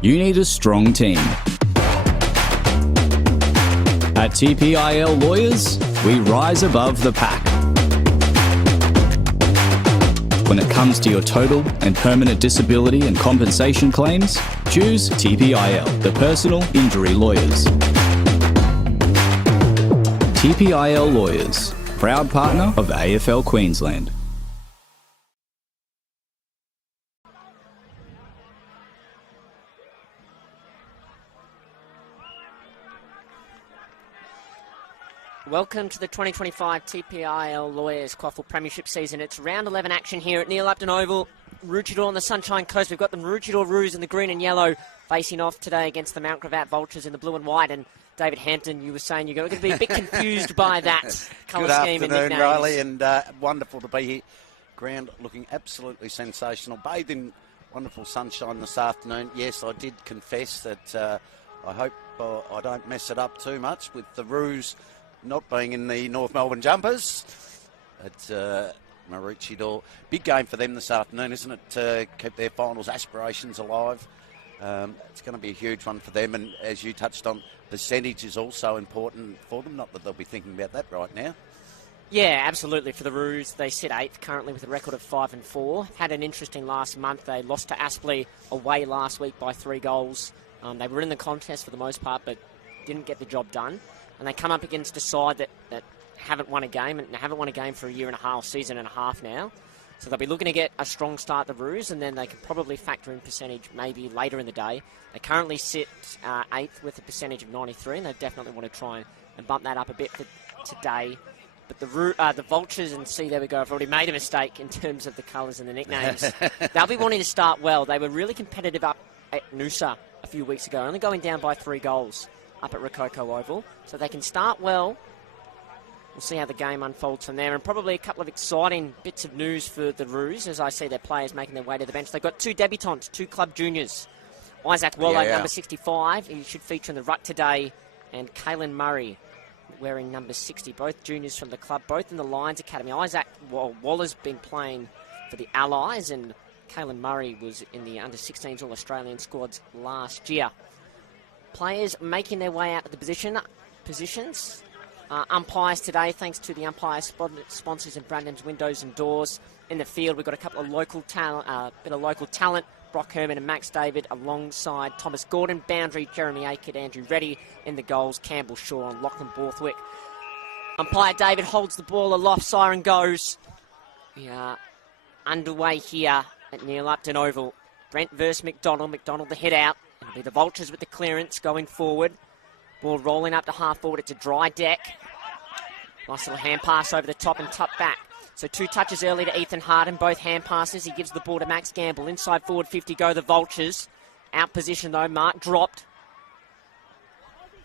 You need a strong team. At TPIL Lawyers, we rise above the pack. When it comes to your total and permanent disability and compensation claims, choose TPIL, the personal injury lawyers. TPIL Lawyers, proud partner of AFL Queensland. Welcome to the 2025 TPIL Lawyers QAFL Premiership season. It's round 11 action here at Neil Upton Oval. Maroochydore on the Sunshine Coast. We've got the Maroochydore Roos in the green and yellow facing off today against the Mount Gravatt Vultures in the blue and white. And David Hampton, you were saying you're going to be a bit confused by that colour scheme and nicknames. Good afternoon, Riley, and wonderful to be here. Ground looking absolutely sensational. Bathed in wonderful sunshine this afternoon. Yes, I did confess that I hope I don't mess it up too much with the Roos not being in the North Melbourne jumpers. It's Maroochydore. Big game for them this afternoon, isn't it, to keep their finals aspirations alive? It's going to be a huge one for them, and as you touched on, percentage is also important for them. Not that they'll be thinking about that right now. Yeah, absolutely. For the Roos, they sit 8th currently with a record of 5-4. Had an interesting last month. They lost to Aspley away last week by 3 goals. They were in the contest for the most part, but didn't get the job done. And they come up against a side that haven't won a game, and haven't won a game for a year and a half, season and a half now. So they'll be looking to get a strong start, the Roos, and then they can probably factor in percentage maybe later in the day. They currently sit 8th with a percentage of 93, and they definitely want to try and bump that up a bit for today. But the Vultures, and see, there we go, I've already made a mistake in terms of the colours and the nicknames. They'll be wanting to start well. They were really competitive up at Noosa a few weeks ago, only going down by 3 goals up at Rococo Oval. So they can start well. We'll see how the game unfolds from there. And probably a couple of exciting bits of news for the Roos as I see their players making their way to the bench. They've got 2 debutants, 2 club juniors. Isaac Waller, number 65. He should feature in the ruck today. And Caelan Murray wearing number 60. Both juniors from the club, both in the Lions Academy. Isaac Waller's been playing for the Allies, and Caelan Murray was in the under-16s All-Australian squads last year. Players making their way out of the positions. Umpires today, thanks to the umpire sponsors and Brandon's Windows and Doors. In the field, we've got a couple of local talent, Brock Herman and Max David, alongside Thomas Gordon, Boundary, Jeremy Aikid, Andrew Reddy. In the goals, Campbell Shaw and Lachlan Borthwick. Umpire David holds the ball aloft, siren goes. We are underway here at Neil Upton Oval. Brent versus McDonald. McDonald the head out. It'll be the Vultures with the clearance going forward. Ball rolling up to half forward. It's a dry deck. Nice little hand pass over the top and tuck back. So 2 touches early to Ethan Harden. Both hand passes. He gives the ball to Max Gamble. Inside forward 50 go the Vultures. Out position though. Mark dropped.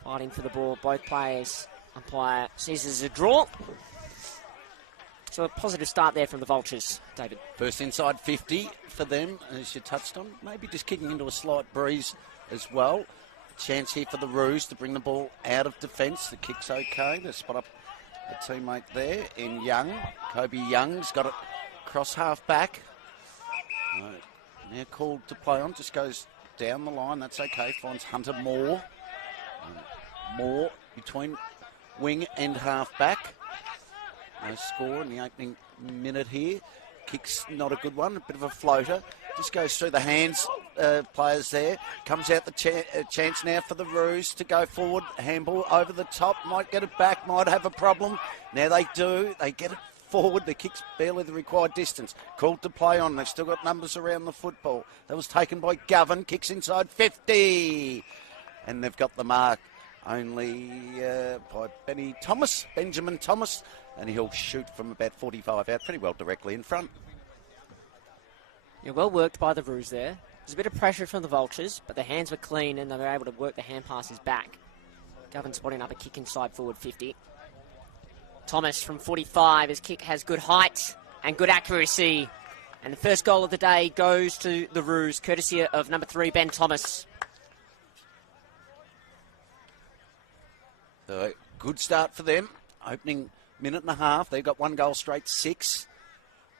Fighting for the ball. Both players. Umpire sees it as a draw. So a positive start there from the Vultures, David. First inside 50 for them, as you touched on. Maybe just kicking into a slight breeze as well. Chance here for the Roos to bring the ball out of defence. The kick's okay. They spot up a teammate there in Young. Kobe Young's got it cross half back. Now called to play on. Just goes down the line. That's okay. Finds Hunter Moore. Moore between wing and half back. No score in the opening minute here. Kick's not a good one, a bit of a floater. Just goes through the hands, players there. Comes out the chance now for the Roos to go forward. Handball over the top, might get it back, might have a problem. Now they do, they get it forward. The kick's barely the required distance. Called to play on, they've still got numbers around the football. That was taken by Govan, kicks inside 50. And they've got the mark only by Benjamin Thomas. And he'll shoot from about 45 out, pretty well directly in front. Yeah, well worked by the Roos there. There's a bit of pressure from the Vultures, but their hands were clean and they were able to work the hand passes back. Govan spotting up a kick inside forward 50. Thomas from 45, his kick has good height and good accuracy. And the first goal of the day goes to the Roos, courtesy of number 3, Ben Thomas. Good start for them. Opening minute and a half. They've got 1 goal straight, 6.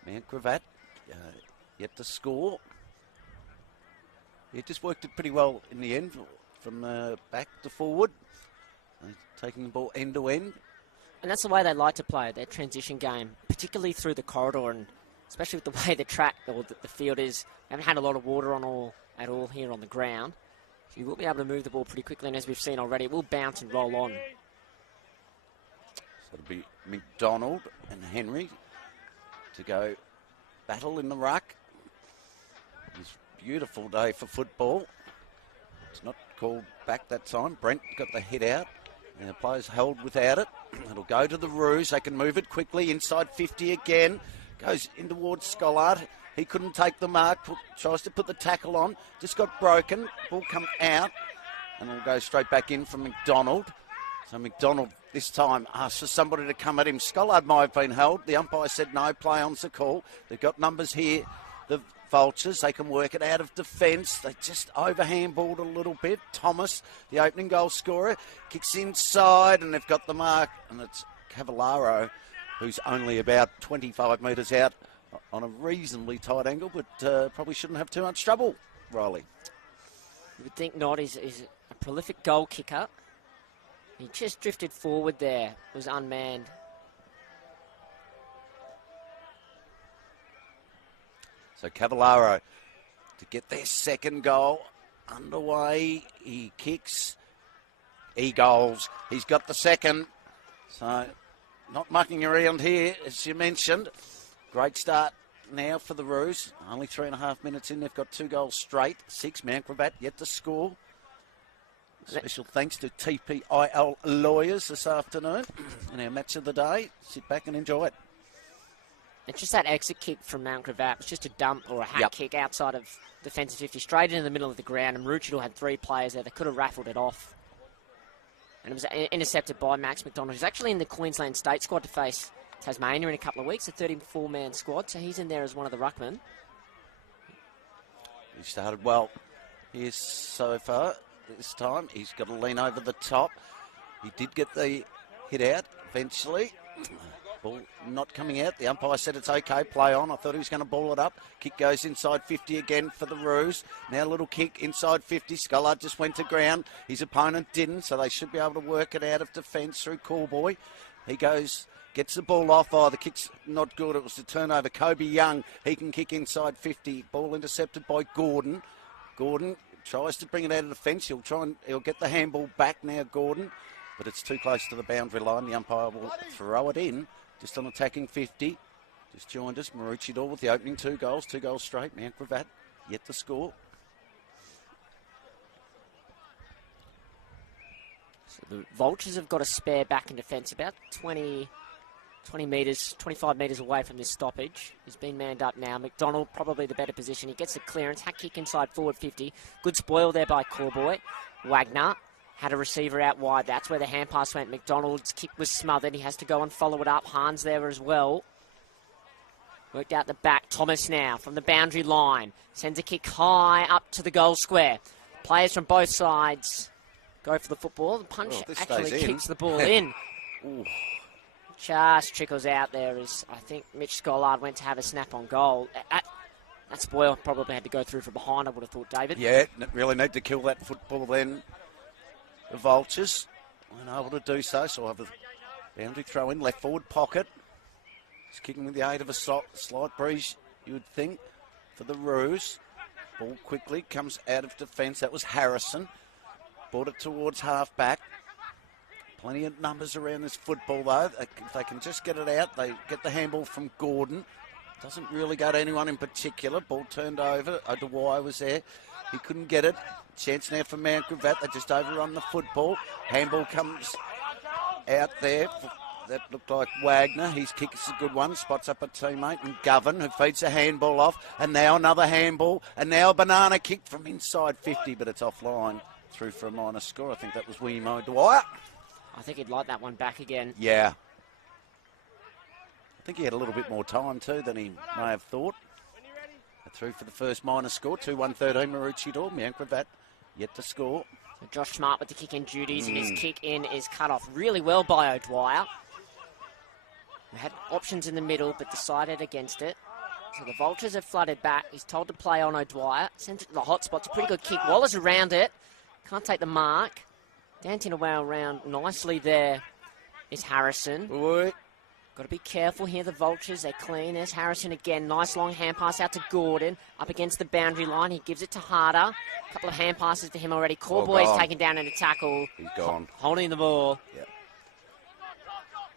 Mount Gravatt yet to score. He just worked it pretty well in the end, from back to forward, taking the ball end to end. And that's the way they like to play it, their transition game, particularly through the corridor, and especially with the way the track or the field is. They haven't had a lot of water at all here on the ground. So you will be able to move the ball pretty quickly, and as we've seen already, it will bounce and roll on. So it'll be McDonald and Henry to go battle in the ruck. It's a beautiful day for football. It's not called back that time. Brent got the hit out, and the players held without it. It'll go to the Roos. They can move it quickly inside 50 again. Goes in towards Scollard. He couldn't take the mark. Tries to put the tackle on. Just got broken. Ball come out, and it'll go straight back in from McDonald. So McDonald this time asks for somebody to come at him. Scollard might have been held. The umpire said no, play on's the call. They've got numbers here. The Vultures, they can work it out of defence. They just overhandballed a little bit. Thomas, the opening goal scorer, kicks inside, and they've got the mark. And it's Cavallaro, who's only about 25 metres out on a reasonably tight angle, but probably shouldn't have too much trouble, Riley. You would think not. He's a prolific goal kicker. He just drifted forward there, was unmanned. So Cavallaro to get their second goal underway. He kicks. He goals. He's got the second. So not mucking around here, as you mentioned. Great start now for the Roos. Only 3.5 minutes in. They've got 2 goals straight. 6, Mount Gravatt yet to score. Special thanks to TPIL lawyers this afternoon in our match of the day. Sit back and enjoy it. It's just that exit kick from Mount Gravatt. It's just a dump or a hat kick outside of defensive 50, straight into the middle of the ground. And Maroochydore had 3 players there. They could have raffled it off. And it was intercepted by Max McDonald, who's actually in the Queensland State squad to face Tasmania in a couple of weeks, a 34-man squad. So he's in there as one of the ruckmen. He started well here so far. This time he's got to lean over the top. He did get the hit out eventually. Ball not coming out. The umpire said it's okay, play on. I thought he was going to ball it up. Kick goes inside 50 again for the Roos. Now a little kick inside 50. Scollard just went to ground. His opponent didn't, so they should be able to work it out of defence through Callboy. He goes, gets the ball off. Oh, the kick's not good. It was the turnover. Kobe Young, he can kick inside 50. Ball intercepted by Gordon. Gordon tries to bring it out of defence. He'll get the handball back now, Gordon. But it's too close to the boundary line. The umpire will throw it in. Just on attacking 50. Just joined us. Maroochydore with the opening 2 goals. 2 goals straight. Mount Gravatt yet to score. So the Vultures have got a spare back in defence, about 20 metres, 25 metres away from this stoppage. He's been manned up now. McDonald probably the better position. He gets the clearance. Hat kick inside forward 50. Good spoil there by Callboy. Wagner had a receiver out wide. That's where the hand pass went. McDonald's kick was smothered. He has to go and follow it up. Hahn's there as well. Worked out the back. Thomas now from the boundary line. Sends a kick high up to the goal square. Players from both sides go for the football. The punch actually kicks the ball in. Just trickles out there as I think Mitch Scollard went to have a snap on goal. That spoil probably had to go through from behind, I would have thought, David. Yeah, really need to kill that football then. The Vultures weren't able to do so, so I'll have a boundary throw in, left forward pocket. He's kicking with the aid of a slight breeze, you would think, for the Roos. Ball quickly comes out of defence. That was Harrison. Brought it towards half-back. Plenty of numbers around this football, though. If they can just get it out, they get the handball from Gordon. Doesn't really go to anyone in particular. Ball turned over. O'Dwyer was there. He couldn't get it. Chance now for Mount Gravatt. They just overrun the football. Handball comes out there. That looked like Wagner. His kick is a good one. Spots up a teammate and Govan, who feeds the handball off. And now another handball. And now a banana kick from inside 50, but it's offline. Through for a minor score. I think that was William O'Dwyer. I think he'd like that one back again. Yeah. I think he had a little bit more time too than he may have thought. Through for the first minor score. 2-1-13 Maroochydore. Mount Gravatt yet to score. So Josh Smart with the kick in duties, and his kick in is cut off really well by O'Dwyer. We had options in the middle, but decided against it. So the Vultures have flooded back. He's told to play on O'Dwyer. Sends it to the hot spot. It's a pretty good kick. Waller's around it. Can't take the mark. Dancing away around nicely there is Harrison. Boy. Got to be careful here, the Vultures. They're clean. There's Harrison again. Nice long hand pass out to Gordon. Up against the boundary line. He gives it to Harder. A couple of hand passes to him already. Corboy's taken down in a tackle. He's gone. Holding the ball. Yep.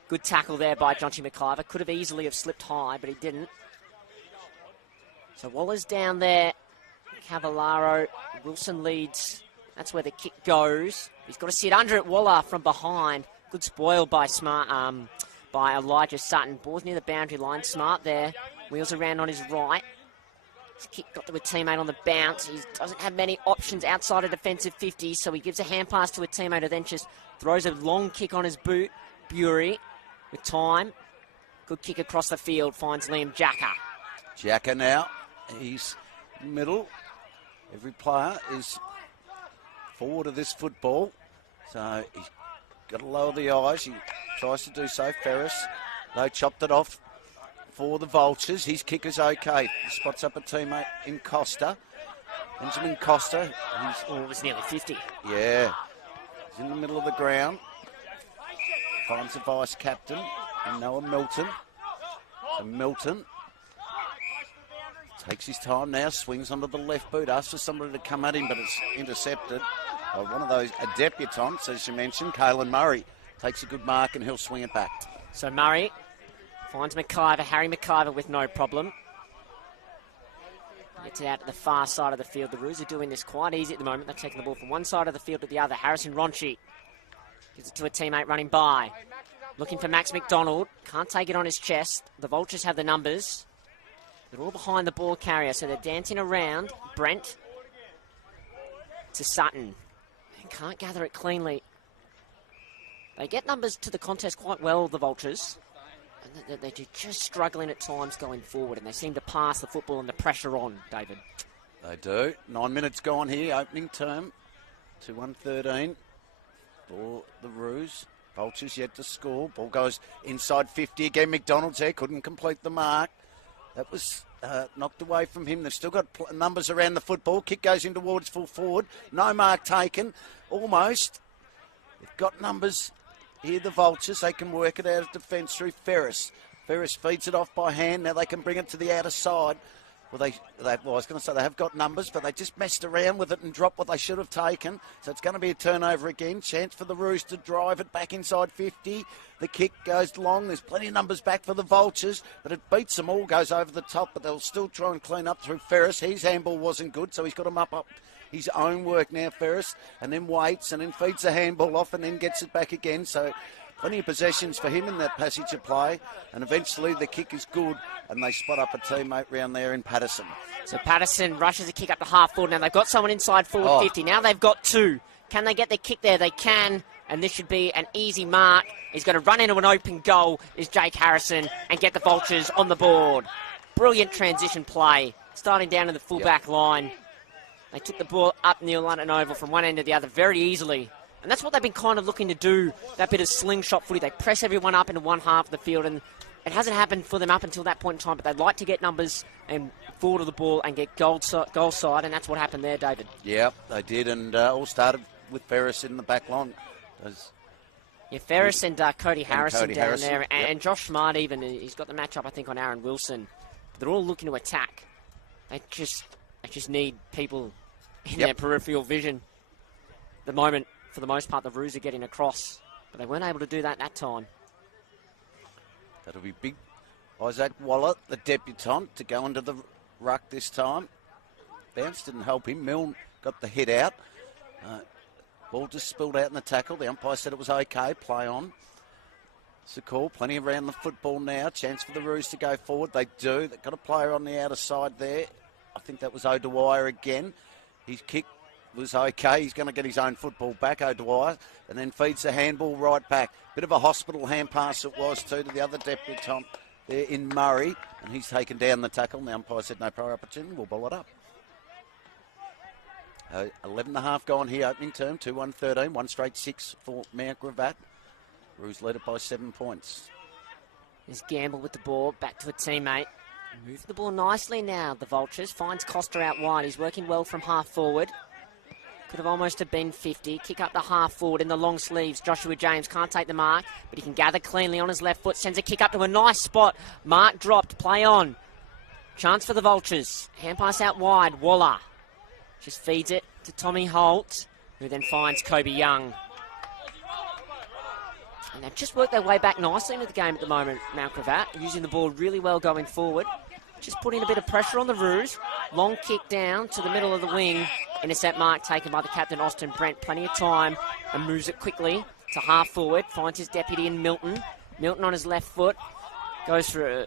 Good tackle there by Jonty McIver. Could have easily have slipped high, but he didn't. So Waller's down there. Cavallaro. Wilson leads. That's where the kick goes. He's got to sit under it. Waller from behind. Good spoil by by Elijah Sutton. Ball's near the boundary line. Smart there. Wheels around on his right. His kick got to a teammate on the bounce. He doesn't have many options outside of defensive 50, so he gives a hand pass to a teammate who then just throws a long kick on his boot. Bury with time. Good kick across the field. Finds Liam Jacker. Jacker now. He's middle. Every player is forward of this football. So he's got to lower the eyes. He tries to do so. Ferris, they chopped it off for the Vultures. His kick is okay. He spots up a teammate in Costa. Benjamin Costa. It was nearly 50. Yeah. He's in the middle of the ground. Finds the vice captain, Noah Milton. So Milton takes his time now, swings onto the left boot, asks for somebody to come at him, but it's intercepted by one of those debutants, as you mentioned, Caelan Murray. Takes a good mark and he'll swing it back. So Murray finds McIver, Harry McIver with no problem. Gets it out to the far side of the field. The Roos are doing this quite easy at the moment. They're taking the ball from one side of the field to the other. Harrison Ronchi gives it to a teammate running by. Looking for Max McDonald. Can't take it on his chest. The Vultures have the numbers. They're all behind the ball carrier, so they're dancing around. Brent to Sutton. And can't gather it cleanly. They get numbers to the contest quite well, the Vultures. And they're just struggling at times going forward, and they seem to pass the football and the pressure on, David. They do. 9 minutes gone here, opening term. 2-1-13 for the Roos. Vultures yet to score. Ball goes inside 50 again. McDonald's there, couldn't complete the mark. That was knocked away from him. They've still got numbers around the football. Kick goes in towards full forward. No mark taken. Almost. They've got numbers here, the Vultures. They can work it out of defence through Ferris. Ferris feeds it off by hand. Now they can bring it to the outer side. Well, I was going to say they have got numbers, but they just messed around with it and dropped what they should have taken. So it's going to be a turnover again. Chance for the Roos to drive it back inside 50. The kick goes long. There's plenty of numbers back for the Vultures, but it beats them all, goes over the top, but they'll still try and clean up through Ferris. His handball wasn't good, so he's got him up his own work now, Ferris, and then waits and then feeds the handball off and then gets it back again. So plenty of possessions for him in that passage of play, and eventually the kick is good, and they spot up a teammate round there in Patterson. So Patterson rushes a kick up to half forward. Now they've got someone inside forward 50. Now they've got two. Can they get the kick there? They can, and this should be an easy mark. He's going to run into an open goal, is Jake Harrison, and get the Vultures on the board. Brilliant transition play, starting down in the full-back line. They took the ball up near London Oval from one end to the other very easily. And that's what they've been kind of looking to do, that bit of slingshot footy. They press everyone up into one half of the field, and it hasn't happened for them up until that point in time, but they'd like to get numbers and forward of the ball and get goal side, and that's what happened there, David. Yeah, they did, and all started with Ferris in the back line. Yeah, Ferris and Cody Harrison down Harrison, there, and Josh Smart even, he's got the matchup, I think, on Aaron Wilson. But they're all looking to attack. They just need people in their peripheral vision. At the moment, for the most part, the Roos are getting across, but they weren't able to do that time. That'll be big. Isaac Waller, the debutant, to go into the ruck this time. Bounce didn't help him. Milne got the hit out. Ball just spilled out in the tackle. The umpire said it was okay. Play on. It's a call. Plenty around the football now. Chance for the Roos to go forward. They do. They've got a player on the outer side there. I think that was O'Dwyer again. His kick was okay. He's going to get his own football back, O'Dwyer, and then feeds the handball right back. Bit of a hospital hand pass it was too to the other debutant there in Murray, and he's taken down the tackle. And the umpire said no prior opportunity. We'll ball it up. 11.5 gone here, opening term. 2-1-13. One straight 6 for Mount Gravatt. Roos led it by 7 points. There's Gamble with the ball, back to a teammate. Move the ball nicely now, the Vultures. Finds Costa out wide. He's working well from half forward. Could have almost have been 50. Kick up the half forward in the long sleeves. Joshua James can't take the mark, but he can gather cleanly on his left foot. Sends a kick up to a nice spot. Mark dropped. Play on. Chance for the Vultures. Hand pass out wide. Waller just feeds it to Tommy Holt, who then finds Kobe Young. And they've just worked their way back nicely into the game at the moment, Mount Gravatt, using the ball really well going forward. Just putting a bit of pressure on the Roos. Long kick down to the middle of the wing. Intercept mark taken by the captain, Austin Brent. Plenty of time and moves it quickly to half forward. Finds his deputy in Milton. Milton on his left foot. Goes for,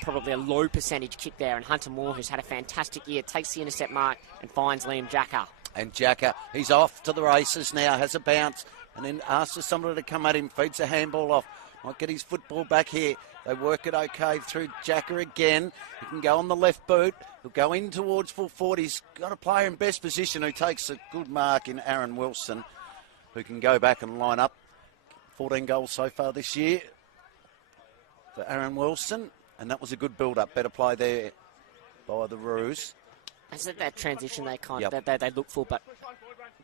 probably a low percentage kick there. And Hunter Moore, who's had a fantastic year, takes the intercept mark and finds Liam Jacker. And Jacker, he's off to the races now, has a bounce, and then asks for somebody to come at him, feeds a handball off. Might get his football back here. They work it okay through Jacker again. He can go on the left boot. He'll go in towards full forward. He's got a player in best position who takes a good mark in Aaron Wilson, who can go back and line up. 14 goals so far this year for Aaron Wilson. And that was a good build-up. Better play there by the Roos. Is it that transition they look for, but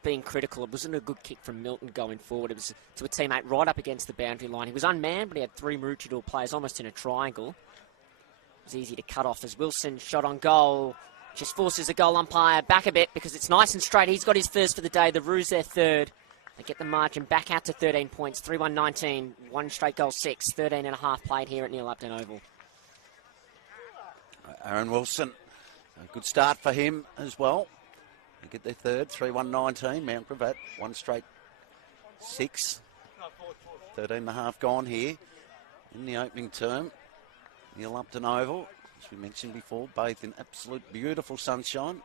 being critical, it wasn't a good kick from Milton going forward. It was to a teammate right up against the boundary line. He was unmanned, but he had three Maroochydore players almost in a triangle. It was easy to cut off as Wilson shot on goal. Just forces the goal umpire back a bit because it's nice and straight. He's got his first for the day. The Roos their third. They get the margin back out to 13 points. 3-1-19. One straight goal 6. 13 and a half played here at Neil Upton Oval. Aaron Wilson. A good start for him as well. They get their third, 3-1-19. Mount Gravatt, one straight 6. 13 and a half gone here in the opening term. Neil Upton Oval, as we mentioned before, bathed in absolute beautiful sunshine.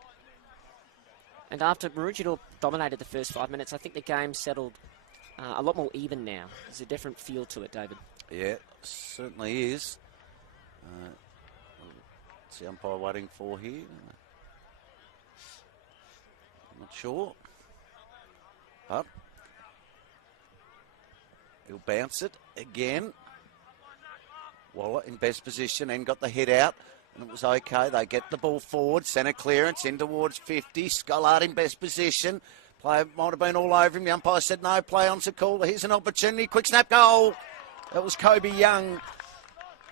And after Maroochydore dominated the first 5 minutes, I think the game settled a lot more even now. There's a different feel to it, David. Yeah, certainly is. What's the umpire waiting for here? I'm not sure. But he'll bounce it again. Waller in best position and got the head out. And it was okay. They get the ball forward. Centre clearance in towards 50. Scollard in best position. Player might have been all over him. The umpire said no, play on's a call. Here's an opportunity. Quick snap goal. That was Kobe Young.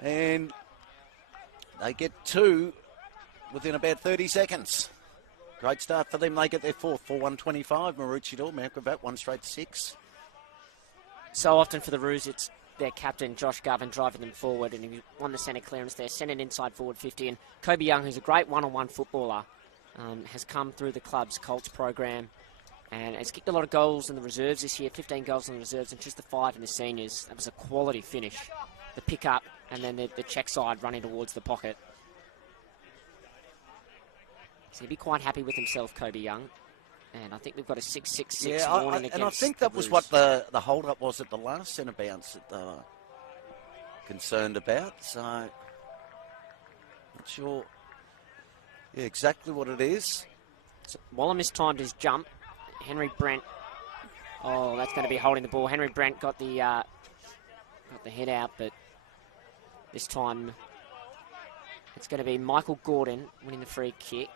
And they get 2 within about 30 seconds. Great start for them. They get their fourth, 4-1-25. Maroochydore, Mount Gravatt, one straight 6. So often for the Roos, it's their captain, Josh Govan, driving them forward, and he won the centre clearance there, sent it inside forward 50. And Kobe Young, who's a great one-on-one footballer, has come through the club's Colts program and has kicked a lot of goals in the reserves this year, 15 goals in the reserves and just the 5 in the seniors. That was a quality finish. The pick-up and then the check side running towards the pocket. So he'd be quite happy with himself, Kobe Young. And I think we've got a 6-6-6 warning against. And I think that was what the hold-up was at the last centre bounce that they were concerned about. So, not sure exactly what it is. So Waller mistimed his jump. Henry Brent. Oh, that's going to be holding the ball. Henry Brent got the head out, but this time it's going to be Michael Gordon winning the free kick.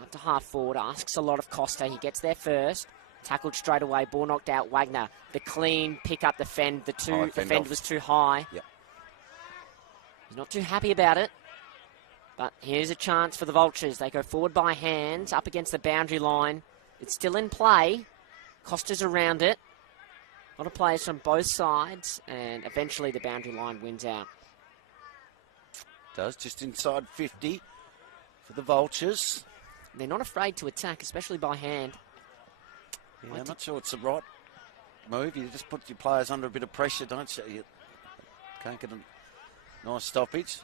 Up to half forward, asks a lot of Costa. He gets there first. Tackled straight away. Ball knocked out. Wagner. The clean pick up the fend. The fend was too high. Yep. He's not too happy about it. But here's a chance for the Vultures. They go forward by hands, up against the boundary line. It's still in play. Costa's around it. A lot of players from both sides. And eventually the boundary line wins out. Does, just inside 50 for the Vultures. They're not afraid to attack, especially by hand. Yeah, I'm not sure it's the right move. You just put your players under a bit of pressure, don't you? You can't get a nice stoppage.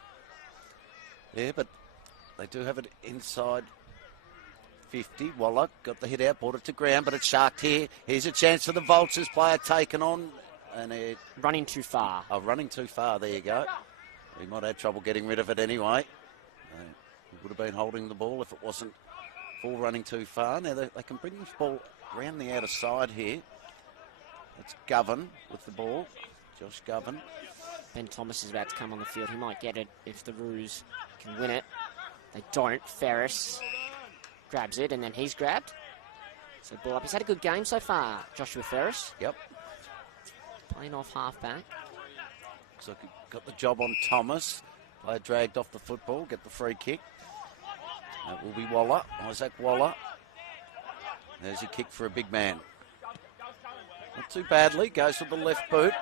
Yeah, but they do have it inside 50. Waller got the hit out, brought it to ground, but it's sharked here. Here's a chance for the Vultures. Player taken on. And running too far. Oh, running too far. There you go. He might have trouble getting rid of it anyway. He would have been holding the ball if it wasn't full running too far. Now they can bring this ball around the outer side here. It's Govan with the ball. Josh Govan. Ben Thomas is about to come on the field. He might get it if the Roos can win it. They don't. Ferris grabs it, and then he's grabbed. So ball up. He's had a good game so far, Joshua Ferris. Yep. Playing off half-back. Looks like he got the job on Thomas. Player dragged off the football, get the free kick. That will be Waller, Isaac Waller. There's a kick for a big man. Not too badly, goes with the left boot.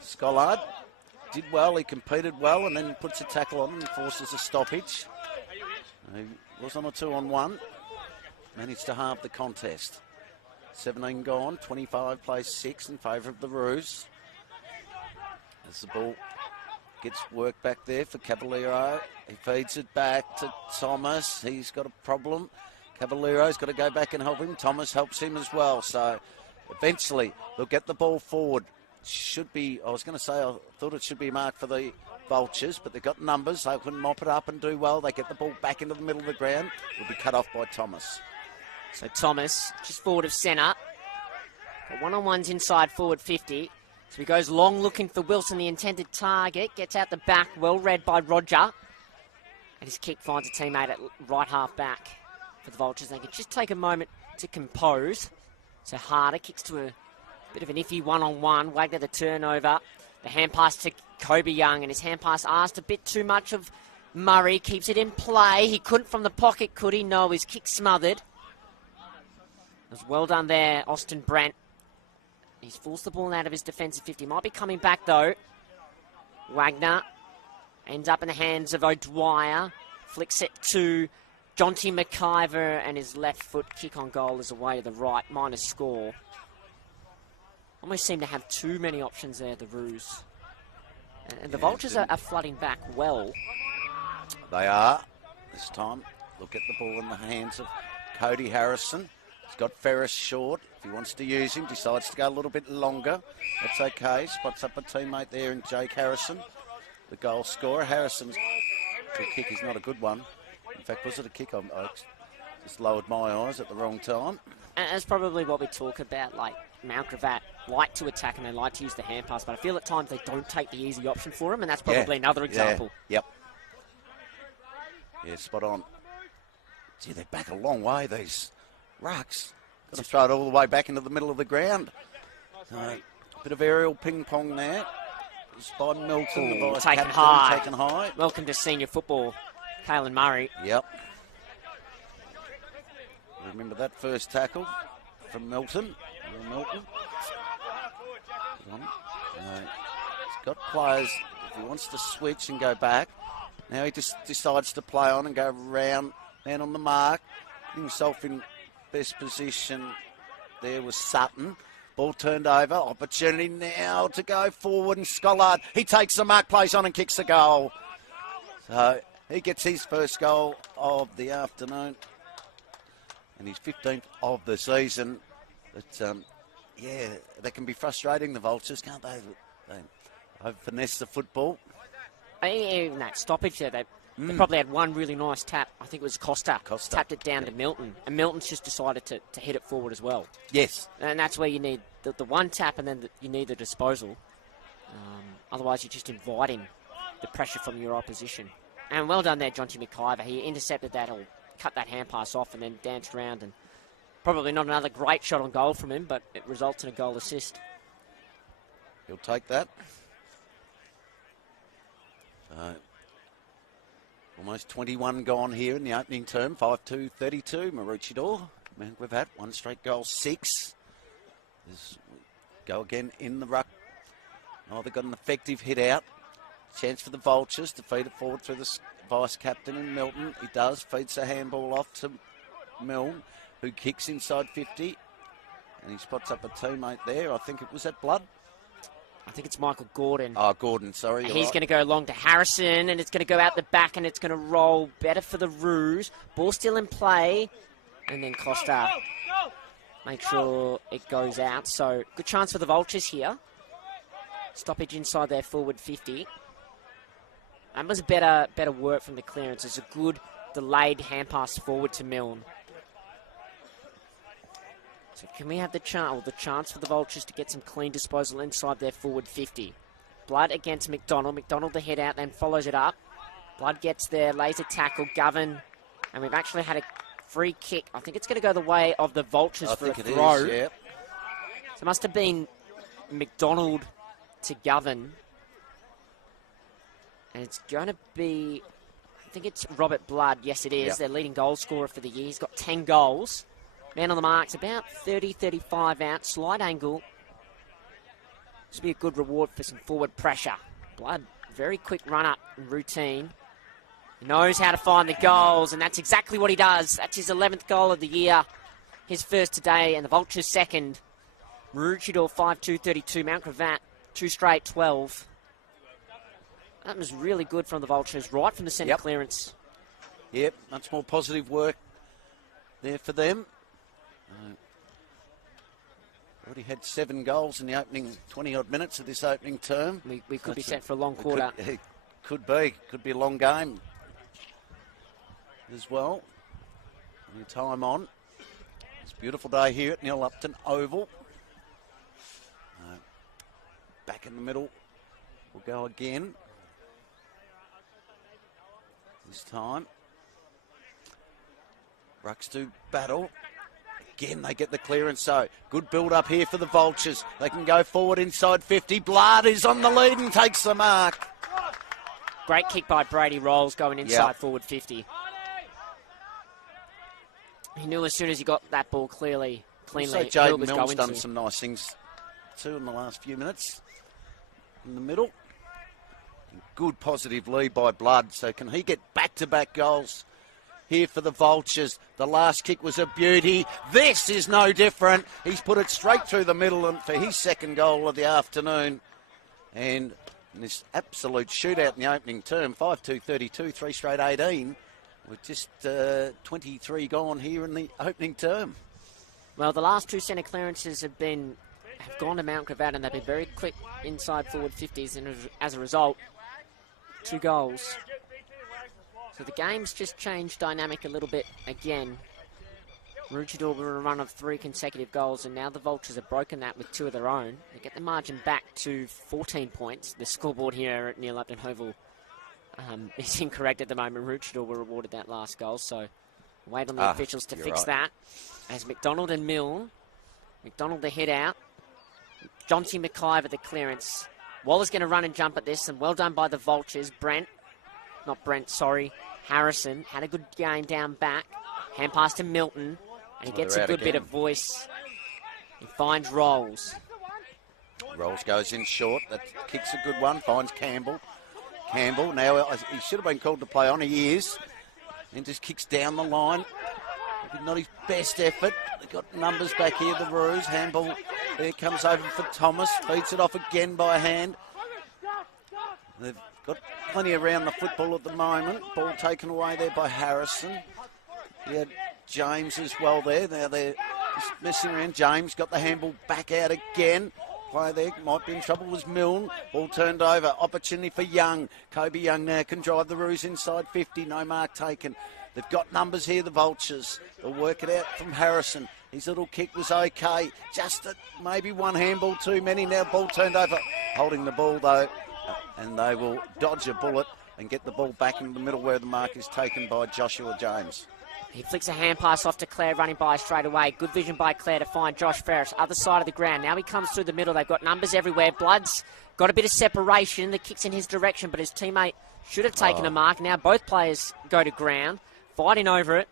Scollard did well, he competed well, and then puts a tackle on him and forces a stoppage. He was on a 2-on-1. Managed to halve the contest. 17 gone, 25 plays 6 in favour of the Roos. As the ball gets work back there for Caballero. He feeds it back to Thomas. He's got a problem. Caballero's got to go back and help him. Thomas helps him as well. So eventually they'll get the ball forward. Should be, I was going to say, I thought it should be marked for the Vultures, but they've got numbers. They can mop it up and do well. They get the ball back into the middle of the ground. It'll be cut off by Thomas. So Thomas, just forward of centre. One-on-ones inside forward 50. So he goes long looking for Wilson, the intended target. Gets out the back, well read by Roger. And his kick finds a teammate at right half back for the Vultures. They can just take a moment to compose. So Harder kicks to a bit of an iffy one-on-one. Wagner the turnover. The hand pass to Kobe Young, and his hand pass asked a bit too much of Murray. Keeps it in play. He couldn't from the pocket, could he? No, his kick smothered. It was well done there, Austin Brent. He's forced the ball out of his defensive 50. Might be coming back, though. Wagner ends up in the hands of O'Dwyer. Flicks it to Jonty McIver, and his left foot kick on goal is away to the right. Minus score. Almost seem to have too many options there, the Roos. And the Vultures are flooding back well. They are. This time, they'll get the ball in the hands of Cody Harrison. He's got Ferris short. If he wants to use him, decides to go a little bit longer. That's okay. Spots up a teammate there in Jake Harrison, the goal scorer. Harrison's kick is not a good one. In fact, was it a kick? I just lowered my eyes at the wrong time. And that's probably what we talk about, like Mount Gravatt like to attack and they like to use the hand pass, but I feel at times they don't take the easy option for him, and that's probably another example. Yep. Yeah, spot on. Gee, they're back a long way, these rucks. Got to throw it all the way back into the middle of the ground. A bit of aerial ping-pong there. It's by Milton, the vice taken captain, high. taken high. Welcome to senior football, Caelan Murray. Yep. Remember that first tackle from Milton. He's got players, if he wants to switch and go back. Now he just decides to play on and go round, man on the mark. Putting himself in best position. There was Sutton. Ball turned over. Opportunity now to go forward, and Scollard, he takes the mark, plays on and kicks the goal. So he gets his first goal of the afternoon and his 15th of the season. But they can be frustrating, the Vultures, can't they? They've finessed the football. In that stoppage there, they probably had one really nice tap. I think it was Costa. Tapped it down to Milton. And Milton's just decided to hit it forward as well. Yes. And that's where you need the one tap, and then you need the disposal. Otherwise, you're just inviting the pressure from your opposition. And well done there, Jonty McIver. He intercepted that, or cut that hand pass off, and then danced around. And probably not another great shot on goal from him, but it results in a goal assist. He'll take that. Almost 21 gone here in the opening term. 5-2-32. Maroochydore. Man, we've had one straight goal, 6. Go again in the ruck. Oh, they've got an effective hit out. Chance for the Vultures to feed it forward through the vice captain in Milton. He does. Feeds the handball off to Milne, who kicks inside 50. And he spots up a teammate there. I think it was that Blood. I think it's Michael Gordon. Oh, Gordon, sorry. He's going to go along to Harrison, and it's going to go out the back, and it's going to roll better for the Roos. Ball still in play, and then Costa make sure it goes out. So good chance for the Vultures here. Stoppage inside their forward 50. That was better work from the clearance. It's a good delayed hand pass forward to Milne. So can we have the chance for the Vultures to get some clean disposal inside their forward 50? Blood against McDonald. McDonald the head out, then follows it up. Blood gets there, lays a tackle. Govan, and we've actually had a free kick. I think it's going to go the way of the Vultures for a throw. Is, yeah. So it must have been McDonald to Govan. And it's going to be, I think it's Robert Blood. Yes, it is. Yep. Their leading goal scorer for the year. He's got 10 goals. Man on the mark's about 30, 35 out. Slight angle. This will be a good reward for some forward pressure. Blood, very quick run-up and routine. He knows how to find the goals, and that's exactly what he does. That's his 11th goal of the year. His first today, and the Vultures second. Maroochydore 5-2-32. Mount Gravatt 2 straight 12. That was really good from the Vultures, right from the centre clearance. Yep, much more positive work there for them. Already had 7 goals in the opening 20-odd minutes of this opening term. We could be set for a long quarter. Could be a long game as well. New time on. It's a beautiful day here at Neil Upton Oval. Back in the middle. We'll go again. This time. Rucks do battle. Again, they get the clearance, so good build-up here for the Vultures. They can go forward inside 50. Blood is on the lead and takes the mark. Great kick by Brady Rolls going inside forward 50. He knew as soon as he got that ball cleanly. So Jaden Milne's done some nice things too in the last few minutes. In the middle. Good positive lead by Blood, so can he get back-to-back goals here for the Vultures? The last kick was a beauty. This is no different. He's put it straight through the middle and for his second goal of the afternoon. And this absolute shootout in the opening term, 5-2-32, 3 straight 18, with just 23 gone here in the opening term. Well, the last 2 centre clearances have gone to Mount Gravatt, and they've been very quick inside forward 50s, and as a result, 2 goals. So the game's just changed dynamic a little bit again. Maroochydore were on a run of 3 consecutive goals, and now the Vultures have broken that with 2 of their own. They get the margin back to 14 points. The scoreboard here at Neil Upton Oval is incorrect at the moment. Maroochydore were rewarded that last goal, so wait on the officials to fix that. As McDonald and Milne. McDonald the head out. Johnsy McIver the clearance. Waller's going to run and jump at this, and well done by the Vultures. Harrison had a good game down back. Hand pass to Milton, and he gets a good bit of voice. He finds Rolls. Rolls goes in short. That kick's a good one. Finds Campbell. Now he should have been called to play on. He is. And just kicks down the line. Not his best effort. They've got numbers back here, the Roos. Handball there comes over for Thomas. Feeds it off again by hand. They've got plenty around the football at the moment. Ball taken away there by Harrison. He had James as well there. Now they're just messing around. James got the handball back out again. Player there might be in trouble was Milne. Ball turned over. Opportunity for Young. Kobe Young now can drive the Roos inside 50. No mark taken. They've got numbers here, the Vultures. They'll work it out from Harrison. His little kick was okay. Just maybe one handball too many. Now ball turned over. Holding the ball though. And they will dodge a bullet and get the ball back in the middle where the mark is taken by Joshua James. He flicks a hand pass off to Clare, running by straight away. Good vision by Clare to find Josh Ferris, other side of the ground. Now he comes through the middle. They've got numbers everywhere. Blood's got a bit of separation. The kick's in his direction, but his teammate should have taken a mark. Now both players go to ground, fighting over it.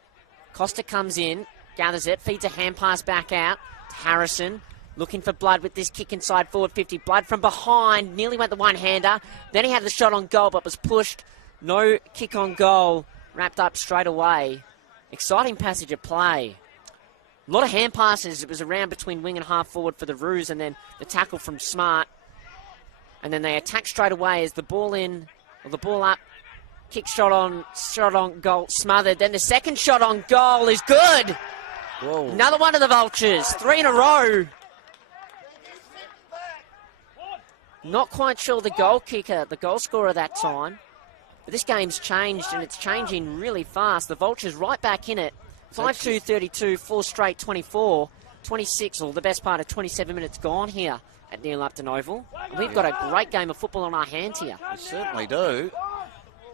Costa comes in, gathers it, feeds a hand pass back out to Harrison. Looking for Blood with this kick inside forward 50. Blood from behind, nearly went the one-hander. Then he had the shot on goal, but was pushed. No kick on goal, wrapped up straight away. Exciting passage of play. A lot of hand passes. It was around between wing and half forward for the Roos, and then the tackle from Smart. And then they attack straight away as the ball up. Kick shot on goal, smothered. Then the second shot on goal is good. Whoa. Another one of the Vultures. 3 in a row. Not quite sure the goal kicker, the goal scorer that time. But this game's changed, and it's changing really fast. The Vultures right back in it. 5-2-32, 4 straight 24. 26, or the best part of 27 minutes gone here at Neil Upton Oval. And we've got a great game of football on our hands here. We certainly do.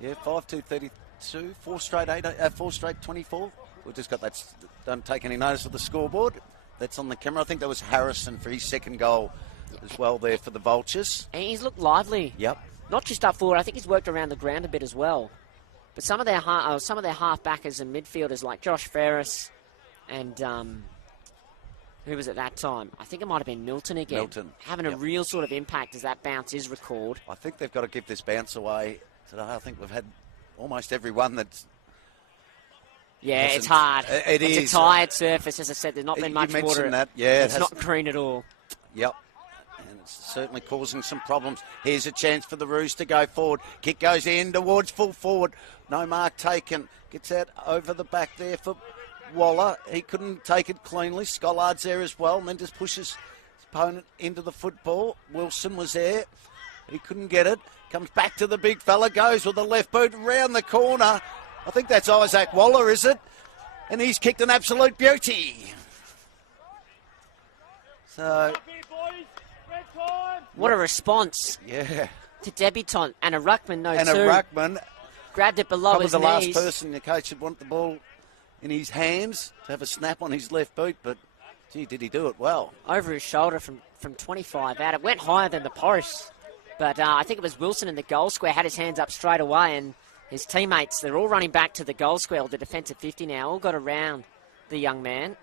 Yeah, 5-2-32, 4 straight 24. We've just got that. Don't take any notice of the scoreboard. That's on the camera. I think that was Harrison for his second goal as well there for the Vultures. And he's looked lively. Yep. Not just up forward. I think he's worked around the ground a bit as well. But some of their half-backers and midfielders like Josh Ferris and who was at that time? I think it might have been Milton again. Milton. Having a real sort of impact as that bounce is recalled. I think they've got to give this bounce away today. I think we've had almost every one that's... Yeah, it's hard. It's a tired surface. As I said, there's not been much water. That. Yeah, it's not green at all. Yep. And it's certainly causing some problems. Here's a chance for the Roos to go forward. Kick goes in towards full forward. No mark taken. Gets out over the back there for Waller. He couldn't take it cleanly. Scollard's there as well. And then just pushes his opponent into the football. Wilson was there. He couldn't get it. Comes back to the big fella. Goes with the left boot round the corner. I think that's Isaac Waller, is it? And he's kicked an absolute beauty. So... What a response. Yeah. To debutant. And a ruckman, And a ruckman. Grabbed it below his knees. Probably the last person the coach would want the ball in his hands to have a snap on his left boot, but, gee, did he do it well. Over his shoulder from 25 out. It went higher than the post. But I think it was Wilson in the goal square, had his hands up straight away, and his teammates, they're all running back to the goal square, or the defensive 50 now, all got around the young man.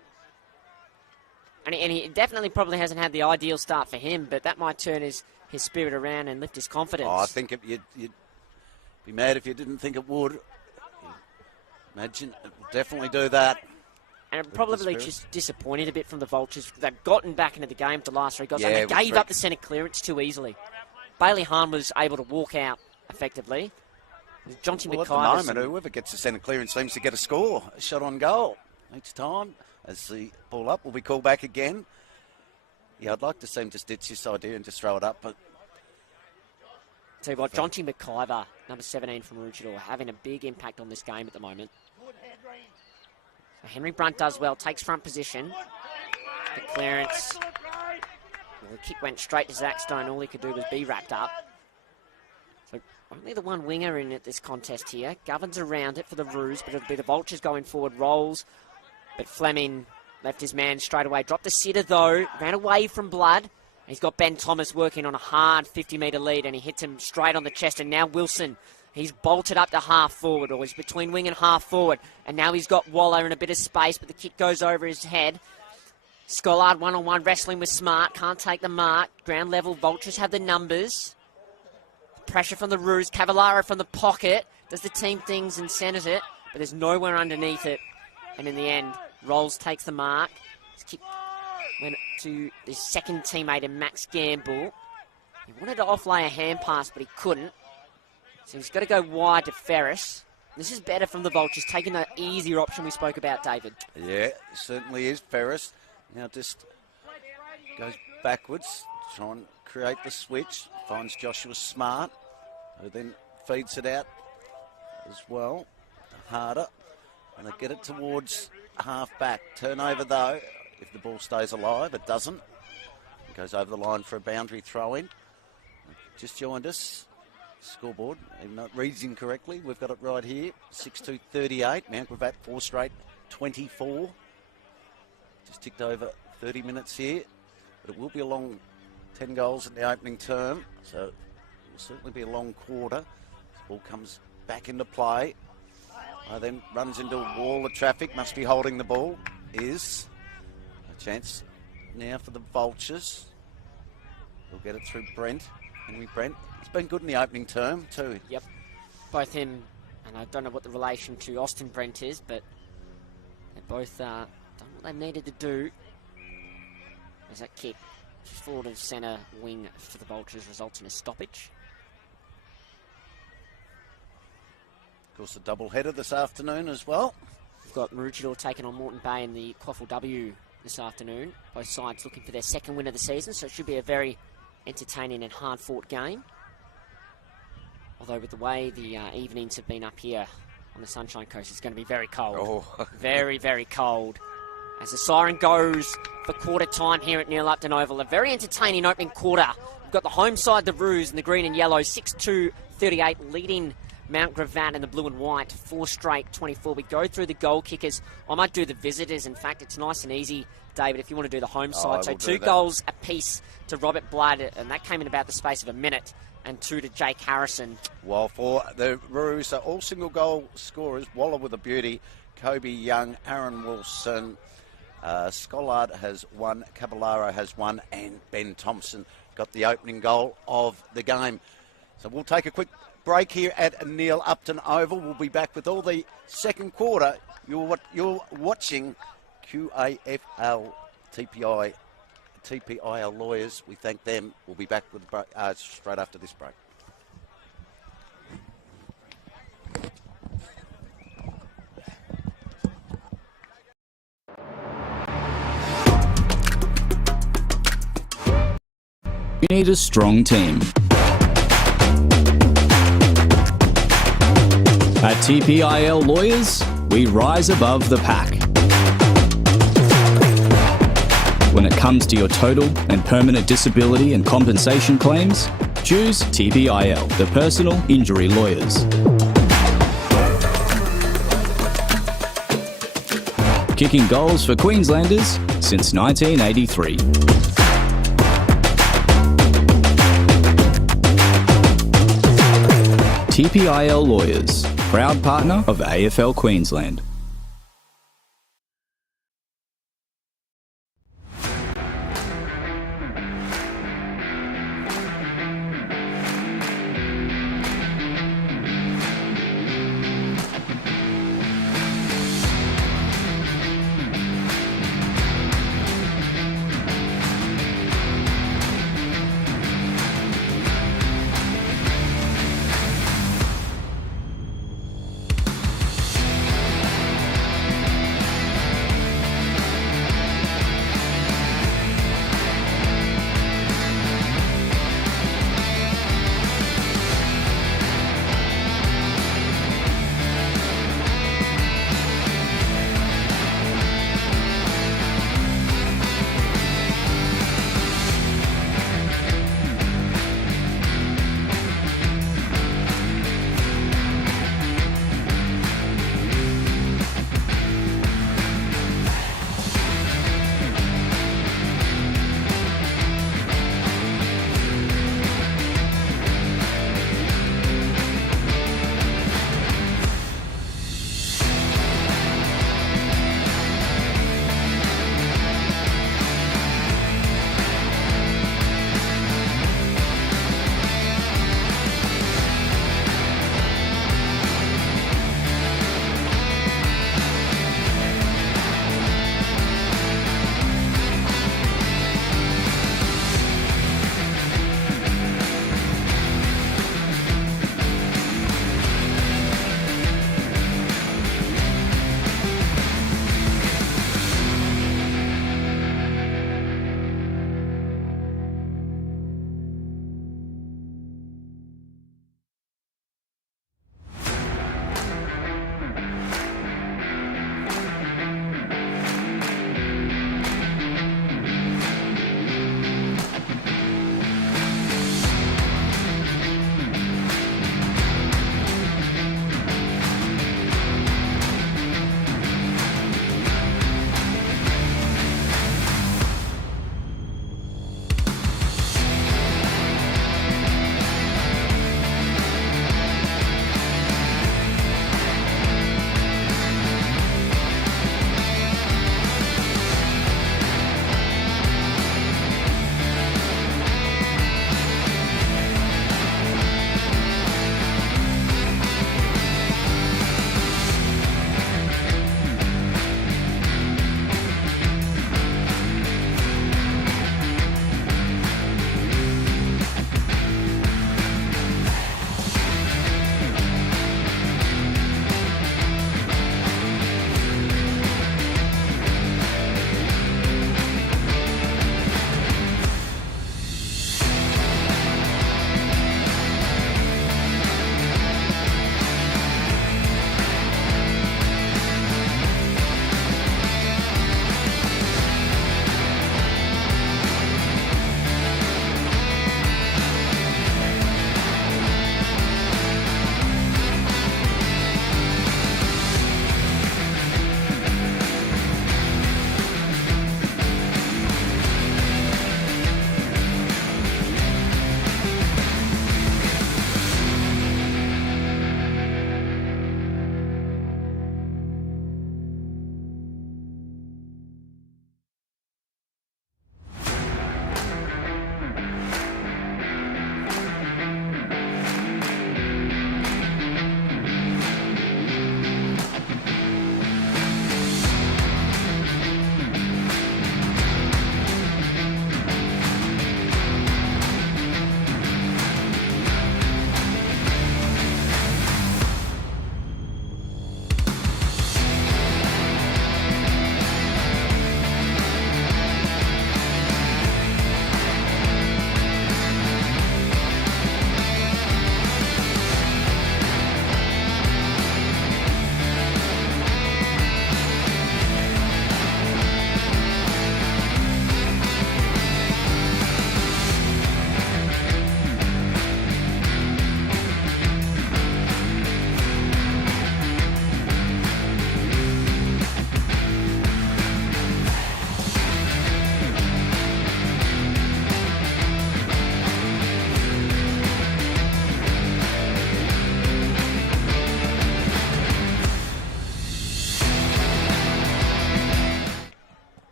And he definitely probably hasn't had the ideal start for him, but that might turn his spirit around and lift his confidence. Oh, I think you'd be mad if you didn't think it would. Imagine, it would definitely do that. And probably just disappointed a bit from the Vultures. They've gotten back into the game for the last 3 goals, Yeah, and they gave up the centre clearance too easily. Bailey Hahn was able to walk out effectively. Jonty Well, McIver. at the moment, whoever gets the centre clearance seems to get a score, a shot on goal each time. As the ball up will be called back again. Yeah, I'd like to see him just ditch this idea and just throw it up, but... Tell you what, Jonty McIver, number 17 from Maroochydore, having a big impact on this game at the moment. So Henry Brunt does well, takes front position. The clearance. Well, the kick went straight to Zach Stone. All he could do was be wrapped up. So only the one winger in at this contest here. Govern's around it for the Roos, but it'll be the Vultures going forward. Rolls, but Fleming left his man straight away. Dropped the sitter, though. Ran away from Blood. He's got Ben Thomas working on a hard 50-metre lead, and he hits him straight on the chest. And now Wilson, he's bolted up to half forward, or he's between wing and half forward. And now he's got Waller in a bit of space, but the kick goes over his head. Scollard one-on-one wrestling with Smart. Can't take the mark. Ground level, Vultures have the numbers. Pressure from the Roos. Cavallaro from the pocket. Does the team things and centres it, but there's nowhere underneath it. And in the end, Rolls takes the mark. His kick went to his second teammate in Max Gamble. He wanted to offlay a hand pass, but he couldn't. So he's got to go wide to Ferris. This is better from the Vultures, taking the easier option we spoke about, David. Yeah, it certainly is. Ferris now just goes backwards, try and create the switch. Finds Joshua Smart, who then feeds it out as well. Harder. And they get it towards half-back. Turnover, though, if the ball stays alive. It doesn't. It goes over the line for a boundary throw-in. Just joined us. Scoreboard, even though it reads incorrectly. We've got it right here. 6-2-38. Mount Gravatt, 4 straight, 24. Just ticked over 30 minutes here. But it will be a long 10 goals in the opening term. So it will certainly be a long quarter. This ball comes back into play. Then runs into a wall of traffic, must be holding the ball. Is a chance now for the Vultures. We'll get it through Brent, Henry Brent. He's been good in the opening term too. Yep, both him, and I don't know what the relation to Austin Brent is, but they both done what they needed to do. There's that kick forward of centre wing for the Vultures, results in a stoppage. Of course, a double header this afternoon as well. We've got Maroochydore taking on Moreton Bay in the QAFL W this afternoon. Both sides looking for their second win of the season, so it should be a very entertaining and hard-fought game. Although with the way the evenings have been up here on the Sunshine Coast, it's going to be very cold. Oh. Very, very cold. as the siren goes for quarter time here at Neil Upton Oval. A very entertaining opening quarter. We've got the home side, the Roos, in the green and yellow, 6-2-38, leading Mount Gravatt in the blue and white, 4 straight 24. We go through the goal kickers. I might do the visitors. In fact, it's nice and easy, David, if you want to do the home side. So 2 goals apiece to Robert Blood, and that came in about the space of a minute, and 2 to Jake Harrison. While for the Roos are all single goal scorers. Waller with a beauty, Kobe Young, Aaron Wilson, Scollard has 1, Caballero has 1, and Ben Thompson got the opening goal of the game. So we'll take a quick break here at Neil Upton Oval. We'll be back with all the second quarter. You're watching QAFL TPIL lawyers. We thank them. We'll be back with straight after this break. You need a strong team. At TPIL Lawyers, we rise above the pack. When it comes to your total and permanent disability and compensation claims, choose TPIL, the personal injury lawyers. Kicking goals for Queenslanders since 1983. TPIL Lawyers, proud partner of AFL Queensland.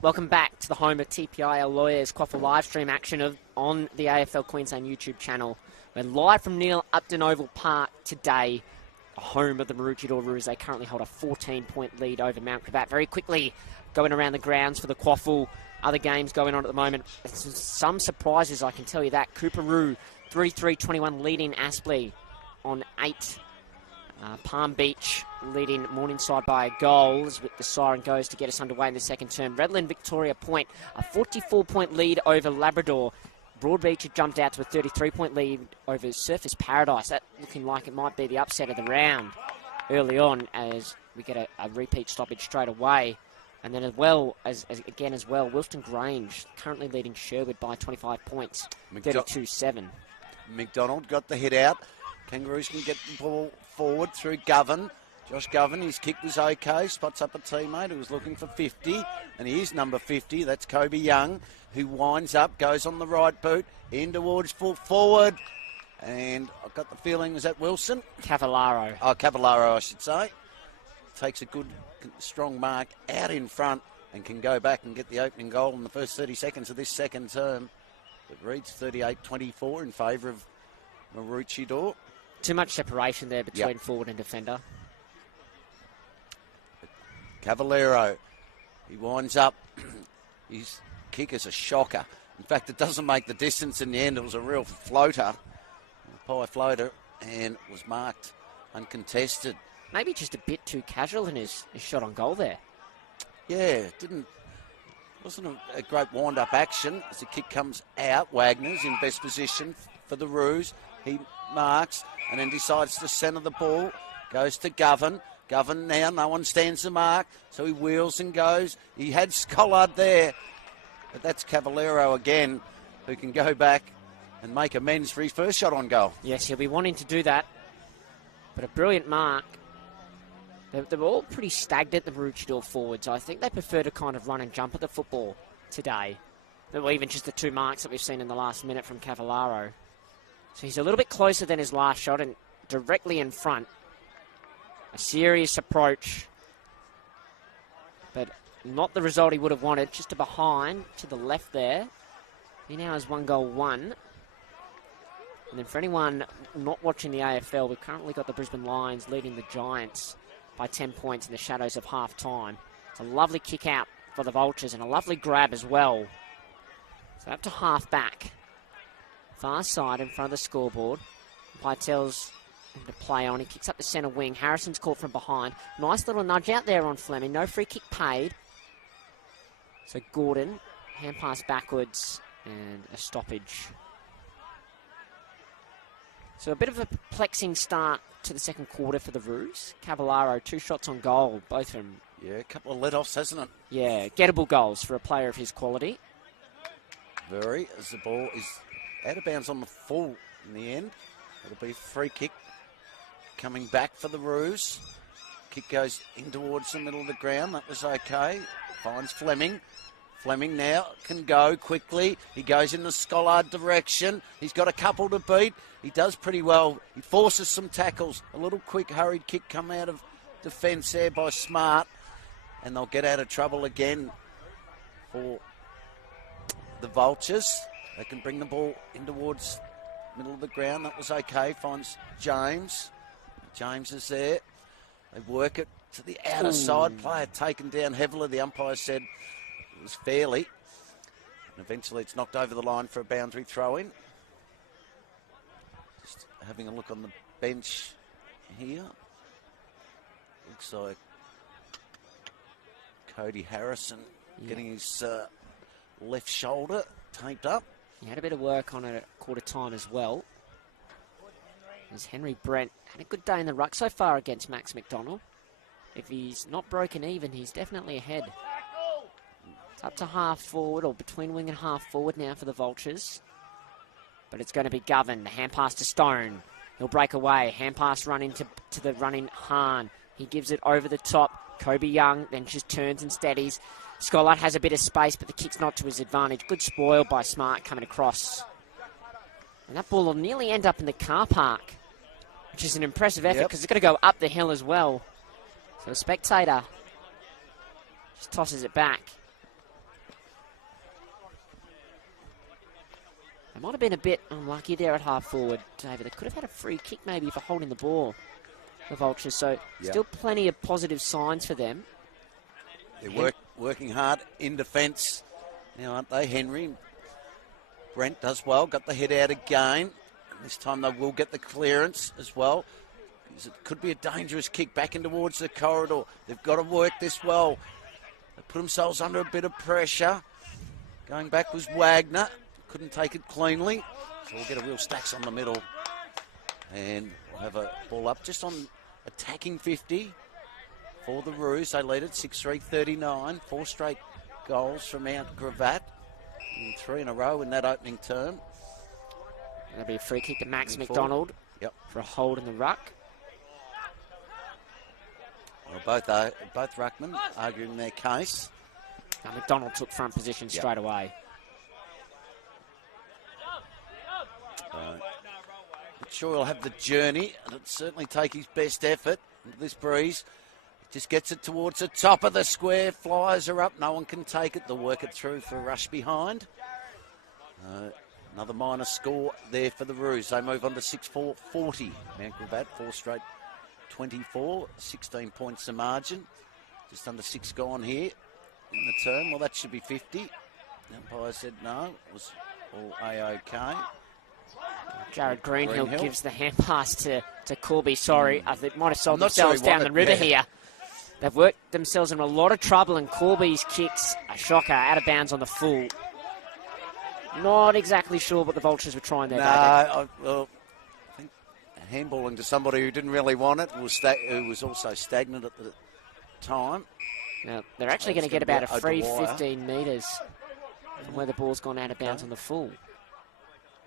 Welcome back to the home of TPIL Lawyers QAFL live stream action on the AFL Queensland YouTube channel. We're live from Neil Upton Oval Park today, the home of the Maroochydore Roos. They currently hold a 14-point lead over Mount Gravatt. Very quickly going around the grounds for the QAFL. Other games going on at the moment. Some surprises, I can tell you that. Cooperoo 33-21 leading Aspley on 8. Palm Beach leading Morningside by a goal as the siren goes to get us underway in the second term. Redland Victoria Point, a 44-point lead over Labrador. Broadbeach had jumped out to a 33-point lead over Surfers Paradise. That looking like it might be the upset of the round early on as we get a repeat stoppage straight away. And then as well, Wilston Grange currently leading Sherwood by 25 points, 32-7. McDonald got the hit out. Kangaroos can get the ball forward through Govan. Josh Govan, his kick was okay. Spots up a teammate who was looking for 50. And he is number 50. That's Kobe Young, who winds up, goes on the right boot, in towards full forward. And I've got the feeling, was that Wilson? Cavallaro. Oh, Cavallaro, I should say. Takes a good, strong mark out in front and can go back and get the opening goal in the first 30 seconds of this second term. It reads 38-24 in favour of Maroochydore. Too much separation there between forward and defender. Cavallero, he winds up. His kick is a shocker. In fact, it doesn't make the distance in the end. It was a real floater, a pie floater, and it was marked uncontested. Maybe just a bit too casual in his shot on goal there. Yeah, wasn't a great wind-up action as the kick comes out. Wagner's in best position for the Roos. He marks and then decides to centre the ball. Goes to Govan. Govan now, no one stands the mark, so he wheels and goes. He had Scollard there, but that's Cavallero again, who can go back and make amends for his first shot on goal. Yes, he'll be wanting to do that, but a brilliant mark. They're all pretty stagnant, the Maroochydore forwards. I think they prefer to kind of run and jump at the football today. Or even just the 2 marks that we've seen in the last minute from Cavallaro. So he's a little bit closer than his last shot and directly in front. A serious approach, but not the result he would have wanted. Just to behind, to the left there. He now has 1-1. And then for anyone not watching the AFL, we've currently got the Brisbane Lions leading the Giants by 10 points in the shadows of half-time. It's a lovely kick out for the Vultures and a lovely grab as well. So up to half-back. Far side in front of the scoreboard. Pytel's to play on. He kicks up the centre wing. Harrison's caught from behind. Nice little nudge out there on Fleming. No free kick paid. So Gordon, hand pass backwards and a stoppage. So a bit of a perplexing start to the second quarter for the Roos. Cavallaro, 2 shots on goal, both from... Yeah, a couple of let-offs, hasn't it? Yeah, gettable goals for a player of his quality. Very, as the ball is out of bounds on the full in the end. It'll be a free kick coming back for the Roos. Kick goes in towards the middle of the ground. That was okay. Finds Fleming. Fleming now can go quickly. He goes in the Scollard direction. He's got a couple to beat. He does pretty well. He forces some tackles. A little quick hurried kick come out of defence there by Smart. And they'll get out of trouble again for the Vultures. They can bring the ball in towards middle of the ground. That was okay. Finds James. James is there. They work it to the outer side. Player taken down heavily. The umpire said it was fairly. And eventually it's knocked over the line for a boundary throw-in. Just having a look on the bench here. Looks like Cody Harrison getting his left shoulder taped up. He had a bit of work on it at quarter time as well. As Henry Brent had a good day in the ruck so far against Max McDonald. If he's not broken even, he's definitely ahead. It's up to half forward, or between wing and half forward now for the Vultures. But it's going to be Govan. The hand pass to Stone. He'll break away. Hand pass run into the running Hahn. He gives it over the top. Kobe Young then just turns and steadies. Scollard has a bit of space, but the kick's not to his advantage. Good spoil by Smart coming across. And that ball will nearly end up in the car park, which is an impressive effort because it's going to go up the hill as well. So a spectator just tosses it back. They might have been a bit unlucky there at half forward, David. They could have had a free kick maybe for holding the ball, the Vultures. So still plenty of positive signs for them. They're working hard in defence now, aren't they, Henry? Brent does well, got the head out again. And this time they will get the clearance as well. It could be a dangerous kick back in towards the corridor. They've got to work this well. They put themselves under a bit of pressure. Going back was Wagner. Couldn't take it cleanly. So we'll get a real stacks on the middle. And we'll have a ball up just on attacking 50 for the Roos. They lead it 6-3-39. 4 straight goals from Mount Gravatt. 3 in a row in that opening term. That'll be a free kick to Max McDonald for a hold in the ruck. Well, both ruckmen arguing their case. Now McDonald took front position straight away. Not sure he'll have the journey, and it'll certainly take his best effort into this breeze. Just gets it towards the top of the square. Flyers are up. No one can take it. They'll work it through for a rush behind. Another minor score there for the Roos. They move on to 6-4-40. Mount Gravatt, 4 straight 24. 16 points the margin. Just under 6 gone here in the term. Well, that should be 50. The umpire said no. It was all A-OK. Jared Greenhill gives the hand pass to Corby. Sorry, they might have sold themselves down the river here. They've worked themselves in a lot of trouble, and Corby's kicks a shocker out of bounds on the full. Not exactly sure what the Vultures were trying there. I think handballing to somebody who didn't really want it, who was also stagnant at the time. Now, they're actually going to get about a free 15 metres from where the ball's gone out of bounds on the full.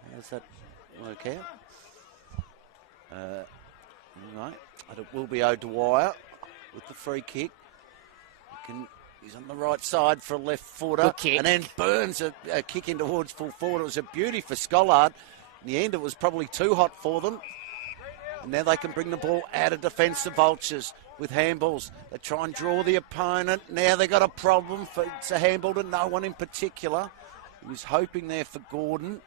How does that work out? Right. And it will be O'Dwyer with the free kick. He's on the right side for a left footer. And then Burns a kick in towards full forward. It was a beauty for Scollard. In the end, it was probably too hot for them. And now they can bring the ball out of defence, the Vultures, with handballs. They try and draw the opponent. Now they've got a problem. It's a handball to no one in particular. He was hoping there for Gordon.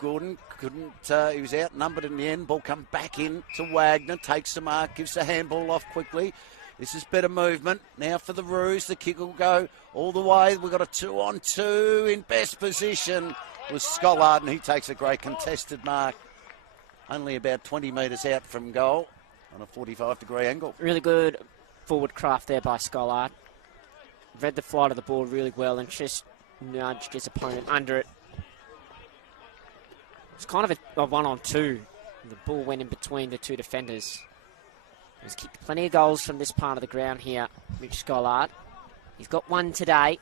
Gordon couldn't, he was outnumbered in the end. Ball come back in to Wagner, takes the mark, gives the handball off quickly. This is better movement. Now for the Roos, the kick will go all the way. We've got a 2-on-2 in best position with Scollard, and he takes a great contested mark. Only about 20 metres out from goal on a 45-degree angle. Really good forward craft there by Scollard. Read the flight of the ball really well and just nudged his opponent under it. It's kind of a 1-on-2. The ball went in between the two defenders. He's kicked plenty of goals from this part of the ground here, Mitch Scollard. He's got one today.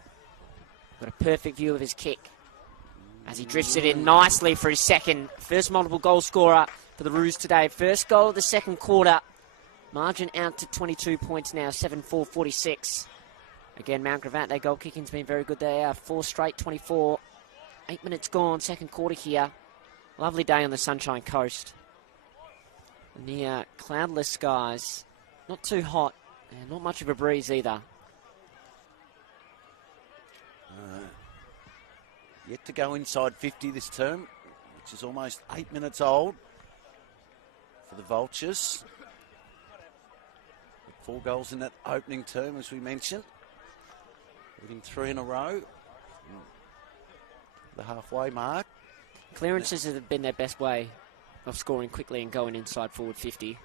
Got a perfect view of his kick as he drifts it in nicely for his first multiple goal scorer for the Roos today. First goal of the second quarter. Margin out to 22 points now, 7-4-46. Again, Mount Gravatt, their goal kicking's been very good there. 4 straight 24. 8 minutes gone, second quarter here. Lovely day on the Sunshine Coast. Near cloudless skies. Not too hot and not much of a breeze either. Yet to go inside 50 this term, which is almost 8 minutes old for the Vultures. 4 goals in that opening term, as we mentioned. Leading 3 in a row. The halfway mark. Clearances have been their best way of scoring quickly and going inside forward 50.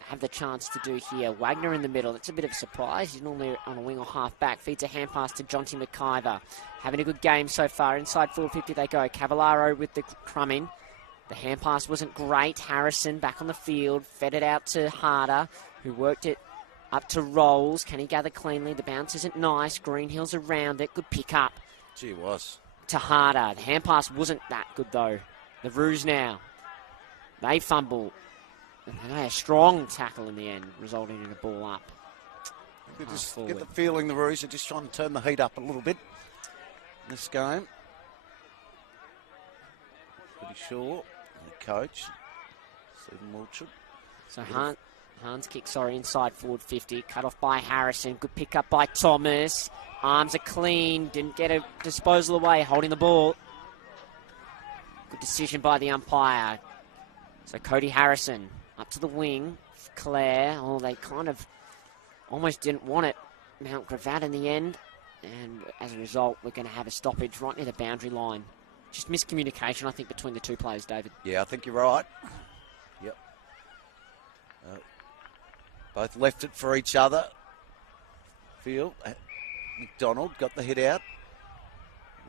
Have the chance to do here. Wagner in the middle. That's a bit of a surprise. He's normally on a wing or half back. Feeds a hand pass to Jonty McIver. Having a good game so far. Inside forward 50 they go. Cavallaro with the crumb in. The hand pass wasn't great. Harrison back on the field. Fed it out to Harder, who worked it up to Rolls. Can he gather cleanly? The bounce isn't nice. Greenhill's around it. Good pick up. Gee, it was. To Harder. The hand pass wasn't that good though. The Roos now. They fumble. And a strong tackle in the end, resulting in a ball up. You just get the feeling the Roos are just trying to turn the heat up a little bit in this game. Pretty sure. The coach, Stephen Wiltshire. So Hans kick, inside forward 50. Cut off by Harrison. Good pick up by Thomas. Arms are clean. Didn't get a disposal away, holding the ball. Good decision by the umpire. So Cody Harrison up to the wing. Claire. Oh, they kind of almost didn't want it. Mount Gravatt in the end. And as a result, we're going to have a stoppage right near the boundary line. Just miscommunication, I think, between the two players, David. Yeah, I think you're right. Yep. Both left it for each other. Field. McDonald got the hit out.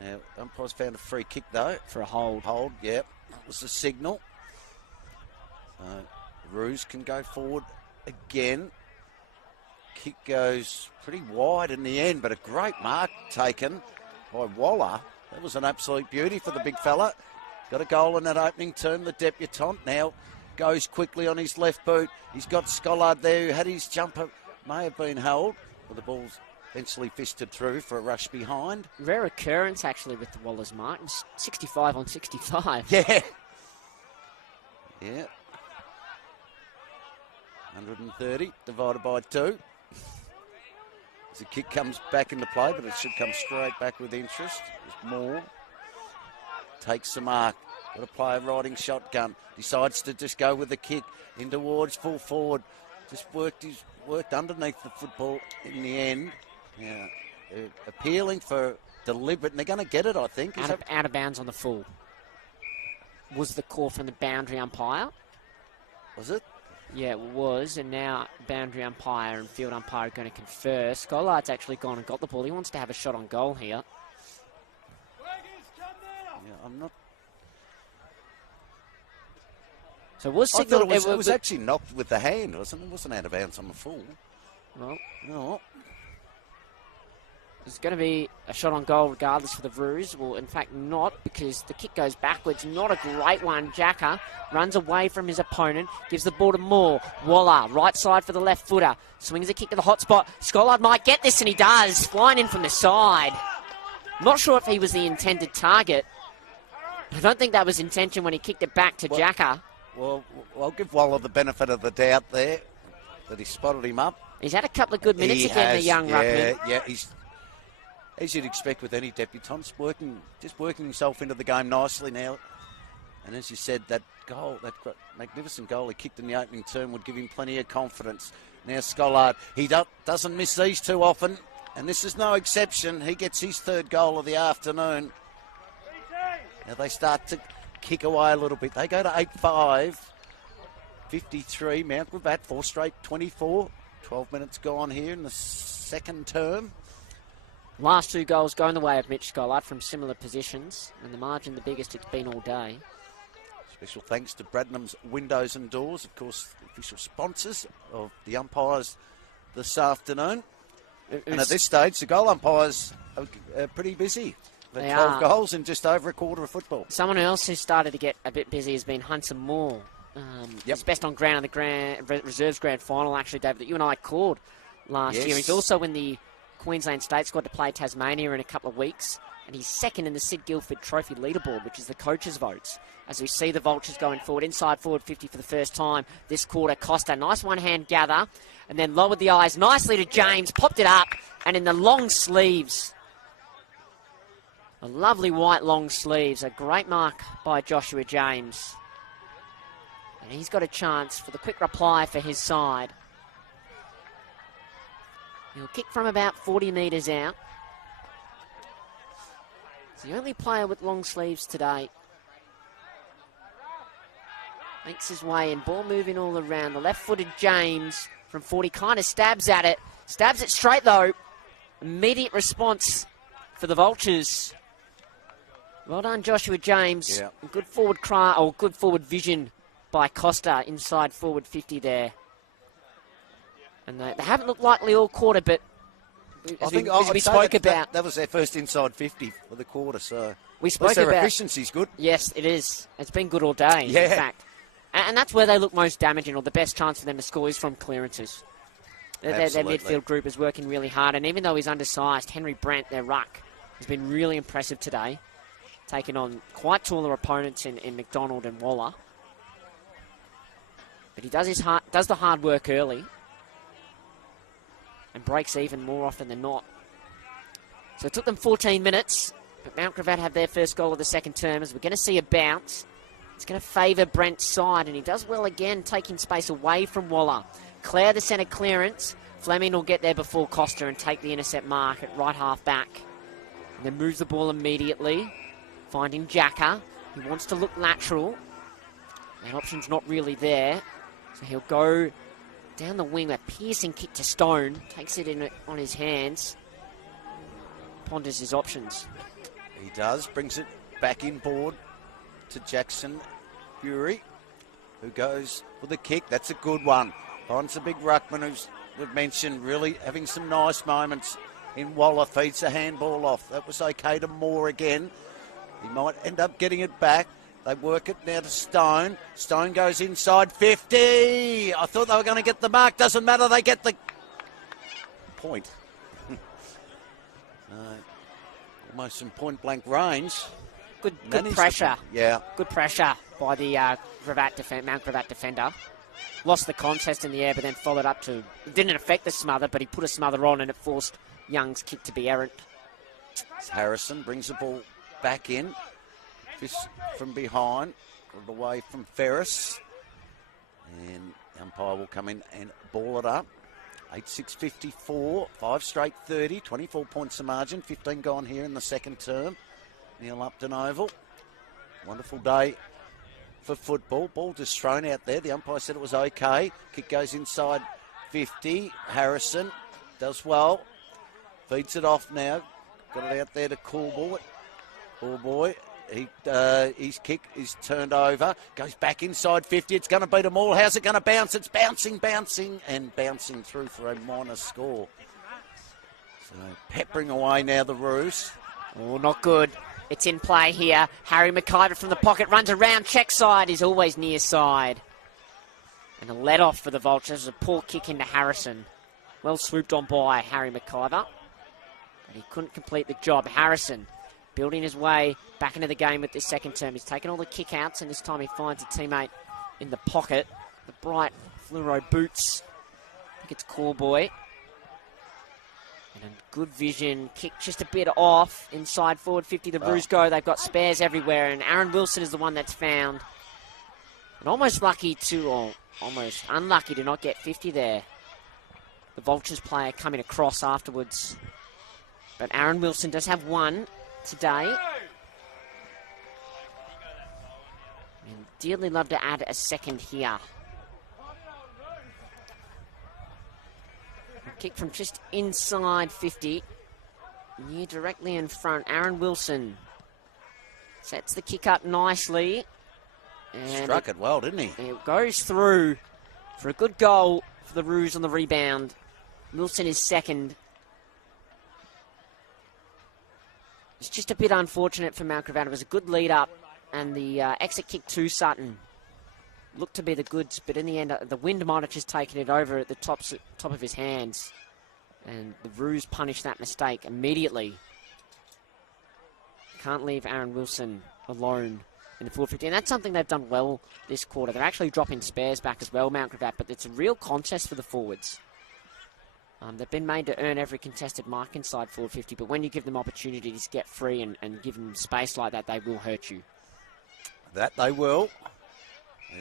Now, umpires found a free kick, though. For a hold. Hold, yep. That was the signal. Roos can go forward again. Kick goes pretty wide in the end, but a great mark taken by Waller. That was an absolute beauty for the big fella. Got a goal in that opening term. The debutant now goes quickly on his left boot. He's got Scollard there who had his jumper, may have been held, but the ball's eventually fisted through for a rush behind. Rare occurrence, actually, with the Waller's mark. It was 65 on 65. Yeah. Yeah. 130 divided by 2. As the kick comes back into play, but it should come straight back with interest. There's more. Takes the mark. Got a player riding shotgun. Decides to just go with the kick in towards full forward. Just worked underneath the football in the end. Yeah, appealing for deliberate, and they're going to get it, I think. Out of bounds on the full. Was the call from the boundary umpire? Was it? Yeah, it was, and now boundary umpire and field umpire are going to confer. Scollard's actually gone and got the ball. He wants to have a shot on goal here. Yeah, I'm not... So it was I thought signalled... it was actually knocked with the hand, wasn't it? It wasn't out of bounds on the full. Well, no. There's going to be a shot on goal regardless for the Roos. Well, in fact, not, because the kick goes backwards. Not a great one. Jacker runs away from his opponent, gives the ball to Moore. Waller, right side for the left footer. Swings a kick to the hot spot. Scollard might get this, and he does. Flying in from the side. Not sure if he was the intended target. I don't think that was intention when he kicked it back to Jacker. Well, I'll give Waller the benefit of the doubt there, that he spotted him up. He's had a couple of good minutes again, the young ruckman. Yeah, he's... As you'd expect with any debutant, just working himself into the game nicely now. And as you said, that goal, that magnificent goal he kicked in the opening term would give him plenty of confidence. Now Scollard, he doesn't miss these too often, and this is no exception. He gets his third goal of the afternoon. Now they start to kick away a little bit. They go to 8-5, 53, Mount Gravatt, 4 straight 24. 12 minutes gone here in the second term. Last 2 goals going the way of Mitch Scollard from similar positions, and the margin the biggest it's been all day. Special thanks to Bradnam's Windows and Doors, of course, the official sponsors of the umpires this afternoon. And at this stage, the goal umpires are pretty busy. They're 12 goals in just over a quarter of football. Someone else who's started to get a bit busy has been Hunter Moore. He's best on ground in the reserves grand final, actually, David, that you and I called last year. He's also in the Queensland State squad to play Tasmania in a couple of weeks, and he's second in the Sid Guilford Trophy leaderboard, which is the coaches' votes. As we see the Vultures going forward, inside forward 50 for the first time this quarter. Costa, nice one-hand gather, and then lowered the eyes nicely to James, popped it up, and in the long sleeves, a lovely white long sleeves, a great mark by Joshua James. And he's got a chance for the quick reply for his side. He'll kick from about 40 metres out. He's the only player with long sleeves today. Makes his way in, ball moving all around. The left-footed James from 40 kind of stabs at it. Stabs it straight though. Immediate response for the Vultures. Well done, Joshua James. Yeah. Good forward good forward vision by Costa inside forward 50 there. And they haven't looked likely all quarter, but as we spoke about... That was their first inside 50 for the quarter, so... We spoke about... their efficiency's good. Yes, it is. It's been good all day, in fact. And that's where they look most damaging, or the best chance for them to score is from clearances. Their midfield group is working really hard, and even though he's undersized, Henry Brandt, their ruck, has been really impressive today, taking on quite taller opponents in McDonald and Waller. But he does the hard work early and breaks even more often than not. So it took them 14 minutes, but Mount Gravatt have their first goal of the second term as we're going to see a bounce. It's going to favour Brent's side, and he does well again, taking space away from Waller. Clear the centre clearance. Fleming will get there before Costa and take the intercept mark at right half back. And then moves the ball immediately, finding Jacker. He wants to look lateral. That option's not really there. So he'll go down the wing, a piercing kick to Stone. Takes it in on his hands. Ponders his options. He does. Brings it back inboard to Jackson Bury, who goes for the kick. That's a good one. Finds the big ruckman who's, we've mentioned, really having some nice moments in Waller. Feeds the handball off. That was okay to Moore again. He might end up getting it back. They work it now to Stone. Stone goes inside 50. I thought they were going to get the mark. Doesn't matter. They get the point. Almost in point-blank range. Good pressure. Yeah. Good pressure by the Mount Gravatt defender. Lost the contest in the air, but then followed up to... It didn't affect the smother, but he put a smother on and it forced Young's kick to be errant. Harrison brings the ball back in. Fist from behind, all the way from Ferris. And the umpire will come in and ball it up. 8-6-54, 5 straight 30, 24 points the margin, 15 gone here in the second term. Neil Upton Oval. Wonderful day for football. Ball just thrown out there. The umpire said it was okay. Kick goes inside 50. Harrison does well. Feeds it off now. Got it out there to Coolboy. Coolboy. His kick is turned over. Goes back inside 50. It's going to beat them all. How's it going to bounce? It's bouncing, and bouncing through for a minor score. So peppering away now the Roos. Oh, not good. It's in play here. Harry McIver from the pocket runs around, check side. He's always near side. And a let off for the Vultures. A poor kick into Harrison. Well swooped on by Harry McIver. But he couldn't complete the job. Harrison building his way back into the game with this second term. He's taken all the kick-outs, and this time he finds a teammate in the pocket. The bright fluoro boots. I think it's Coolboy. And a good vision. Kick just a bit off. Inside forward 50, the Roos go. They've got spares everywhere, and Aaron Wilson is the one that's found. And almost unlucky to not get 50 there. The Vultures player coming across afterwards. But Aaron Wilson does have one today. And dearly love to add a second here. A kick from just inside 50. Near directly in front. Aaron Wilson sets the kick up nicely. And struck it well, didn't he? It goes through for a good goal for the Roos on the rebound. Wilson is second. It's just a bit unfortunate for Mount Gravatt. It was a good lead-up, and the exit kick to Sutton looked to be the goods, but in the end, the wind might have just taken it over at the top of his hands, and the Roos punished that mistake immediately. Can't leave Aaron Wilson alone in the 450, and that's something they've done well this quarter. They're actually dropping spares back as well, Mount Gravatt, but it's a real contest for the forwards. They've been made to earn every contested mark inside 450, but when you give them opportunities to get free and give them space like that, they will hurt you. That they will.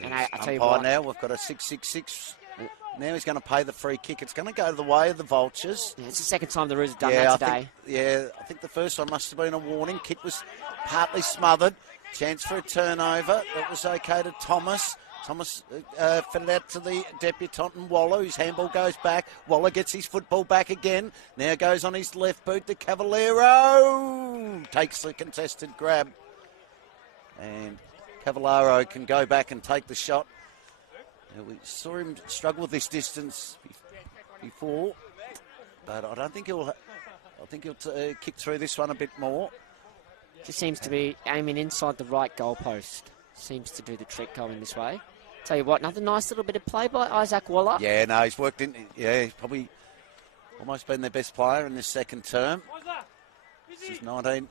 And I tell you what, what, now we've got a 6-6-6. Now he's going to pay the free kick. It's going to go the way of the Vultures. Yeah, it's the second time the Roos have done that today. I think the first one must have been a warning. Kick was partly smothered. Chance for a turnover. That was okay to Thomas. Thomas fed it out to the debutant and Waller, whose handball goes back. Waller gets his football back again. Now goes on his left boot to Cavallero. Takes the contested grab. And Cavallero can go back and take the shot. We saw him struggle with this distance before, but I don't think he'll. I think he'll kick through this one a bit more. Just seems to be aiming inside the right goalpost. Seems to do the trick going this way. Tell you what, another nice little bit of play by Isaac Waller. Yeah, no, he's worked in. Yeah, he's probably almost been their best player in this second term. This is 19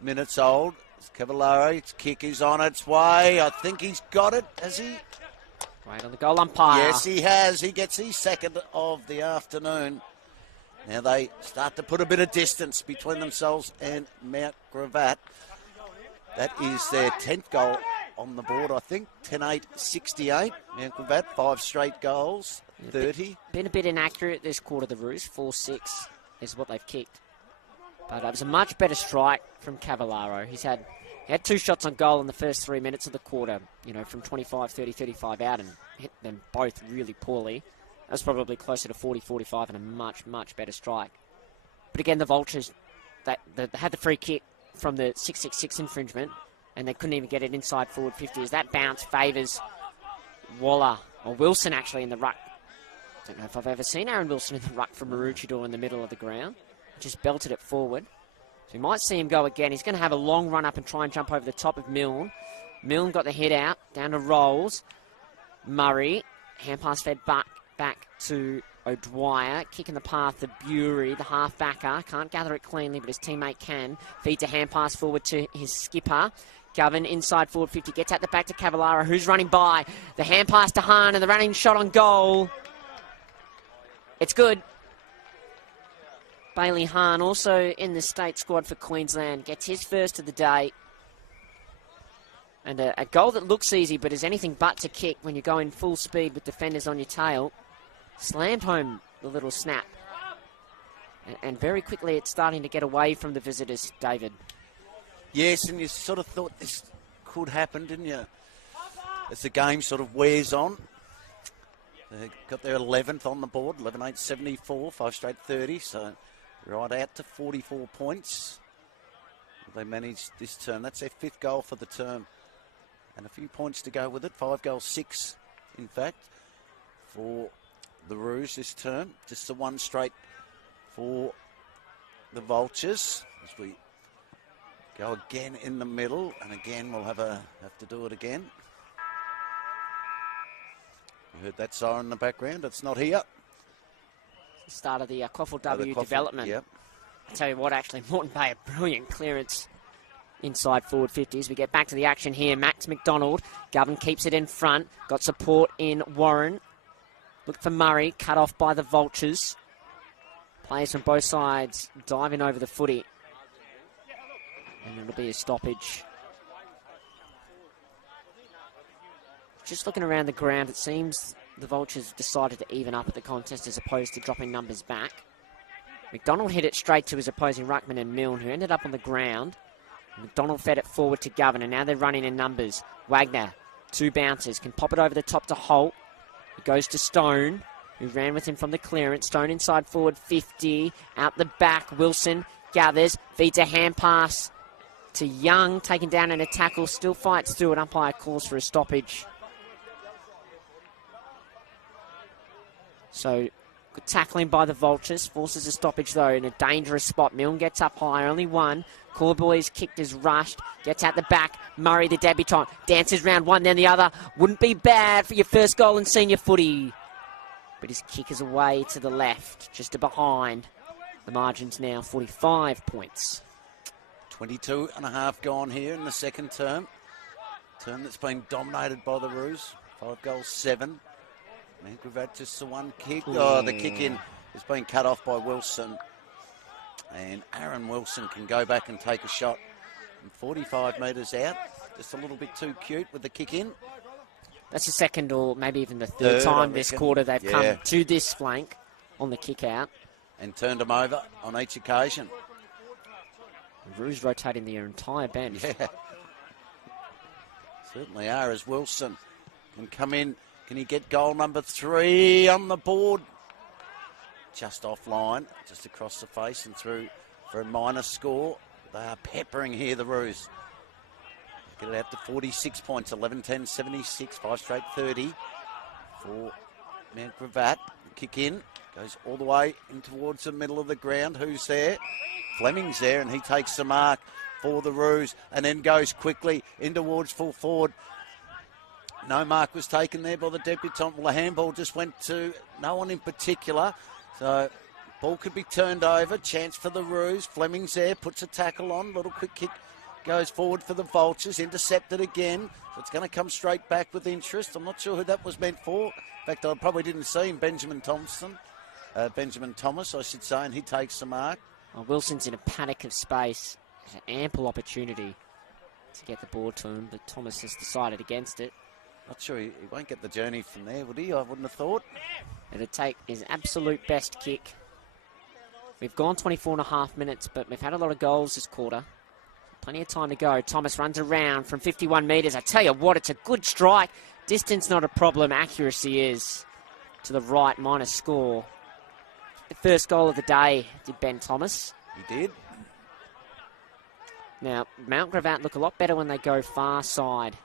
minutes old. It's Cavallero, its kick is on its way. I think he's got it, has he? Right on the goal umpire. Yes, he has. He gets his second of the afternoon. Now they start to put a bit of distance between themselves and Mount Gravatt. That is their 10th goal on the board, I think. 10-8-68. Mount Gravatt, 5 straight goals, 30. Been a bit inaccurate this quarter, the Roos. 4-6 is what they've kicked. But it was a much better strike from Cavallaro. He had 2 shots on goal in the first 3 minutes of the quarter, from 25, 30, 35 out, and hit them both really poorly. That was probably closer to 40, 45 and a much, much better strike. But again, the Vultures, they had the free kick from the 666 infringement, and they couldn't even get it inside forward 50 as that bounce favours Waller, or Wilson actually, in the ruck. I don't know if I've ever seen Aaron Wilson in the ruck from Maroochydore in the middle of the ground. Just belted it forward. So we might see him go again. He's going to have a long run up and try and jump over the top of Milne. Milne got the head out, down to Rolls. Murray, hand pass fed back to O'Dwyer, kicking the path to Bury, the half-backer. Can't gather it cleanly, but his teammate can. Feeds a hand pass forward to his skipper. Govan inside forward 50, gets at the back to Cavallaro, who's running by. The hand pass to Hahn, and the running shot on goal. It's good. Bailey Hahn, also in the state squad for Queensland, gets his first of the day. And a goal that looks easy, but is anything but to kick when you go in full speed with defenders on your tail. Slammed home the little snap. And very quickly it's starting to get away from the visitors, David. Yes, and you sort of thought this could happen, didn't you? As the game sort of wears on. They got their 11th on the board, 11-8-74, 5 straight 30, so right out to 44 points. They managed this term. That's their 5th goal for the term. And a few points to go with it. 5 goals, 6, in fact, for the Rouge this term. Just the 1 straight for the Vultures. As we go again in the middle, and again we'll have to do it again. You heard that siren in the background. It's not here. Start of the QAFL W development. Yep. I tell you what, actually, Moreton Bay, a brilliant clearance inside forward 50s. We get back to the action here. Max McDonald. Govan keeps it in front. Got support in Warren. Look for Murray. Cut off by the Vultures. Players from both sides diving over the footy. And it'll be a stoppage. Just looking around the ground, it seems the Vultures decided to even up at the contest as opposed to dropping numbers back. McDonald hit it straight to his opposing ruckman and Milne, who ended up on the ground. McDonald fed it forward to Govan, and now they're running in numbers. Wagner, 2 bounces, can pop it over the top to Holt. It goes to Stone, who ran with him from the clearance. Stone inside forward 50, out the back. Wilson gathers, feeds a hand pass to Young, taken down in a tackle, still fights through it. Umpire calls for a stoppage. So, good tackling by the Vultures. Forces a stoppage, though, in a dangerous spot. Milne gets up high, only 1. Corboy's kicked is rushed. Gets out the back. Murray, the debutant, dances round one, then the other. Wouldn't be bad for your first goal in senior footy. But his kick is away to the left, just to behind. The margin's now 45 points. 22 and a half gone here in the second term. Term that's been dominated by the Roos. 5 goals, 7. Gravatt just the 1 kick. Oh, the kick in has been cut off by Wilson. And Aaron Wilson can go back and take a shot from 45 metres out. Just a little bit too cute with the kick in. That's the second or maybe even the third time this quarter they've come to this flank on the kick out. And turned them over on each occasion. Rouge rotating their entire bench. Yeah. Certainly are, as Wilson can come in. Can he get goal number 3 on the board? Just offline, just across the face and through for a minor score. They are peppering here, the Roos. Get it out to 46 points, 11-10-76, 5 straight 30 for Mount Gravatt. Kick in, goes all the way in towards the middle of the ground. Who's there? Fleming's there, and he takes the mark for the Roos and then goes quickly in towards full forward. No mark was taken there by the debutant. Well, the handball just went to no one in particular. So, ball could be turned over. Chance for the Roos. Fleming's there, puts a tackle on. Little quick kick goes forward for the Vultures, intercepted again. So it's going to come straight back with interest. I'm not sure who that was meant for. In fact, I probably didn't see him, Benjamin Thomas, I should say, and he takes the mark. Well, Wilson's in a panic of space. There's an ample opportunity to get the ball to him, but Thomas has decided against it. Not sure he won't get the journey from there, would he? I wouldn't have thought. It'll take his absolute best kick. We've gone 24.5 minutes, but we've had a lot of goals this quarter. Plenty of time to go. Thomas runs around from 51 metres. I tell you what, it's a good strike. Distance not a problem. Accuracy is. To the right, minus score. The first goal of the day did Ben Thomas. He did. Now, Mount Gravatt look a lot better when they go far side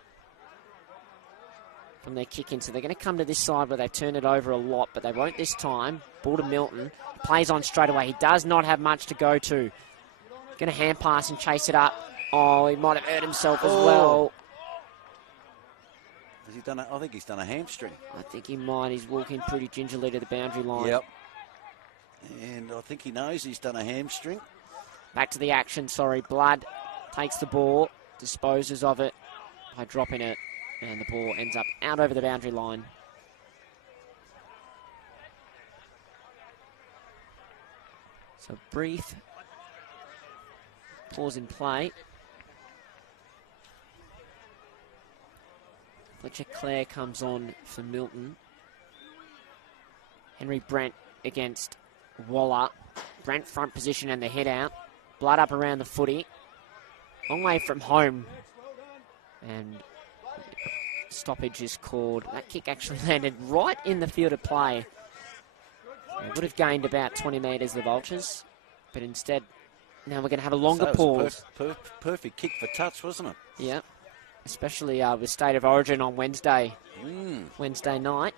from their kick in. So they're going to come to this side where they turn it over a lot, but they won't this time. Ball to Milton. Plays on straight away. He does not have much to go to. Going to hand pass and chase it up. Oh, he might have hurt himself as well. Has he done I think he's done a hamstring. I think he might. He's walking pretty gingerly to the boundary line. Yep. And I think he knows he's done a hamstring. Back to the action, Blood takes the ball, disposes of it by dropping it, and the ball ends up out over the boundary line. So brief pause in play. Fletcher Clare comes on for Milton. Henry Brent against Waller. Brent front position and the head out. Blood up around the footy. Long way from home. And stoppage is called. That kick actually landed right in the field of play. They would have gained about 20 metres, the Vultures. But instead, now we're going to have a longer pause. Perfect kick for touch, wasn't it? Yeah. Especially with State of Origin on Wednesday. Wednesday night.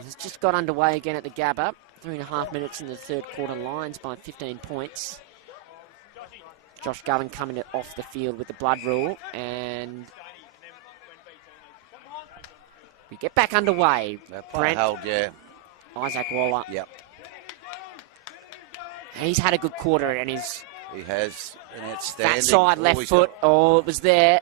It's just got underway again at the Gabba. 3.5 minutes in the third quarter, Lions by 15 points. Josh Govan coming off the field with the blood rule, and we get back underway. Brent held, yeah. Isaac Waller. Yep. He's had a good quarter, and he has an outstanding. That side left foot. Oh, it was there.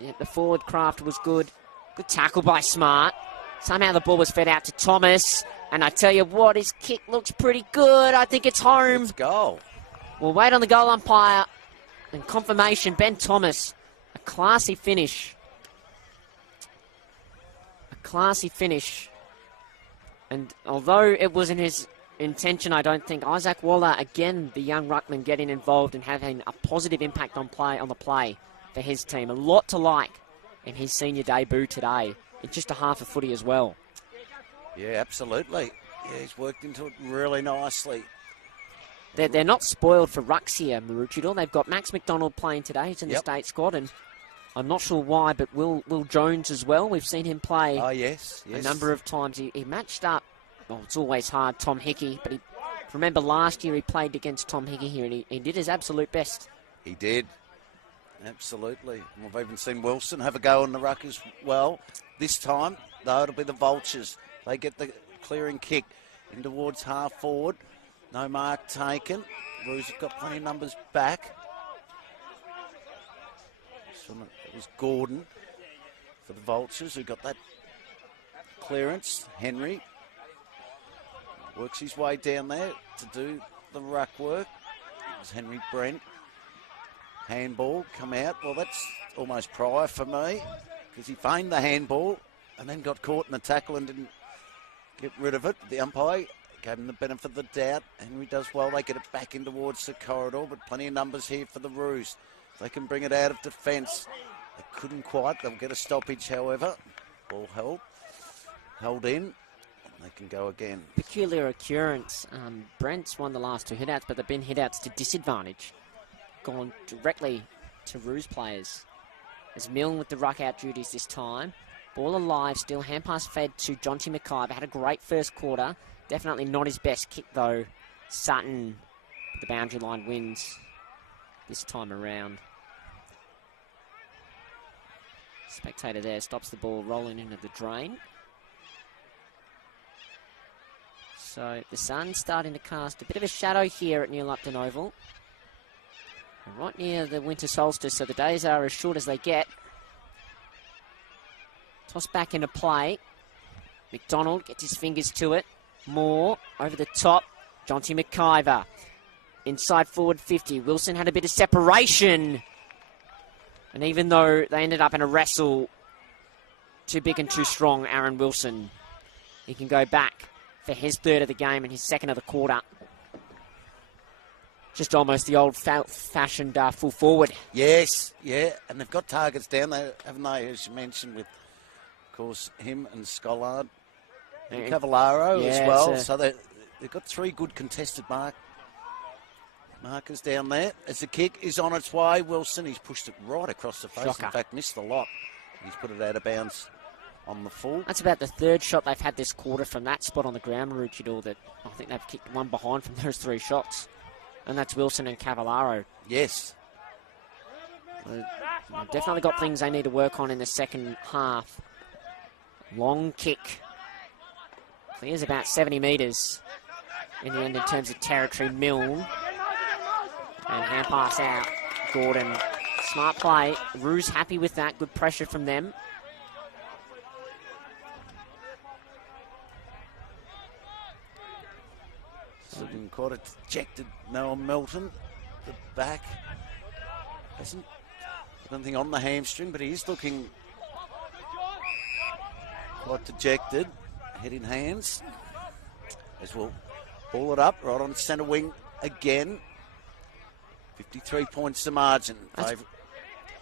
Yeah, the forward craft was good. Good tackle by Smart. Somehow the ball was fed out to Thomas. And I tell you what, his kick looks pretty good. I think it's home. Let's go. We'll wait on the goal umpire. And confirmation, Ben Thomas. A classy finish. A classy finish. And although it wasn't his intention, I don't think Isaac Waller, again, the young ruckman, getting involved and having a positive impact on the play for his team. A lot to like in his senior debut today. In just a half a footy as well. Yeah, absolutely. Yeah, he's worked into it really nicely. They're not spoiled for rucks here, Maroochydore. They've got Max McDonald playing today. He's in the state squad, and I'm not sure why, but Will Jones as well. We've seen him play a number of times. He matched up. Well, it's always hard, Tom Hickey, but remember last year he played against Tom Hickey here, and he did his absolute best. He did. Absolutely. And we've even seen Wilson have a go on the ruck as well. This time, though, it'll be the Vultures. They get the clearing kick in towards half forward. No mark taken. Roos have got plenty of numbers back. It was Gordon for the Vultures who got that clearance. Henry works his way down there to do the ruck work. It was Henry Brent. Handball come out. Well, that's almost prior for me because he feigned the handball and then got caught in the tackle and didn't get rid of it. The umpire gave him the benefit of the doubt. Henry does well. They get it back in towards the corridor, but plenty of numbers here for the Roos. They can bring it out of defence. They couldn't quite. They'll get a stoppage, however. Ball held in. And they can go again. Peculiar occurrence. Brent's won the last two hitouts, but they've been hitouts to disadvantage. Gone directly to Roos players. There's Milne with the ruck out duties this time. Ball alive still. Hand pass fed to Jonty McIver. Had a great first quarter. Definitely not his best kick though. Sutton, the boundary line, wins this time around. Spectator there stops the ball rolling into the drain. So the sun's starting to cast a bit of a shadow here at New Lupton Oval. Right near the winter solstice, so the days are as short as they get. Toss back into play. McDonald gets his fingers to it. Moore over the top. Jonty McIver. Inside forward 50. Wilson had a bit of separation. And even though they ended up in a wrestle, too big and too strong, Aaron Wilson, he can go back for his third of the game and his second of the quarter. Just almost the old-fashioned full forward. Yes, yeah, and they've got targets down there, haven't they, as you mentioned, with, of course, him and Scollard and Cavallaro as well. So they've got 3 good contested markers down there. As the kick is on its way, Wilson, he's pushed it right across the face. Shocker. In fact, missed the lot. He's put it out of bounds on the full. That's about the third shot they've had this quarter from that spot on the ground, Maroochydore, that I think they've kicked one behind from those 3 shots. And that's Wilson and Cavallaro. Yes. They've definitely got things they need to work on in the second half. Long kick. Clears about 70 metres in the end in terms of territory. Milne. And hand pass out. Gordon. Smart play. Roos happy with that. Good pressure from them. Looking quite a dejected Noah Melton. The back hasn't got anything on the hamstring, but he is looking quite dejected. Head in hands. As we'll ball it up right on centre wing again. 53 points to margin. Favour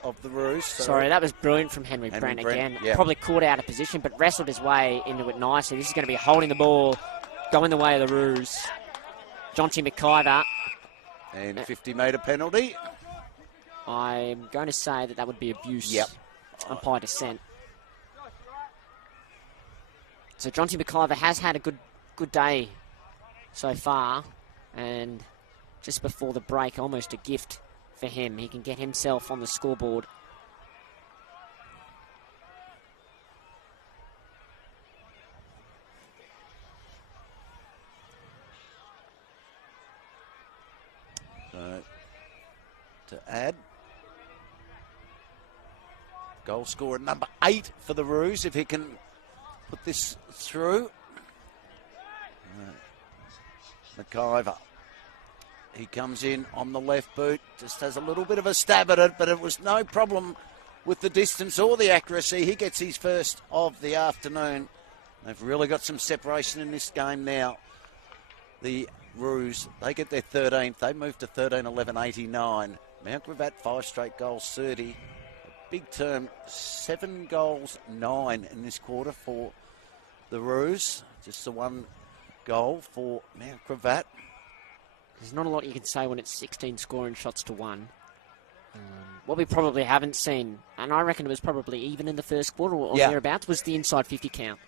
of the Roos. Sorry, that was brilliant from Henry Brent again. Yeah. Probably caught out of position, but wrestled his way into it nicely. This is going to be holding the ball, going the way of the Roos. Jonty McIver. And 50-metre penalty. I'm going to say that would be abuse. Yep. Umpire dissent. So Jonty McIver has had a good day so far. And just before the break, almost a gift for him. He can get himself on the scoreboard. To add, goal scorer number 8 for the Roos, if he can put this through. McIver. He comes in on the left boot, just has a little bit of a stab at it, but it was no problem with the distance or the accuracy. He gets his first of the afternoon. They've really got some separation in this game now. The Roos, they get their 13th. They move to 13-11-89. Mount Gravatt, 5 straight goals, 30. A big term, 7 goals, 9 in this quarter for the Roos. Just the 1 goal for Mount Gravatt. There's not a lot you can say when it's 16 scoring shots to 1. What we probably haven't seen, and I reckon it was probably even in the first quarter or thereabouts, was the inside 50 count.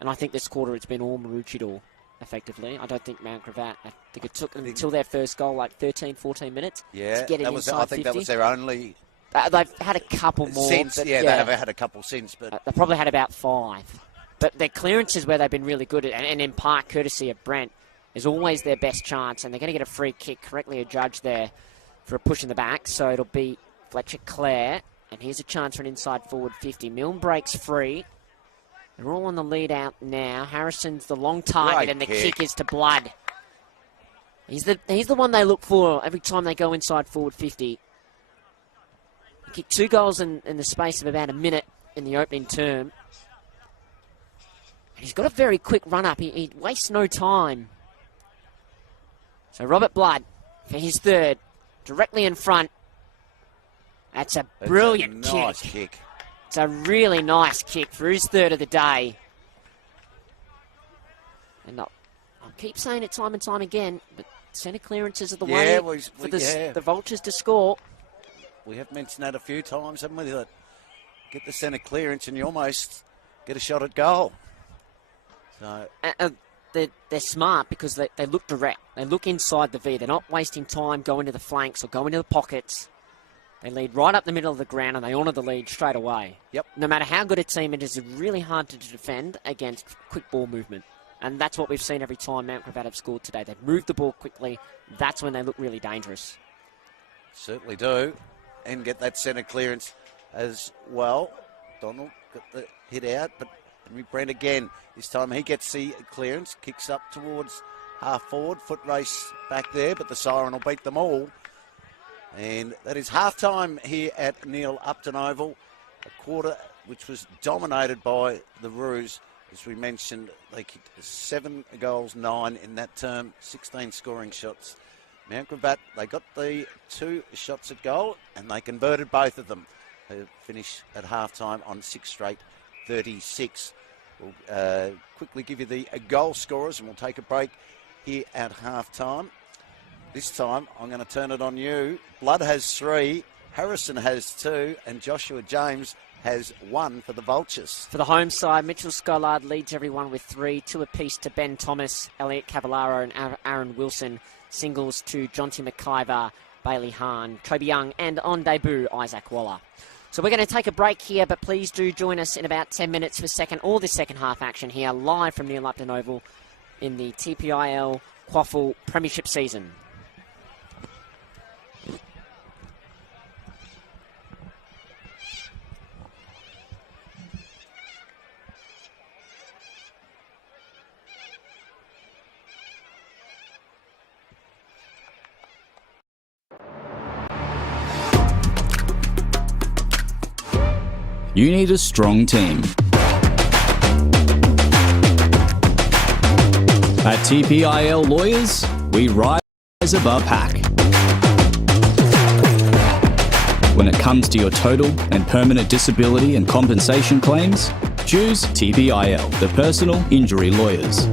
And I think this quarter it's been all Maroochydore, effectively. I don't think Mount Gravatt. I think it took them until their first goal, like 13, 14 minutes to get it inside 50. I think that was their only... they've had a couple more. Since, they have had a couple since. But they probably had about 5. But their clearances where they've been really good, and in part courtesy of Brent, is always their best chance, and they're going to get a free kick, correctly adjudged there for a push in the back, so it'll be Fletcher Clare, and here's a chance for an inside forward 50. Milne breaks free. They're all on the lead out now. Harrison's the long target, and the kick is to Blood. He's the one they look for every time they go inside forward 50. He kicked 2 goals in the space of about a minute in the opening term. He's got a very quick run-up. He wastes no time. So Robert Blood for his third, directly in front. That's a brilliant nice kick. It's a really nice kick for his third of the day. And I'll keep saying it time and time again, but centre clearances are the way for the Vultures to score. We have mentioned that a few times, haven't we? That get the centre clearance and you almost get a shot at goal. So they're smart because they look direct. They look inside the V. They're not wasting time going to the flanks or going to the pockets. They lead right up the middle of the ground and they honour the lead straight away. Yep. No matter how good a team it is, it's really hard to defend against quick ball movement. And that's what we've seen every time Mount Gravatt have scored today. They've moved the ball quickly. That's when they look really dangerous. Certainly do. And get that centre clearance as well. Donald got the hit out, but Henry Brent again. This time he gets the clearance, kicks up towards half forward, foot race back there, but the siren will beat them all. And that is half-time here at Neil Upton Oval. A quarter which was dominated by the Roos. As we mentioned, they kicked 7 goals, 9 in that term, 16 scoring shots. Mount Gravatt, they got the 2 shots at goal and they converted both of them. They finish at half-time on 6 straight, 36. We'll quickly give you the goal scorers and we'll take a break here at half-time. This time, I'm going to turn it on you. Blood has 3, Harrison has 2, and Joshua James has 1 for the Vultures. For the home side, Mitchell Scollard leads everyone with 3, 2 apiece to Ben Thomas, Elliot Cavallaro and Aaron Wilson. Singles to Jonty McIver, Bailey Hahn, Kobe Young, and on debut, Isaac Waller. So we're going to take a break here, but please do join us in about 10 minutes for the second half action here, live from Neil Upton Oval in the TPIL QAFL Premiership season. You need a strong team. At TPIL Lawyers, we rise above pack. When it comes to your total and permanent disability and compensation claims, choose TPIL, the personal injury lawyers.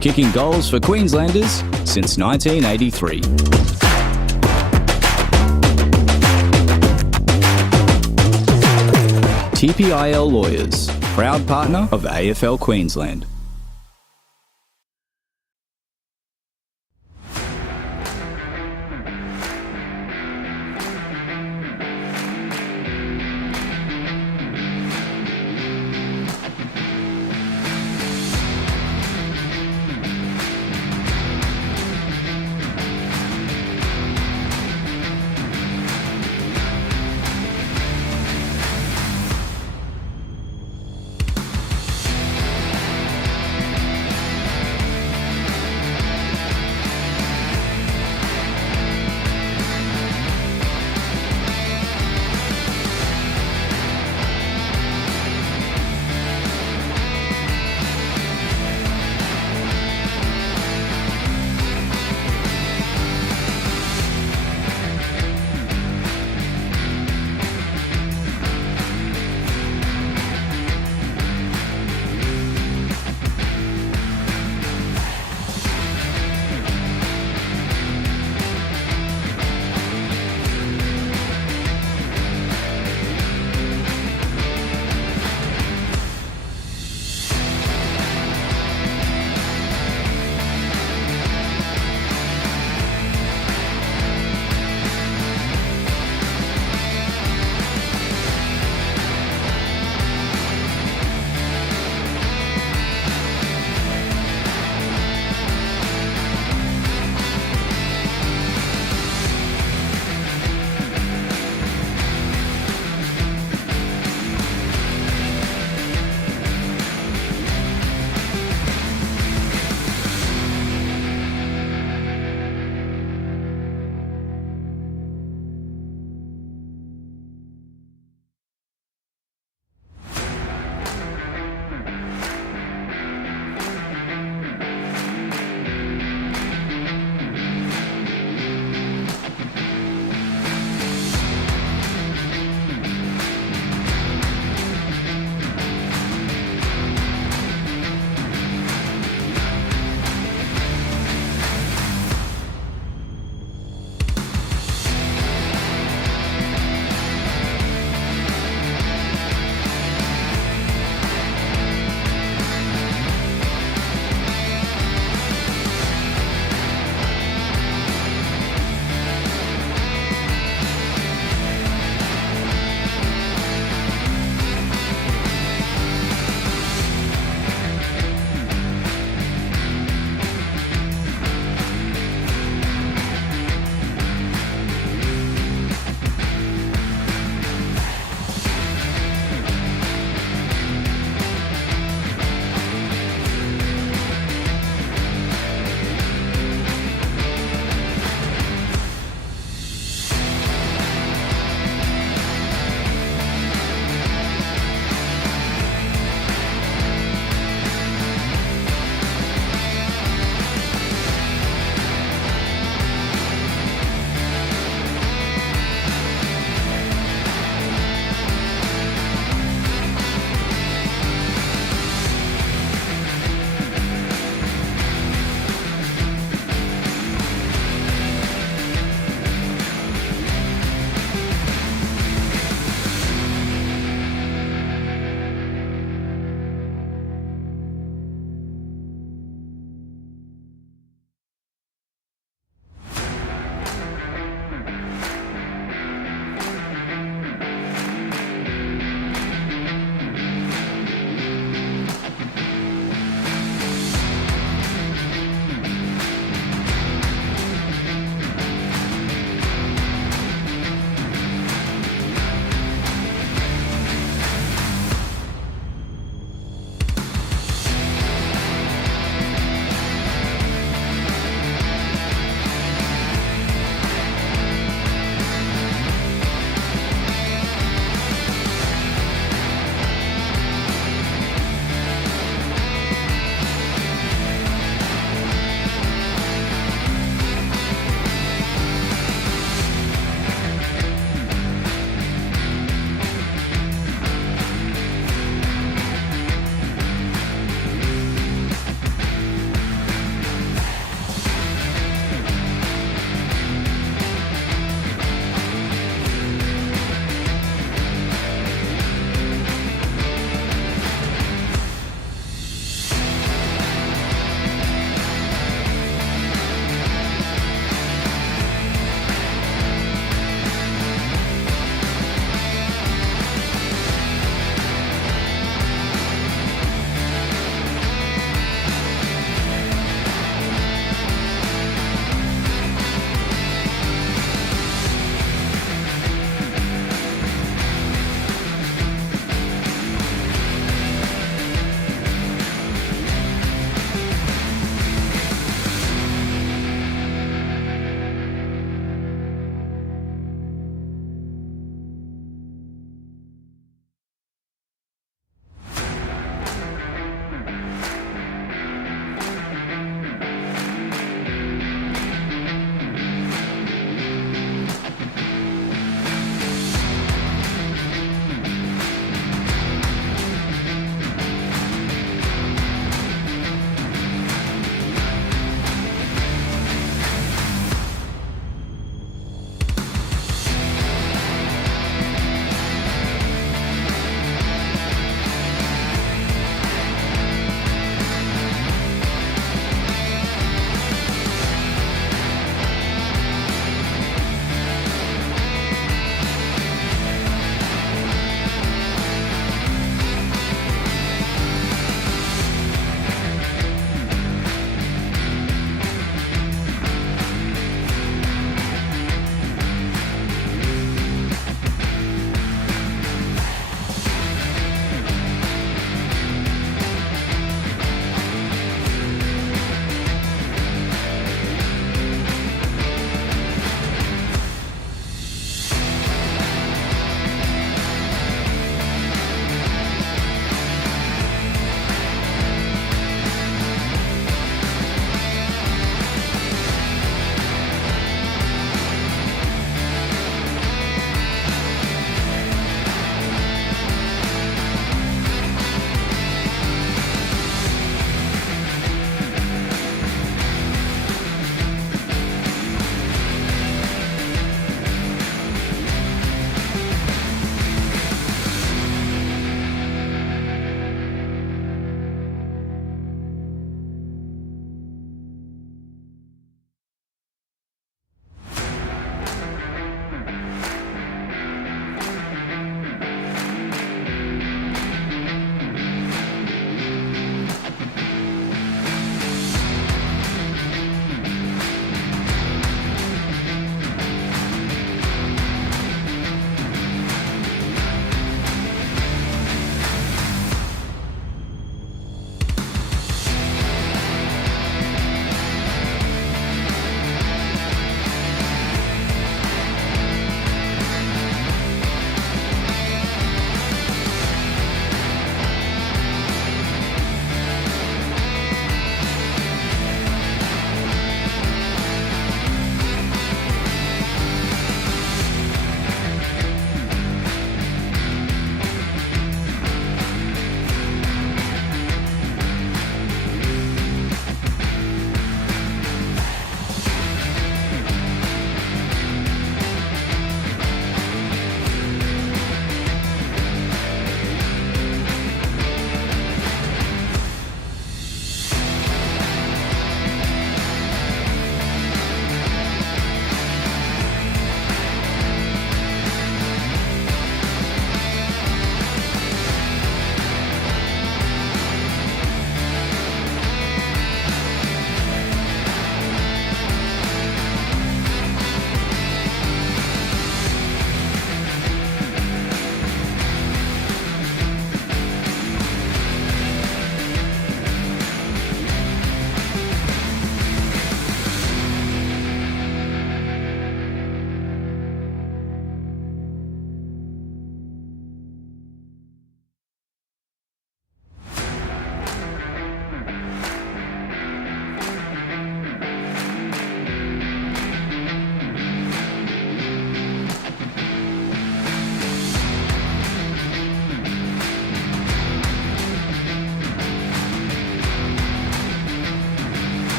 Kicking goals for Queenslanders since 1983. TPIL Lawyers, proud partner of AFL Queensland.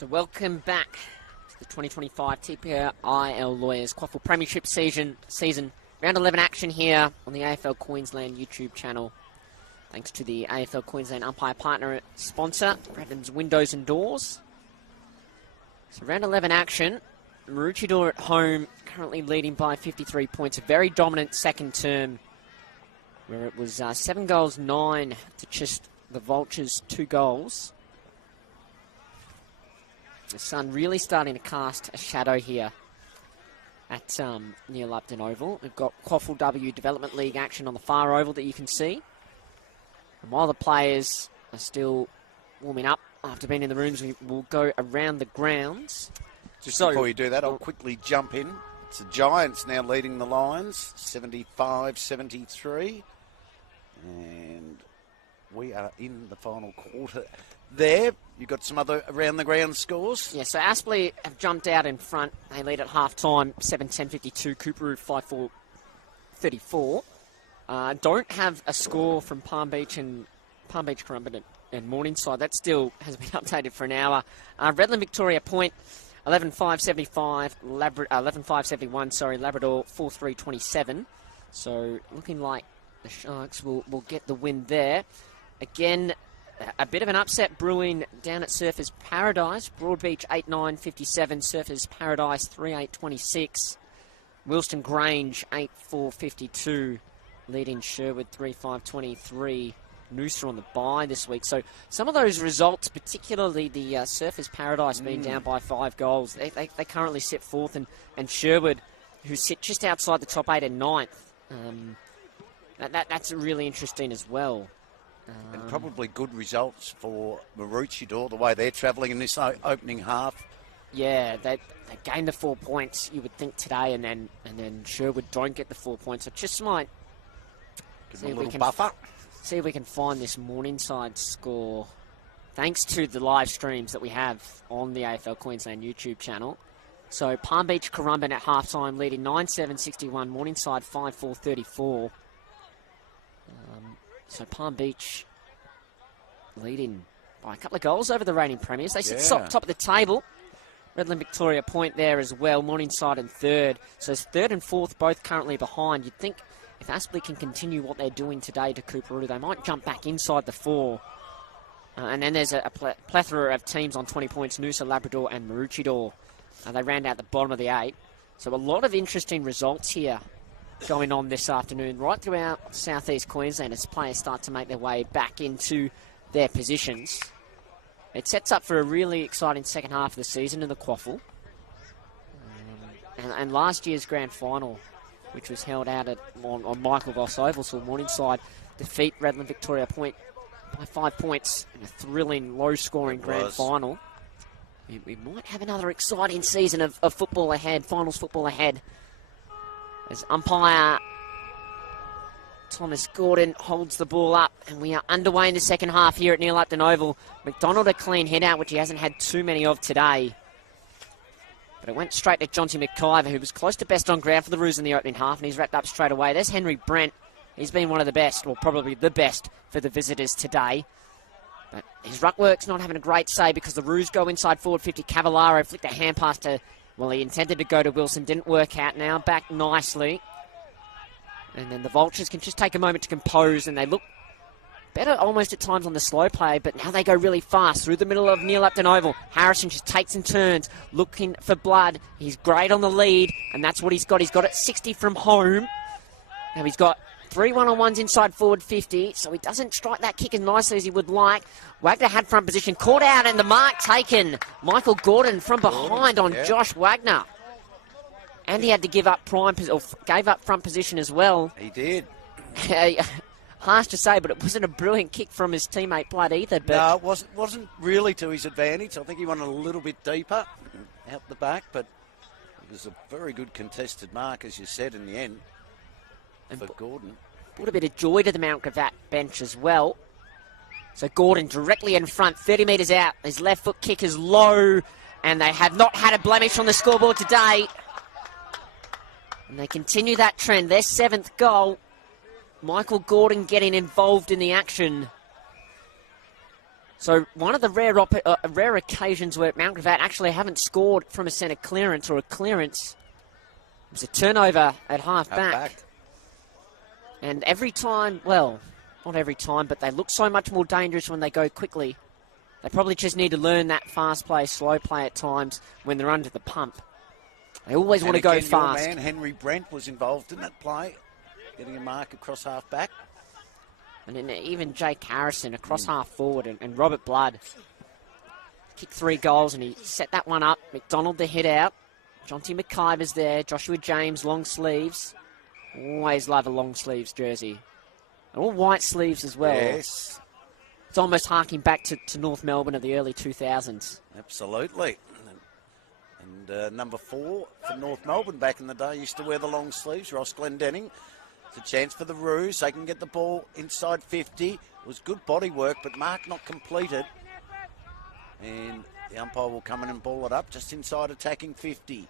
So welcome back to the 2025 TPIL Lawyers QAFL Premiership season. Round 11 action here on the AFL Queensland YouTube channel. Thanks to the AFL Queensland umpire partner sponsor, Bradham's Windows and Doors. So round 11 action. Maroochydore at home, currently leading by 53 points. A very dominant second term, where it was 7 goals, 9 to just the Vultures, 2 goals. The sun really starting to cast a shadow here at near Lupton Oval. We've got QAFL W Development League action on the far oval that you can see. And while the players are still warming up after being in the rooms, we will go around the grounds. Just before you do that, I'll quickly jump in. It's the Giants now leading the Lions, 75-73. And we are in the final quarter there. You've got some other around-the-ground scores. Yeah, so Aspley have jumped out in front. They lead at half-time, 7-10-52. Cooperoo 5-4-34. Don't have a score from Palm Beach, Currumbin and Morningside. That still has been updated for an hour. Redland Victoria Point, 11-5-75. 11-5-71, sorry. Labrador 4-3-27. So looking like the Sharks will get the win there. Again, a bit of an upset brewing down at Surfers Paradise. Broadbeach 8-9-57. Surfers Paradise 3-8-26. Wilston Grange 8-4-52. Leading Sherwood 3-5-23. Noosa on the bye this week. So some of those results, particularly the Surfers Paradise being down by 5 goals, they currently sit 4th. And Sherwood, who sit just outside the top 8 and 9th. That's really interesting as well. And probably good results for Maroochydore, the way they're travelling in this opening half. Yeah, they gained the 4 points, you would think, today, and then Sherwood don't get the 4 points. So just might give them a little buffer. See if we can find this Morningside score, thanks to the live streams that we have on the AFL Queensland YouTube channel. So Palm Beach Currumbin at halftime leading 9-7-61, Morningside 5-4-34. So Palm Beach leading by a couple of goals over the reigning premiers. They sit top of the table. Redland Victoria Point there as well. Morningside in 3rd. So it's 3rd and 4th both currently behind. You'd think if Aspley can continue what they're doing today to Cooperoo, they might jump back inside the 4. And then there's a plethora of teams on 20 points. Noosa, Labrador and Maroochydore. They round out the bottom of the 8. So a lot of interesting results here going on this afternoon right throughout southeast Queensland as players start to make their way back into their positions. It sets up for a really exciting second half of the season in the QAFL. And last year's grand final, which was held out on Michael Voss Oval, saw Morningside defeat Redland Victoria Point by 5 points in a thrilling, low-scoring grand final. We might have another exciting season of football ahead, finals football ahead, as umpire Thomas Gordon holds the ball up, and we are underway in the second half here at Neil Upton Oval. McDonald a clean hit out, which he hasn't had too many of today. But it went straight to Jonty McIver, who was close to best on ground for the Roos in the opening half, and he's wrapped up straight away. There's Henry Brent. He's been one of the best, or probably the best, for the visitors today. But his ruck work's not having a great say because the Roos go inside forward 50. Cavallaro flicked a hand pass to, well, he intended to go to Wilson, didn't work out. Now back nicely. And then the Vultures can just take a moment to compose, and they look better almost at times on the slow play, but now they go really fast through the middle of Neil Upton Oval. Harrison just takes and turns, looking for blood. He's great on the lead, and that's what he's got. He's got it 60 from home. Now he's got 3 one-on-ones inside forward 50, so he doesn't strike that kick as nicely as he would like. Wagner had front position, caught out, and the mark taken. Michael Gordon from behind on Josh Wagner. And he had to give up gave up front position as well. He did. Harsh to say, but it wasn't a brilliant kick from his teammate Blood either. But no, it wasn't really to his advantage. I think he wanted a little bit deeper out the back, but it was a very good contested mark, as you said, in the end for Gordon. Brought a bit of joy to the Mount Gravatt bench as well. So Gordon directly in front, 30 metres out. His left foot kick is low, and they have not had a blemish on the scoreboard today. And they continue that trend. Their 7th goal. Michael Gordon getting involved in the action. So one of the rare occasions where Mount Gravatt actually haven't scored from a centre clearance or a clearance was a turnover at half back. And every time, well, not every time, but they look so much more dangerous when they go quickly. They probably just need to learn that fast play, slow play at times when they're under the pump. They always want to go fast. Your man, Henry Brent, was involved in that play, getting a mark across half back. And then even Jake Harrison across half forward and Robert Blood kicked 3 goals and he set that one up. McDonald the hit out. Jonty McIver's there. Joshua James, long sleeves. Always love a long sleeves jersey. And all white sleeves as well. Yes. It's almost harking back to North Melbourne of the early 2000s. Absolutely. And number 4 for North Melbourne back in the day used to wear the long sleeves, Ross Glendenning. It's a chance for the Roos. They can get the ball inside 50. It was good body work, but mark not completed. And the umpire will come in and ball it up just inside attacking 50.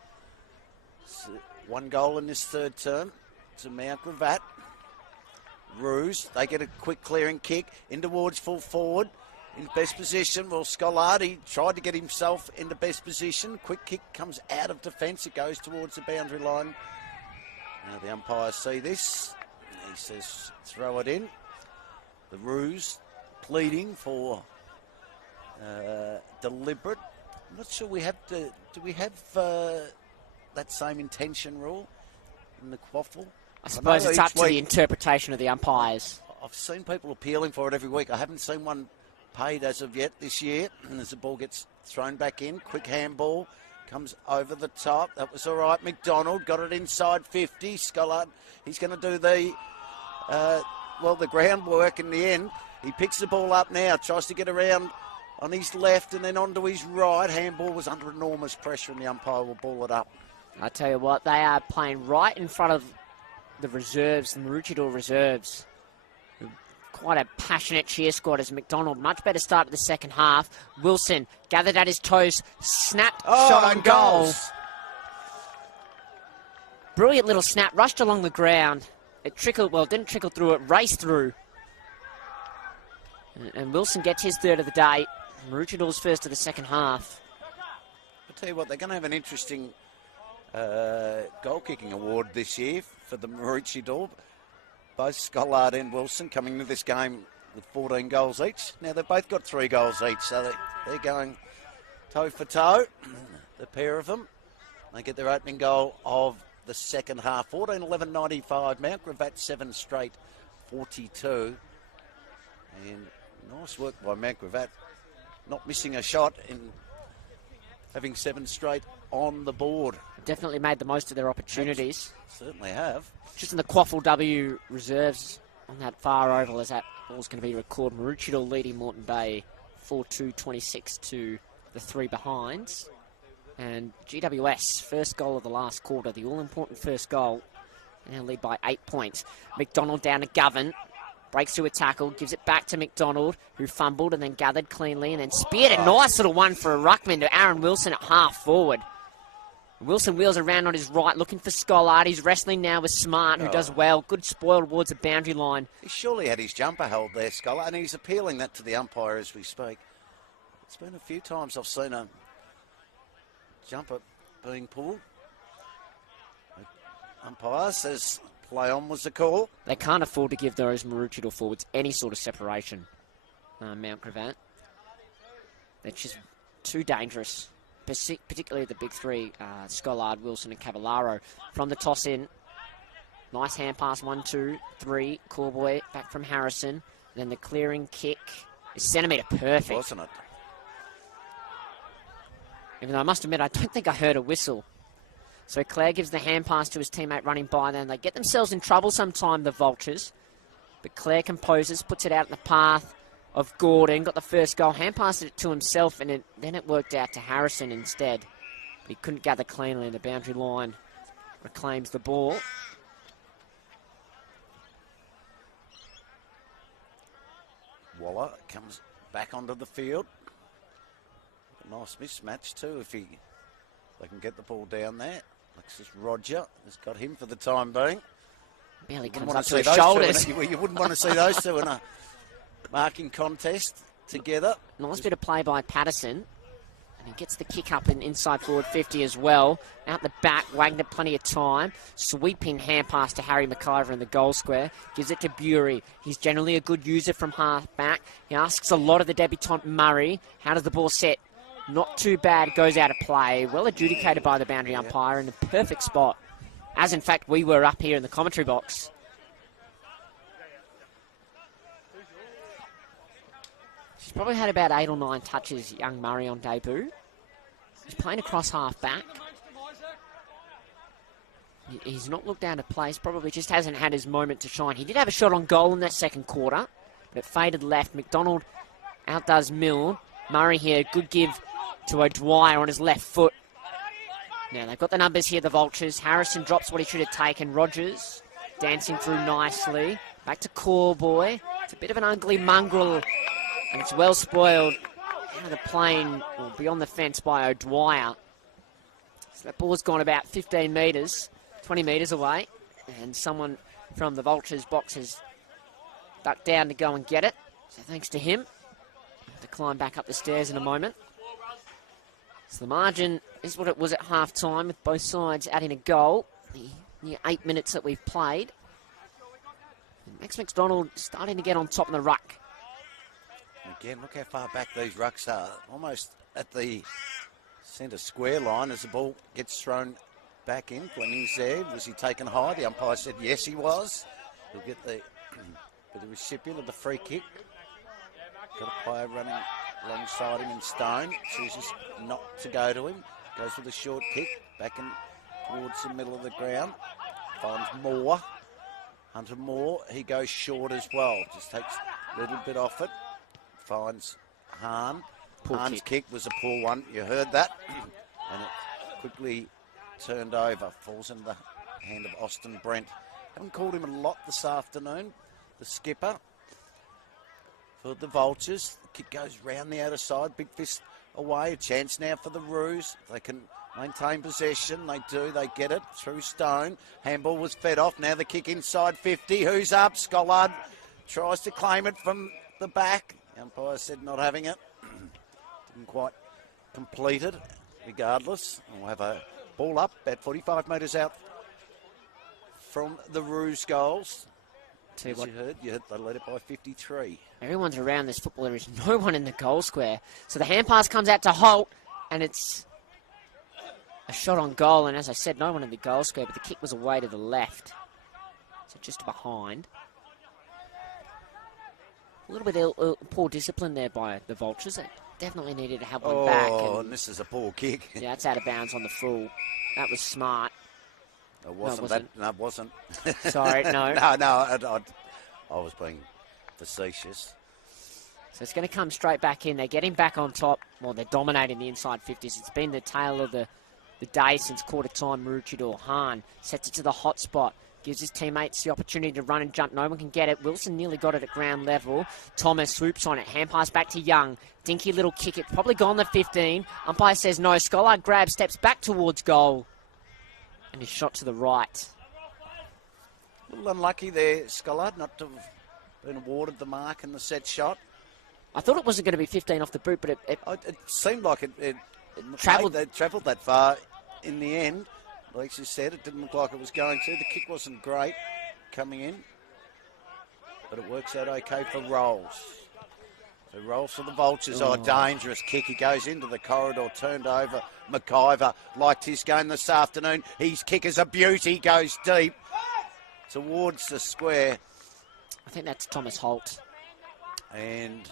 So 1 goal in this third term to Mount Gravatt. Roos, they get a quick clearing kick in towards full forward. In best position, well, Scolari tried to get himself into best position. Quick kick comes out of defence. It goes towards the boundary line. Now the umpires see this. He says, throw it in. The Roos pleading for deliberate. I'm not sure we have to. Do we have that same intention rule in the QAFL? I suppose it's up to the interpretation of the umpires. I've seen people appealing for it every week. I haven't seen one paid as of yet this year. And as the ball gets thrown back in, quick handball comes over the top. That was all right. McDonald got it inside 50. Scollard, he's going to do the groundwork in the end. He picks the ball up now, tries to get around on his left and then onto his right. Handball was under enormous pressure and the umpire will ball it up. I tell you what, they are playing right in front of the reserves, the Maroochydore reserves. Quite a passionate cheer squad as McDonald. Much better start to the second half. Wilson gathered at his toes, snapped, shot on goal. Brilliant little snap, rushed along the ground. It trickled, well, didn't trickle through, it raced through. And Wilson gets his third of the day. Maroochidore's first of the second half. I'll tell you what, they're going to have an interesting goal-kicking award this year for the Maroochydore. Both Scollard and Wilson coming to this game with 14 goals each. Now, they've both got 3 goals each, so they're going toe for toe, the pair of them. They get their opening goal of the second half. 14-11-95. Mount Gravatt 7 straight, 42. And nice work by Mount Gravatt, not missing a shot and having 7 straight on the board. Definitely made the most of their opportunities. Certainly have. Just in the QAFL W reserves on that far oval as that ball's going to be recorded. Maroochydore leading Moreton Bay 4-2, 26 to the 3 behinds. And GWS, first goal of the last quarter, the all-important first goal. Now lead by 8 points. McDonald down to Govan. Breaks through a tackle, gives it back to McDonald, who fumbled and then gathered cleanly and then speared a nice little one for a ruckman to Aaron Wilson at half forward. Wilson wheels around on his right, looking for Scollard. He's wrestling now with Smart, who does well. Good spoil towards the boundary line. He surely had his jumper held there, Scollard, and he's appealing that to the umpire as we speak. It's been a few times I've seen a jumper being pulled. The umpire says play on was the call. They can't afford to give those Maroochydore forwards any sort of separation, Mount Gravatt. They're just too dangerous. Particularly the big 3, Scollard, Wilson and Cavallaro. From the toss in, nice hand pass, 1, 2, 3, Corboy back from Harrison. Then the clearing kick is centimetre perfect. Wasn't it? Even though I must admit, I don't think I heard a whistle. So Clare gives the hand pass to his teammate running by them. They get themselves in trouble sometime, the Vultures. But Clare composes, puts it out in the path of Gordon, got the first goal, hand passed it to himself, and then it worked out to Harrison instead. But he couldn't gather cleanly, and the boundary line reclaims the ball. Waller comes back onto the field. A nice mismatch too if they can get the ball down there. Alexis Roger has got him for the time being. Barely comes up to his shoulders. You wouldn't want to see those two in a marking contest. together. Nice bit of play by Patterson. And he gets the kick up in inside forward 50 as well. Out the back, Wagner plenty of time. Sweeping hand pass to Harry McIver in the goal square. Gives it to Bury. He's generally a good user from half back. He asks a lot of the debutant Murray. How does the ball set? Not too bad. Goes out of play. Well adjudicated by the boundary umpire in the perfect spot. As in fact we were up here in the commentary box. He's probably had about 8 or 9 touches, young Murray, on debut. He's playing across half-back. He's not looked out of place, probably just hasn't had his moment to shine. He did have a shot on goal in that second quarter, but it faded left. McDonald outdoes Milne. Murray here, good give to O'Dwyer on his left foot. Now, they've got the numbers here, the Vultures. Harrison drops what he should have taken. Rogers dancing through nicely. Back to Corboy. It's a bit of an ugly mongrel. And it's well spoiled out of the plane, or beyond the fence by O'Dwyer. So that ball's gone about 15 metres, 20 metres away. And someone from the Vultures box has ducked down to go and get it. So thanks to him. I'll have to climb back up the stairs in a moment. So the margin is what it was at half-time, with both sides adding a goal. The near 8 minutes that we've played. And Max McDonald starting to get on top of the ruck. Again, look how far back these rucks are. Almost at the centre square line as the ball gets thrown back in. Fleming's there. Was he taken high? The umpire said yes, he was. He'll get the recipient of the free kick. Got a player running alongside him in Stone. Chooses not to go to him. Goes with a short kick. Back in towards the middle of the ground. Finds Moore. Hunter Moore. He goes short as well. Just takes a little bit off it. Finds Hahn. Hahn's kick was a poor one. You heard that. And it quickly turned over. Falls into the hand of Austin Brent. Haven't called him a lot this afternoon. The skipper for the Vultures. The kick goes round the outer side. Big fist away. A chance now for the Roos. They can maintain possession. They do. They get it through Stone. Handball was fed off. Now the kick inside 50. Who's up? Scollard tries to claim it from the back. The umpire said not having it. Didn't quite complete it. Regardless, we'll have a ball up about 45 metres out from the Roos goals. As you heard, they led it by 53. Everyone's around this football. There is no one in the goal square. So the hand pass comes out to Holt, and it's a shot on goal. And as I said, no one in the goal square, but the kick was away to the left. So just behind. A little bit poor discipline there by the Vultures. They definitely needed to have one back. And this is a poor kick. Yeah, it's out of bounds on the full. That was smart. It wasn't. No, it wasn't. Sorry, no. I was being facetious. So it's going to come straight back in. They're getting back on top. Well, they're dominating the inside 50s. It's been the tale of the day since quarter time. Maroochydore. Hahn sets it to the hot spot. Gives his teammates the opportunity to run and jump. No one can get it. Wilson nearly got it at ground level. Thomas swoops on it. Hand pass back to Young. Dinky little kick. It's probably gone the 15. Umpire says no. Scollard grabs, steps back towards goal. And his shot to the right. A little unlucky there, Scollard, not to have been awarded the mark in the set shot. I thought it wasn't going to be 15 off the boot, but it seemed like it travelled. They travelled that far in the end. Like you said, it didn't look like it was going to. The kick wasn't great coming in, but it works out okay for Rolls. So Rolls for the Vultures. Oh, dangerous kick. He goes into the corridor, turned over. McIver liked his game this afternoon. His kick is a beauty, goes deep towards the square. I think that's Thomas Holt. And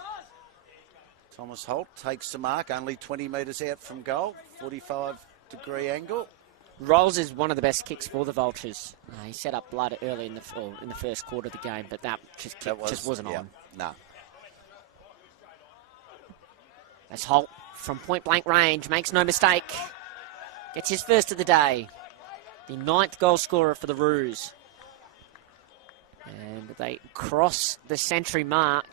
Thomas Holt takes the mark, only 20 metres out from goal, 45-degree angle. Rolls is one of the best kicks for the Vultures. He set up blood early in the first quarter of the game, but that just wasn't on. No. That's Holt from point-blank range, makes no mistake. Gets his first of the day. The 9th goal scorer for the Roos. And they cross the century mark.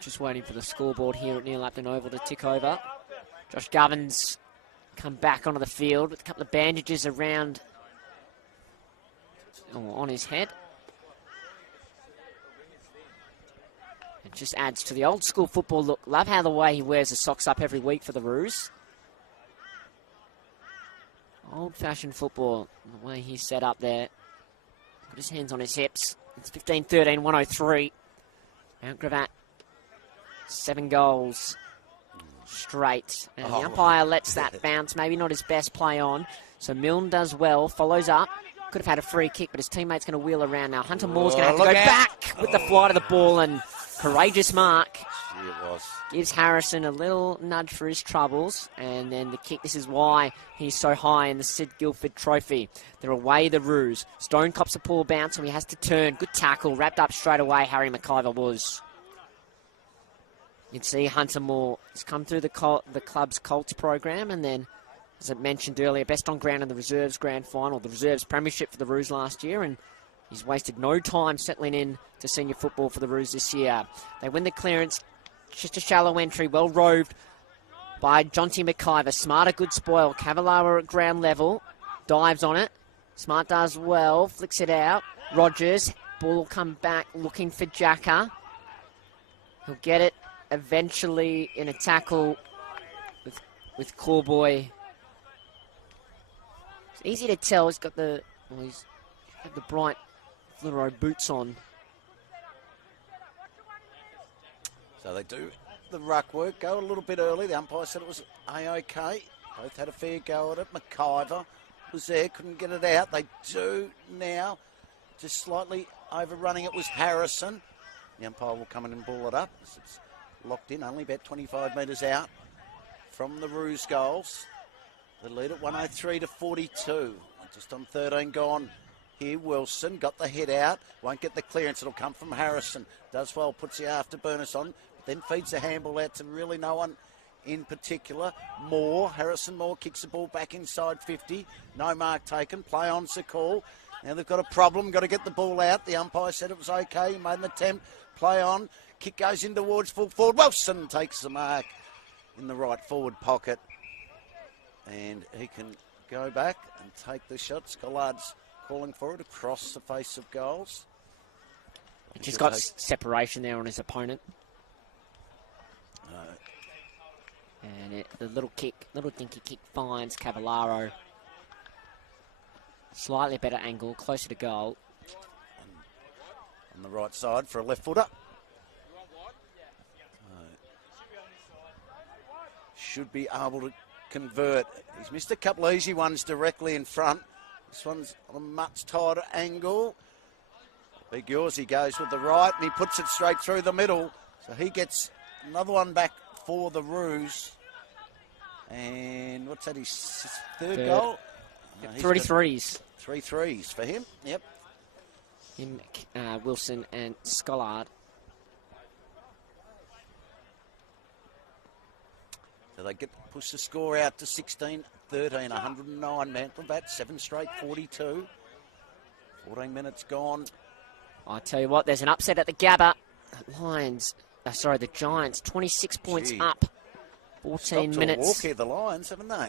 Just waiting for the scoreboard here at Neil Lapton Oval to tick over. Josh Govins come back onto the field with a couple of bandages around on his head. Just adds to the old school football look. Love how the way he wears the socks up every week for the Roos. Old-fashioned football, the way he's set up there. Got his hands on his hips. It's 15-13, 103. Mount Gravatt, 7 goals straight. And the umpire lets that bounce. Maybe not his best play on. So Milne does well, follows up. Could have had a free kick, but his teammate's going to wheel around now. Hunter Moore's going to have to go back with the flight of the ball, and courageous mark. It was. Gives Harrison a little nudge for his troubles, and then the kick. This is why he's so high in the Sid Guildford Trophy. They're away the Roos. Stone cops a poor bounce, and he has to turn. Good tackle, wrapped up straight away. Harry McIver was. You can see Hunter Moore has come through the club's Colts program, and then, as I mentioned earlier, best on ground in the Reserves Grand Final, the Reserves Premiership for the Roos last year, and he's wasted no time settling in to senior football for the Roos this year. They win the clearance. Just a shallow entry, well roved by Jonty McIver. Smart, a good spoil. Cavallaro at ground level, dives on it. Smart does well, flicks it out. Rogers, ball will come back looking for Jacker. He'll get it eventually in a tackle with Clawboy. It's easy to tell. He's got the bright fluoro boots on. So they do the ruck work, go a little bit early. The umpire said it was A-OK. Both had a fair go at it. McIver was there, couldn't get it out. They do now. Just slightly overrunning it was Harrison. The umpire will come in and ball it up. It's locked in, only about 25 metres out from the Roos goals. They lead at 103-42. Just on 13 gone. Here, Wilson got the head out. Won't get the clearance. It'll come from Harrison. Does well, puts the afterburners on. Then feeds the handball out to really no one in particular. Harrison Moore kicks the ball back inside 50. No mark taken. Play on's the call. Now they've got a problem. Got to get the ball out. The umpire said it was okay. He made an attempt. Play on. Kick goes in towards full forward. Wilson takes the mark in the right forward pocket. And he can go back and take the shot. Scollard's calling for it across the face of goals. He just got separation there on his opponent. And the little dinky kick finds Cavallaro. Slightly better angle, closer to goal. On the right side for a left footer. Should be able to convert. He's missed a couple of easy ones directly in front. This one's on a much tighter angle. Big yours, he goes with the right and he puts it straight through the middle. So he gets another one back for the Roos. And what's that, his third goal? 3 threes. 3 threes for him, yep. Him, Wilson and Scollard. So they push the score out to 16-13, 109 Mantle Bat, 7 straight, 42. 14 minutes gone. I tell you what, there's an upset at the Gabba. The Giants, 26 points up. 14 minutes. Walk here, the Lions, haven't they?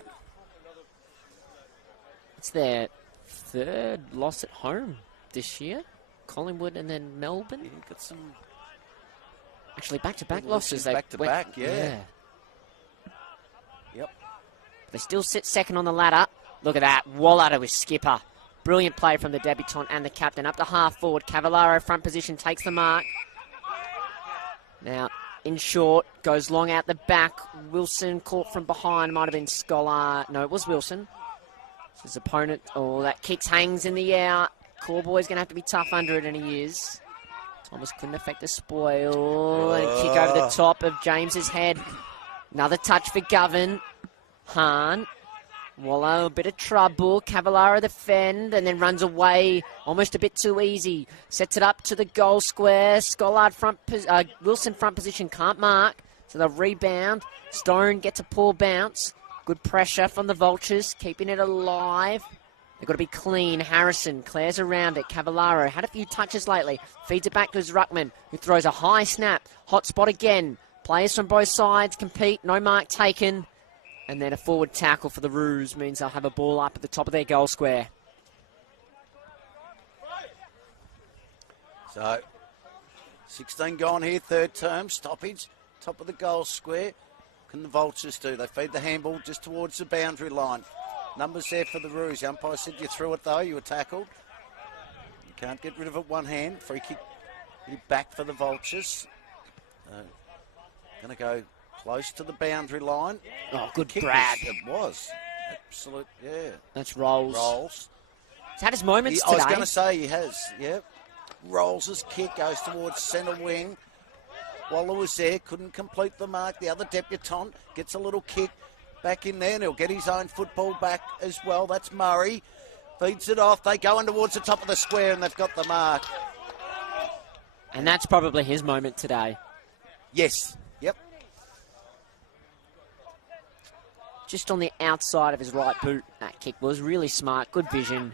It's their third loss at home this year. Collingwood and then Melbourne. Yeah, got some. Actually, back-to-back losses. Back-to-back, yeah. Yep. They still sit second on the ladder. Look at that. Waller to his skipper. Brilliant play from the debutant and the captain. Up to half forward. Cavallaro front position takes the mark. Now, in short, goes long out the back. Wilson caught from behind. Might have been Scholar. No, it was Wilson. His opponent. Oh, that kicks hangs in the air. Clawboy's going to have to be tough under it, and he is. Thomas couldn't affect the spoil. And a kick over the top of James's head. Another touch for Govan. Hahn. Waller, a bit of trouble. Cavallaro the fend and then runs away almost a bit too easy. Sets it up to the goal square. Scollard Wilson front position can't mark. So they'll rebound. Stone gets a poor bounce. Good pressure from the Vultures, keeping it alive. They've got to be clean. Harrison clears around it. Cavallaro had a few touches lately. Feeds it back to his ruckman, who throws a high snap. Hot spot again. Players from both sides compete. No mark taken. And then a forward tackle for the Roos means they'll have a ball up at the top of their goal square. So, 16 gone here, third term, stoppage, top of the goal square. What can the Vultures do? They feed the handball just towards the boundary line. Numbers there for the Roos. The umpire said you threw it though, you were tackled. You can't get rid of it one hand. Free kick back for the Vultures. Going to go close to the boundary line. Oh, good Kick grab. It was. Absolute, yeah. That's Rolls. Rolls. He's had his moments I today. was going to say he has, yeah. Rolls' kick goes towards centre wing. Waller was there, couldn't complete the mark. The other debutant gets a little kick back in there, and he'll get his own football back as well. That's Murray. Feeds it off. They go in towards the top of the square, and they've got the mark. And that's probably his moment today. Yes. Yep. Just on the outside of his right boot, that kick was really smart. Good vision.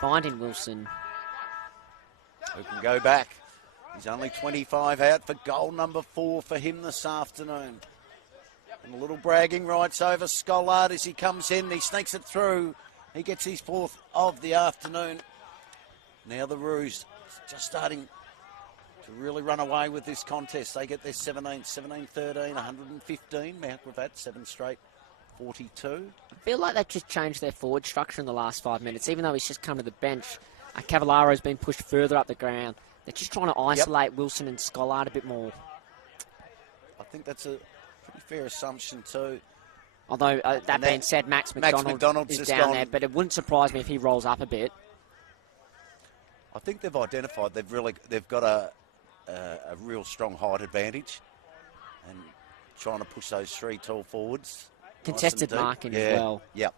Finding Wilson. Who can go back? He's only 25 out for goal number 4 for him this afternoon. And a little bragging rights over Scollard as he comes in. He sneaks it through. He gets his 4th of the afternoon. Now the Roos just starting to really run away with this contest. They get their 17-13, 115. Mount Gravatt, 7 straight, 42. I feel like they've just changed their forward structure in the last 5 minutes, even though he's just come to the bench. Cavalaro's been pushed further up the ground. They're just trying to isolate Wilson and Scollard a bit more. I think that's a pretty fair assumption too. Although, that being said, Max McDonald is down there, but it wouldn't surprise me if he rolls up a bit. I think they've identified they've got a real strong height advantage and trying to push those 3 tall forwards. Contested nice marking as well. Yep.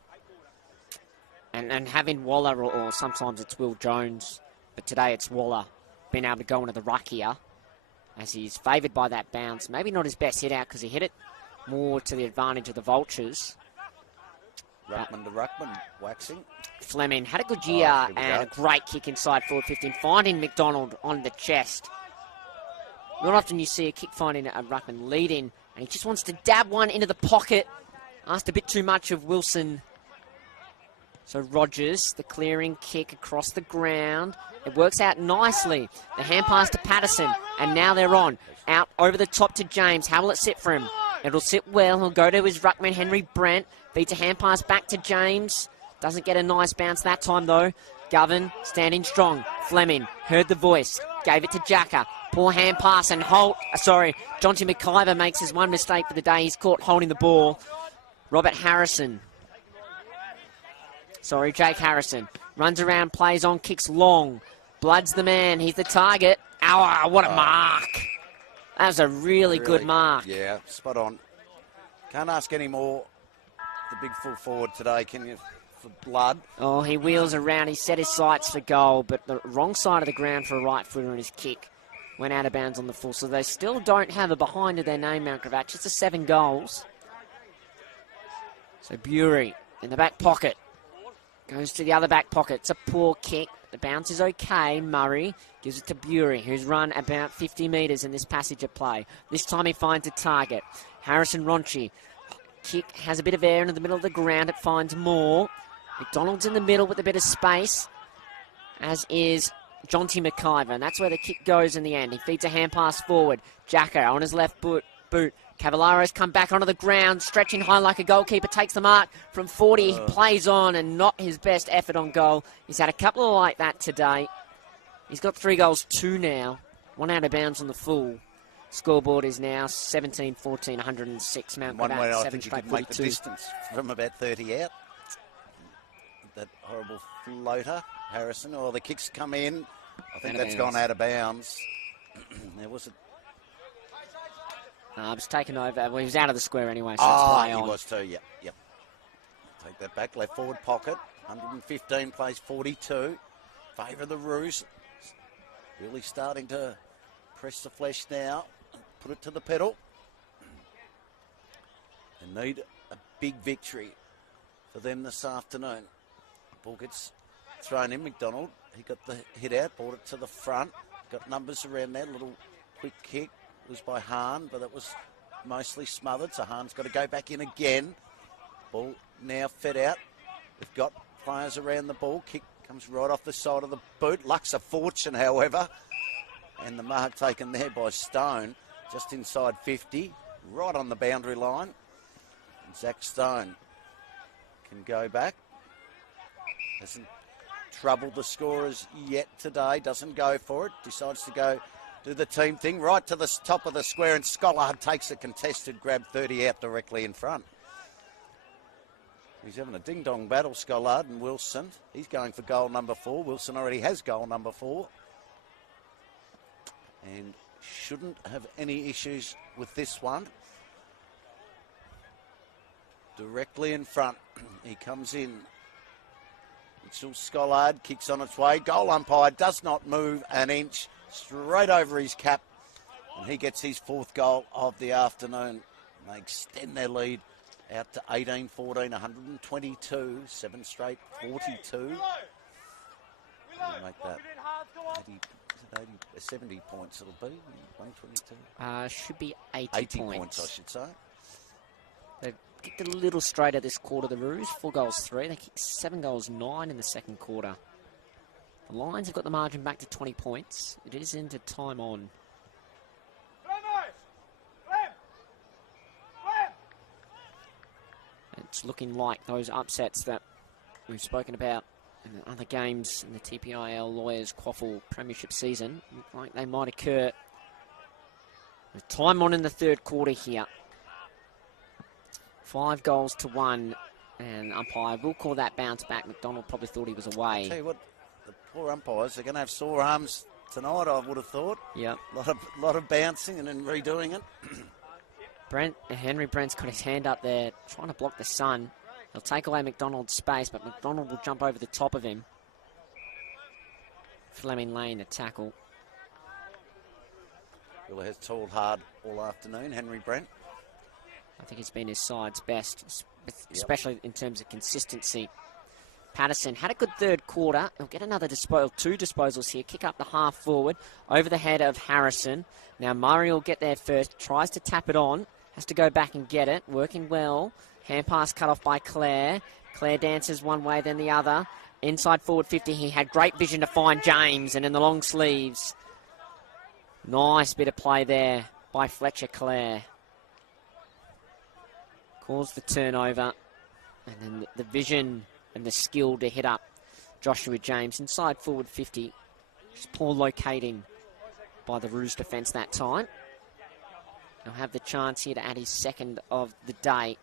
And having Waller or sometimes it's Will Jones, but today it's Waller, being able to go into the ruck here as he's favoured by that bounce. Maybe not his best hit out because he hit it more to the advantage of the Vultures. Ruckman to Ruckman, waxing. Fleming had a good year and a great kick inside forward 15, finding McDonald on the chest. Not often you see a kick finding a Ruckman leading, and he just wants to dab one into the pocket. Asked a bit too much of Wilson. So Rogers, the clearing kick across the ground. It works out nicely. The hand pass to Patterson, and now they're on. Out over the top to James. How will it sit for him? It'll sit well. He'll go to his ruckman, Henry Brent. Beats a hand pass back to James. Doesn't get a nice bounce that time, though. Govan standing strong. Fleming heard the voice. Gave it to Jacker. Poor hand pass and Jonty McIver makes his one mistake for the day. He's caught holding the ball. Jake Harrison. Runs around, plays on, kicks long. Blood's the man. He's the target. Ow, what a mark. That was a really good mark. Yeah, spot on. Can't ask any more. The big full forward today, can you, for Blood? Oh, he wheels around. He set his sights for goal, but the wrong side of the ground for a right footer, and his kick went out of bounds on the full. So they still don't have a behind to their name, Mount Gravatt. Just 7 goals. So Bury in the back pocket. Goes to the other back pocket. It's a poor kick. The bounce is okay. Murray gives it to Bury, who's run about 50 metres in this passage of play. This time he finds a target. Harrison Ronchi. Kick has a bit of air in the middle of the ground. It finds more. McDonald's in the middle with a bit of space, as is Jonty McIver. And that's where the kick goes in the end. He feeds a hand pass forward. Jacker on his left boot. Cavalaro's come back onto the ground, stretching high like a goalkeeper, takes the mark from 40, he plays on, and not his best effort on goal. He's had a couple of like that today. He's got 3 goals, 2 now, 1 out of bounds on the full. Scoreboard is now 17-14, 106. Mount One way I 7 think you straight could make 42. the distance from about 30 out. That horrible floater, Harrison. Oh, the kick's come in. I think that's gone out of bounds. There was a... It was taken over. Well, he was out of the square anyway, so Oh, it's play he on. was too, yep. Take that back, left forward pocket. 115 plays 42. Favour of the Roos. Really starting to press the flesh now. Put it to the pedal. They need a big victory for them this afternoon. Ball gets thrown in. McDonald, he got the hit out, brought it to the front. Got numbers around there, little quick kick. It was by Hahn, but it was mostly smothered, so Hahn's got to go back in again. Ball now fed out. We've got players around the ball. Kick comes right off the side of the boot. Luck's a fortune, however. And the mark taken there by Stone, just inside 50, right on the boundary line. And Zach Stone can go back. Hasn't troubled the scorers yet today, doesn't go for it, decides to go do the team thing right to the top of the square, and Scollard takes a contested grab 30 out directly in front. He's having a ding-dong battle, Scollard and Wilson. He's going for goal number 4. Wilson already has goal number 4. And shouldn't have any issues with this one. Directly in front, he comes in. Mitchell Scollard kicks on its way. Goal umpire does not move an inch. Straight over his cap. And he gets his 4th goal of the afternoon. They extend their lead out to 18-14, 122. 7 straight, 42. We'll make that 70 points it'll be. 122. Should be 80 points, I should say. They've kicked a little straighter this quarter, the Roos. 4 goals, 3. They kicked 7 goals, 9 in the second quarter. The Lions have got the margin back to 20 points. It is into time on. It's looking like those upsets that we've spoken about in other games in the TPIL Lawyers QAFL Premiership season, look like they might occur. With time on in the third quarter here. 5 goals to 1, and umpire will call that bounce back. McDonald probably thought he was away. I'll tell you what, the poor umpires are going to have sore arms tonight, I would have thought. Yeah. Lot of bouncing and then redoing it. Henry Brent's got his hand up there, trying to block the sun. He'll take away McDonald's space, but McDonald will jump over the top of him. Fleming Lane, the tackle. Well, has toiled hard all afternoon, Henry Brent. I think it's been his side's best, especially in terms of consistency. Patterson had a good third quarter. He'll get another 2 disposals here. Kick up the half forward over the head of Harrison. Now Murray will get there first. Tries to tap it on. Has to go back and get it. Working well. Hand pass cut off by Clare. Clare dances one way, then the other. Inside forward 50. He had great vision to find James. And in the long sleeves. Nice bit of play there by Fletcher Clare. Calls the turnover. And then the vision and the skill to hit up Joshua James. Inside forward 50. Just poor locating by the Roos defence that time. He'll have the chance here to add his 2nd of the day.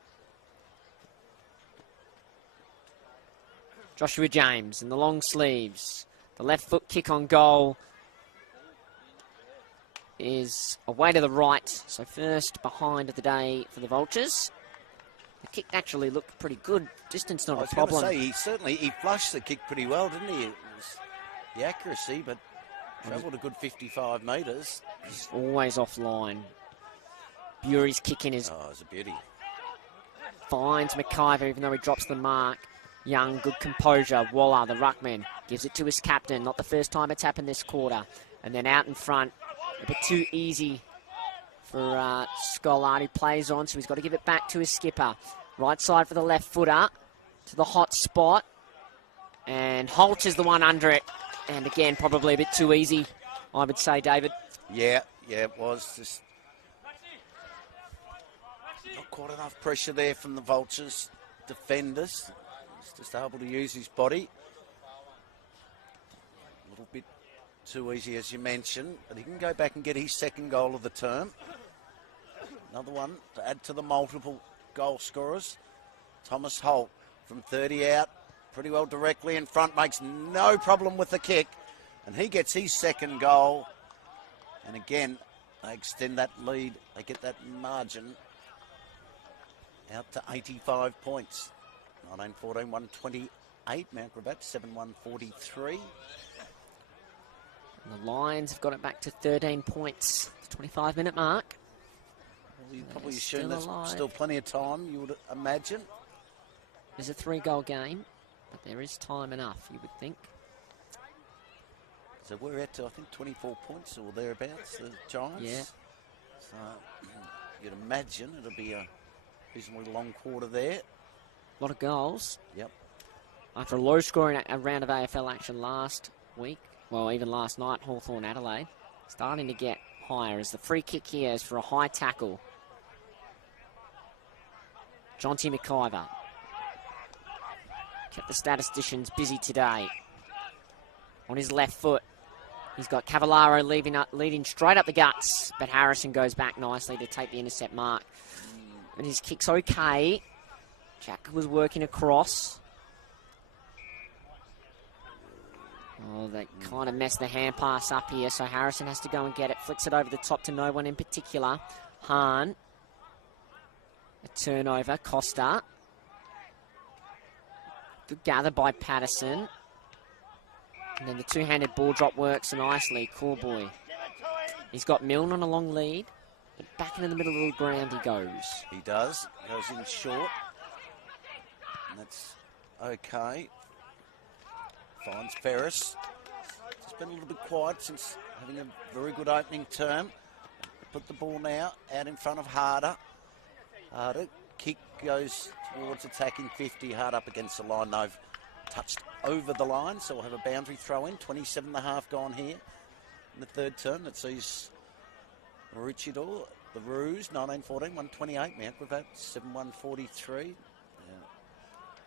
Joshua James in the long sleeves. The left foot kick on goal is away to the right. So first behind of the day for the Vultures. The kick actually looked pretty good. Distance not a problem. I was going to say, he flushed the kick pretty well, didn't he? It was the accuracy, but travelled a good 55 metres. He's always offline. Bury's kicking is... Oh, it was a beauty. Finds McIver, even though he drops the mark. Young, good composure. Waller, the ruckman, gives it to his captain. Not the first time it's happened this quarter. And then out in front, a bit too easy for Scollard, who plays on, so he's got to give it back to his skipper. Right side for the left footer, to the hot spot. And Holt is the one under it. And again, probably a bit too easy, I would say, David. Yeah, it was. Just not quite enough pressure there from the Vultures defenders. He's just able to use his body. A little bit too easy, as you mentioned, but he can go back and get his 2nd goal of the term. Another one to add to the multiple goal scorers. Thomas Holt from 30 out, pretty well directly in front, makes no problem with the kick, and he gets his 2nd goal. And again, they extend that lead, they get that margin out to 85 points. 19-14, 128, Mount Gravatt, 7-1-43. And the Lions have got it back to 13 points, the 25-minute mark. Well, you probably assume there's still plenty of time, you would imagine. There's a 3-goal game, but there is time enough, you would think. So we're at, I think, 24 points or thereabouts, the Giants. Yeah. So you'd imagine it'll be a reasonably long quarter there. A lot of goals. Yep. After a low-scoring round of AFL action last week, well, even last night, Hawthorn Adelaide. starting to get higher as the free kick here is for a high tackle. Jonty McIver. Kept the statisticians busy today. On his left foot, he's got Cavallaro leading straight up the guts, but Harrison goes back nicely to take the intercept mark. And his kick's okay. Jack was working across. Oh, they kind of messed the hand pass up here, so Harrison has to go and get it. Flicks it over the top to no one in particular. Hahn. A turnover. Costa. Good gather by Patterson. And then the two-handed ball drop works nicely. Corboy. He's got Milne on a long lead. But back into the middle of the ground he goes. He does. Goes in short. And that's okay. Finds Ferris. Just been a little bit quiet since having a very good opening term. Put the ball now out in front of Harder. Harder. Kick goes towards attacking 50. Hard up against the line. They've touched over the line, so we'll have a boundary throw in. 27.5 gone here in the third term. That sees Maroochydore, the Roos, 19-14, 128. Mount Gravatt, 7-1-43.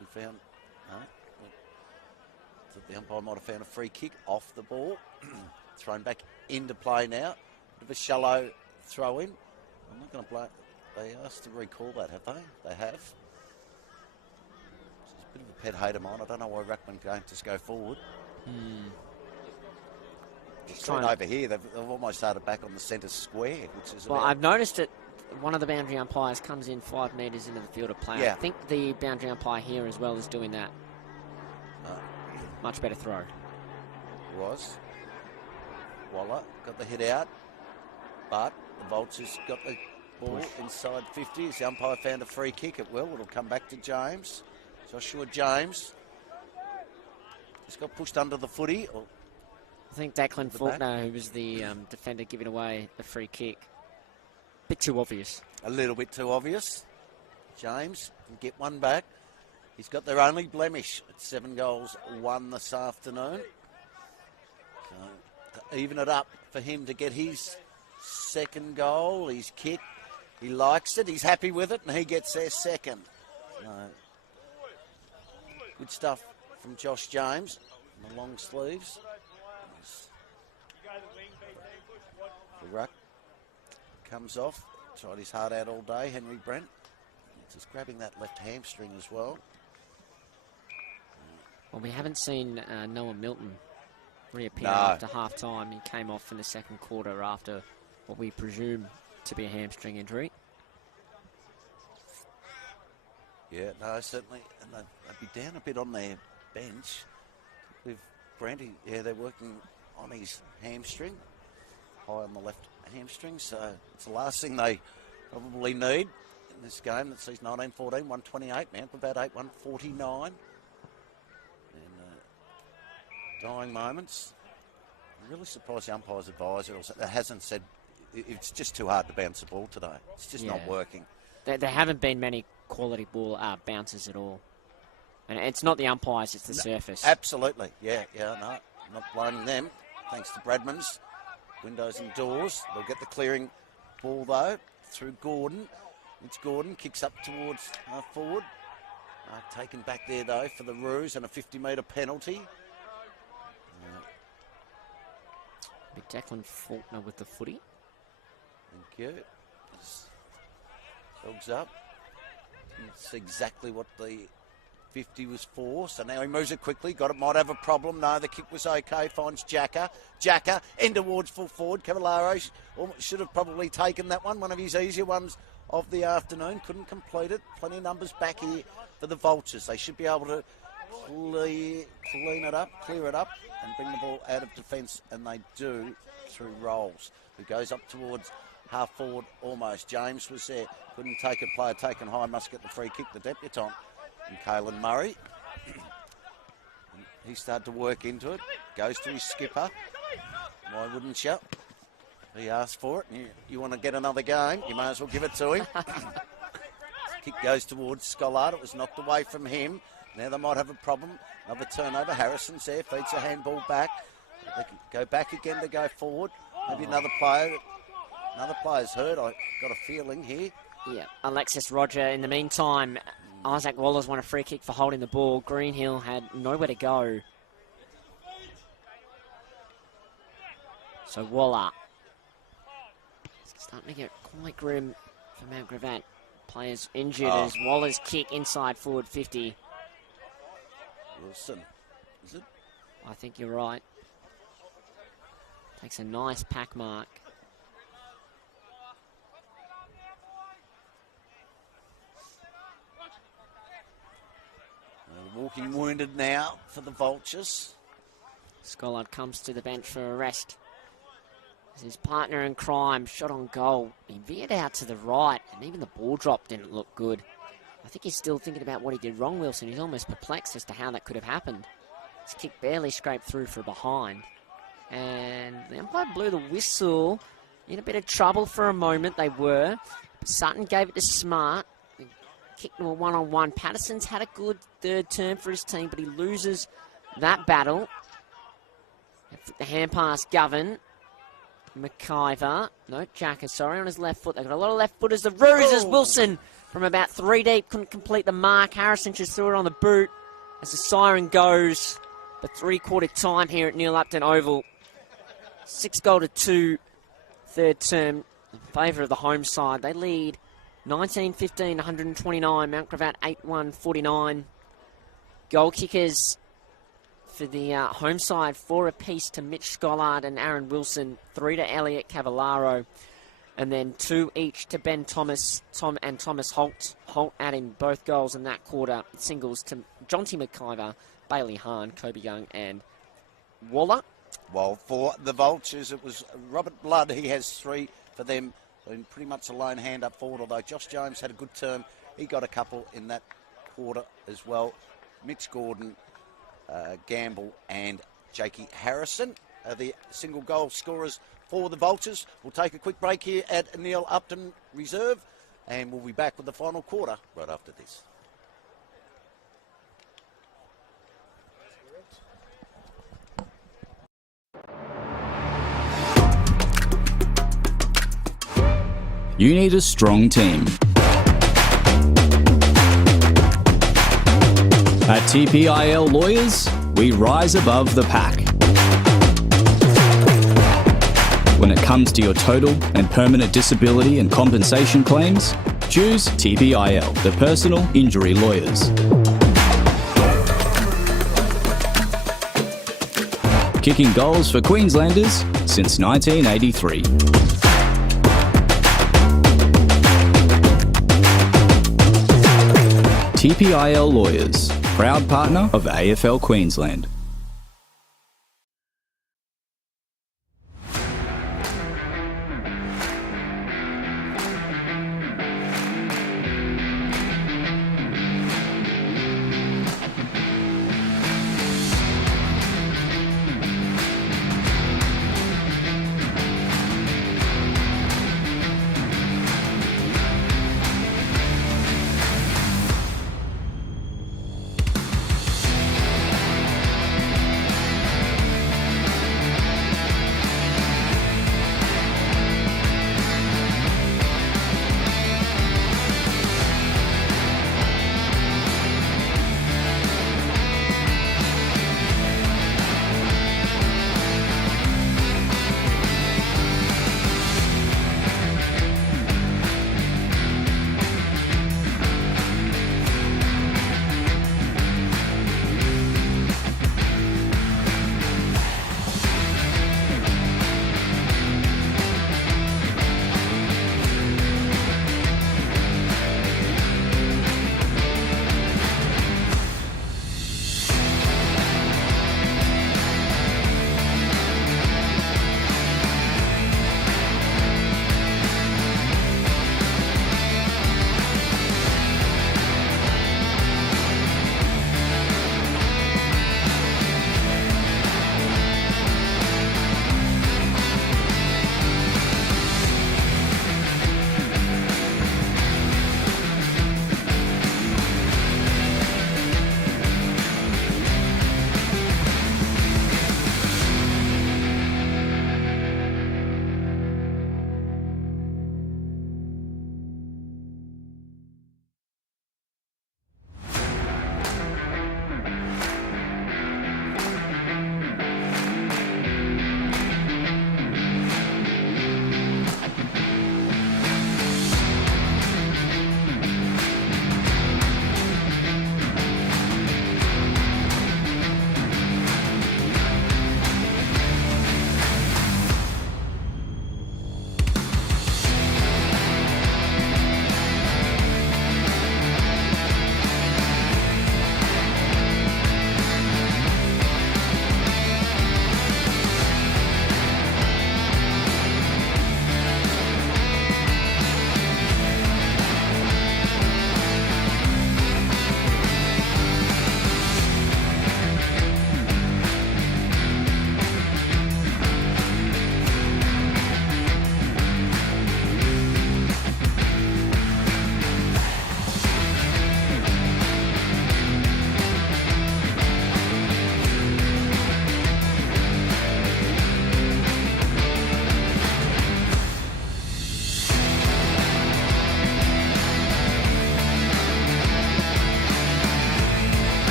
We found... the umpire might have found a free kick off the ball. Thrown back into play now. Bit of a shallow throw in. I'm not going to blame... They asked to recall that, have they? They have. It's a bit of a pet hate of mine. I don't know why Ruckman can't just go forward. It's trying over here. They've almost started back on the centre square, which is... Well, I've noticed that one of the boundary umpires comes in 5 metres into the field of play. Yeah. I think the boundary umpire here as well is doing that. Much better throw. Was. Waller got the hit out, but the Vultures got the ball inside 50. As the umpire found a free kick, it will. It'll come back to James. Joshua James. He's got pushed under the footy. I think Declan Faulkner, who was the defender giving away the free kick. Bit too obvious. A little bit too obvious. James can get one back. He's got their only blemish at 7 goals, 1 this afternoon. So to even it up for him to get his second goal, his kick. He likes it, he's happy with it, and he gets their second. Good stuff from Josh James in the long sleeves. The ruck comes off. Tried his heart out all day, Henry Brent. Just grabbing that left hamstring as well. Well, we haven't seen Noah Milton reappear after half-time. He came off in the second quarter after what we presume to be a hamstring injury. Yeah, no, certainly. And they'd be down a bit on their bench. With Brandy, yeah, they're working on his hamstring. High on the left hamstring, so it's the last thing they probably need in this game that sees 19-14, 128. Mount about 8-1-49. Dying moments. I'm really surprised the umpire's advisor hasn't said it's just too hard to bounce the ball today. It's just not working. There haven't been many quality ball bounces at all. And it's not the umpires, it's the surface. Absolutely. Yeah, no, I'm not blaming them. Thanks to Bradman's windows and doors. They'll get the clearing ball, though, through Gordon. It's Gordon, kicks up towards forward. Taken back there, though, for the Roos and a 50-metre penalty. Declan Faulkner with the footy. Thank you. Dogs up. That's exactly what the 50 was for. So now he moves it quickly. Might have a problem. No, the kick was okay. Finds Jacka. Jacka in towards full forward. Cavallaro should have probably taken that one. One of his easier ones of the afternoon. Couldn't complete it. Plenty of numbers back here for the Vultures. They should be able to clear it up, and bring the ball out of defence, and they do through Rolls, who goes up towards half forward almost. James was there, couldn't take it, player taken high, must get the free kick, the debutant, and Caelan Murray. He started to work into it, goes to his skipper. Why wouldn't you? He asked for it, and you want to get another game, you may as well give it to him. Kick goes towards Scollard, it was knocked away from him. Now they might have a problem. Another turnover. Harrison's there, feeds a handball back. They can go back again to go forward. Maybe another player. Another player's hurt. I got a feeling here. Yeah, Alexis Roger. In the meantime, Isaac Waller's won a free kick for holding the ball. Greenhill had nowhere to go. So Waller. It's starting to get quite grim for Mount Gravatt. Players injured as Waller's kick inside forward 50. Wilson, is it? I think you're right. Takes a nice pack mark. Walking wounded now for the Vultures. Scollard comes to the bench for a rest. As his partner in crime shot on goal. He veered out to the right, and even the ball drop didn't look good. I think he's still thinking about what he did wrong, Wilson. He's almost perplexed as to how that could have happened. His kick barely scraped through for behind. And the umpire blew the whistle. In a bit of trouble for a moment, they were. But Sutton gave it to Smart. He kicked to a one-on-one. Patterson's had a good third term for his team, but he loses that battle. The hand pass, Govan. McIver. No, Jacker, sorry, on his left foot. They've got a lot of left footers. The Roosers, Wilson, from about 3 deep, couldn't complete the mark. Harrison just threw it on the boot as the siren goes. The three-quarter time here at Neil Upton Oval. 6-2, third term in favour of the home side. They lead 19-15, 129. Mount Gravatt 8-1, 49. Goal kickers for the home side, 4 apiece to Mitch Scollard and Aaron Wilson, 3 to Elliot Cavallaro, and then 2 each to Ben Thomas, and Thomas Holt. Holt adding both goals in that quarter. Singles to Jonty McIver, Bailey Hahn, Kobe Young, and Waller. Well, for the Vultures, it was Robert Blood. He has 3 for them. Been pretty much a lone hand up forward, although Josh Jones had a good term. He got a couple in that quarter as well. Mitch Gordon, Gamble and Jakey Harrison are the single goal scorers for the Vultures. We'll take a quick break here at Neil Upton Reserve, and we'll be back with the final quarter right after this. You need a strong team. At TPIL Lawyers, we rise above the pack. When it comes to your total and permanent disability and compensation claims, choose TPIL, the personal injury lawyers. Kicking goals for Queenslanders since 1983. TPIL Lawyers, proud partner of AFL Queensland.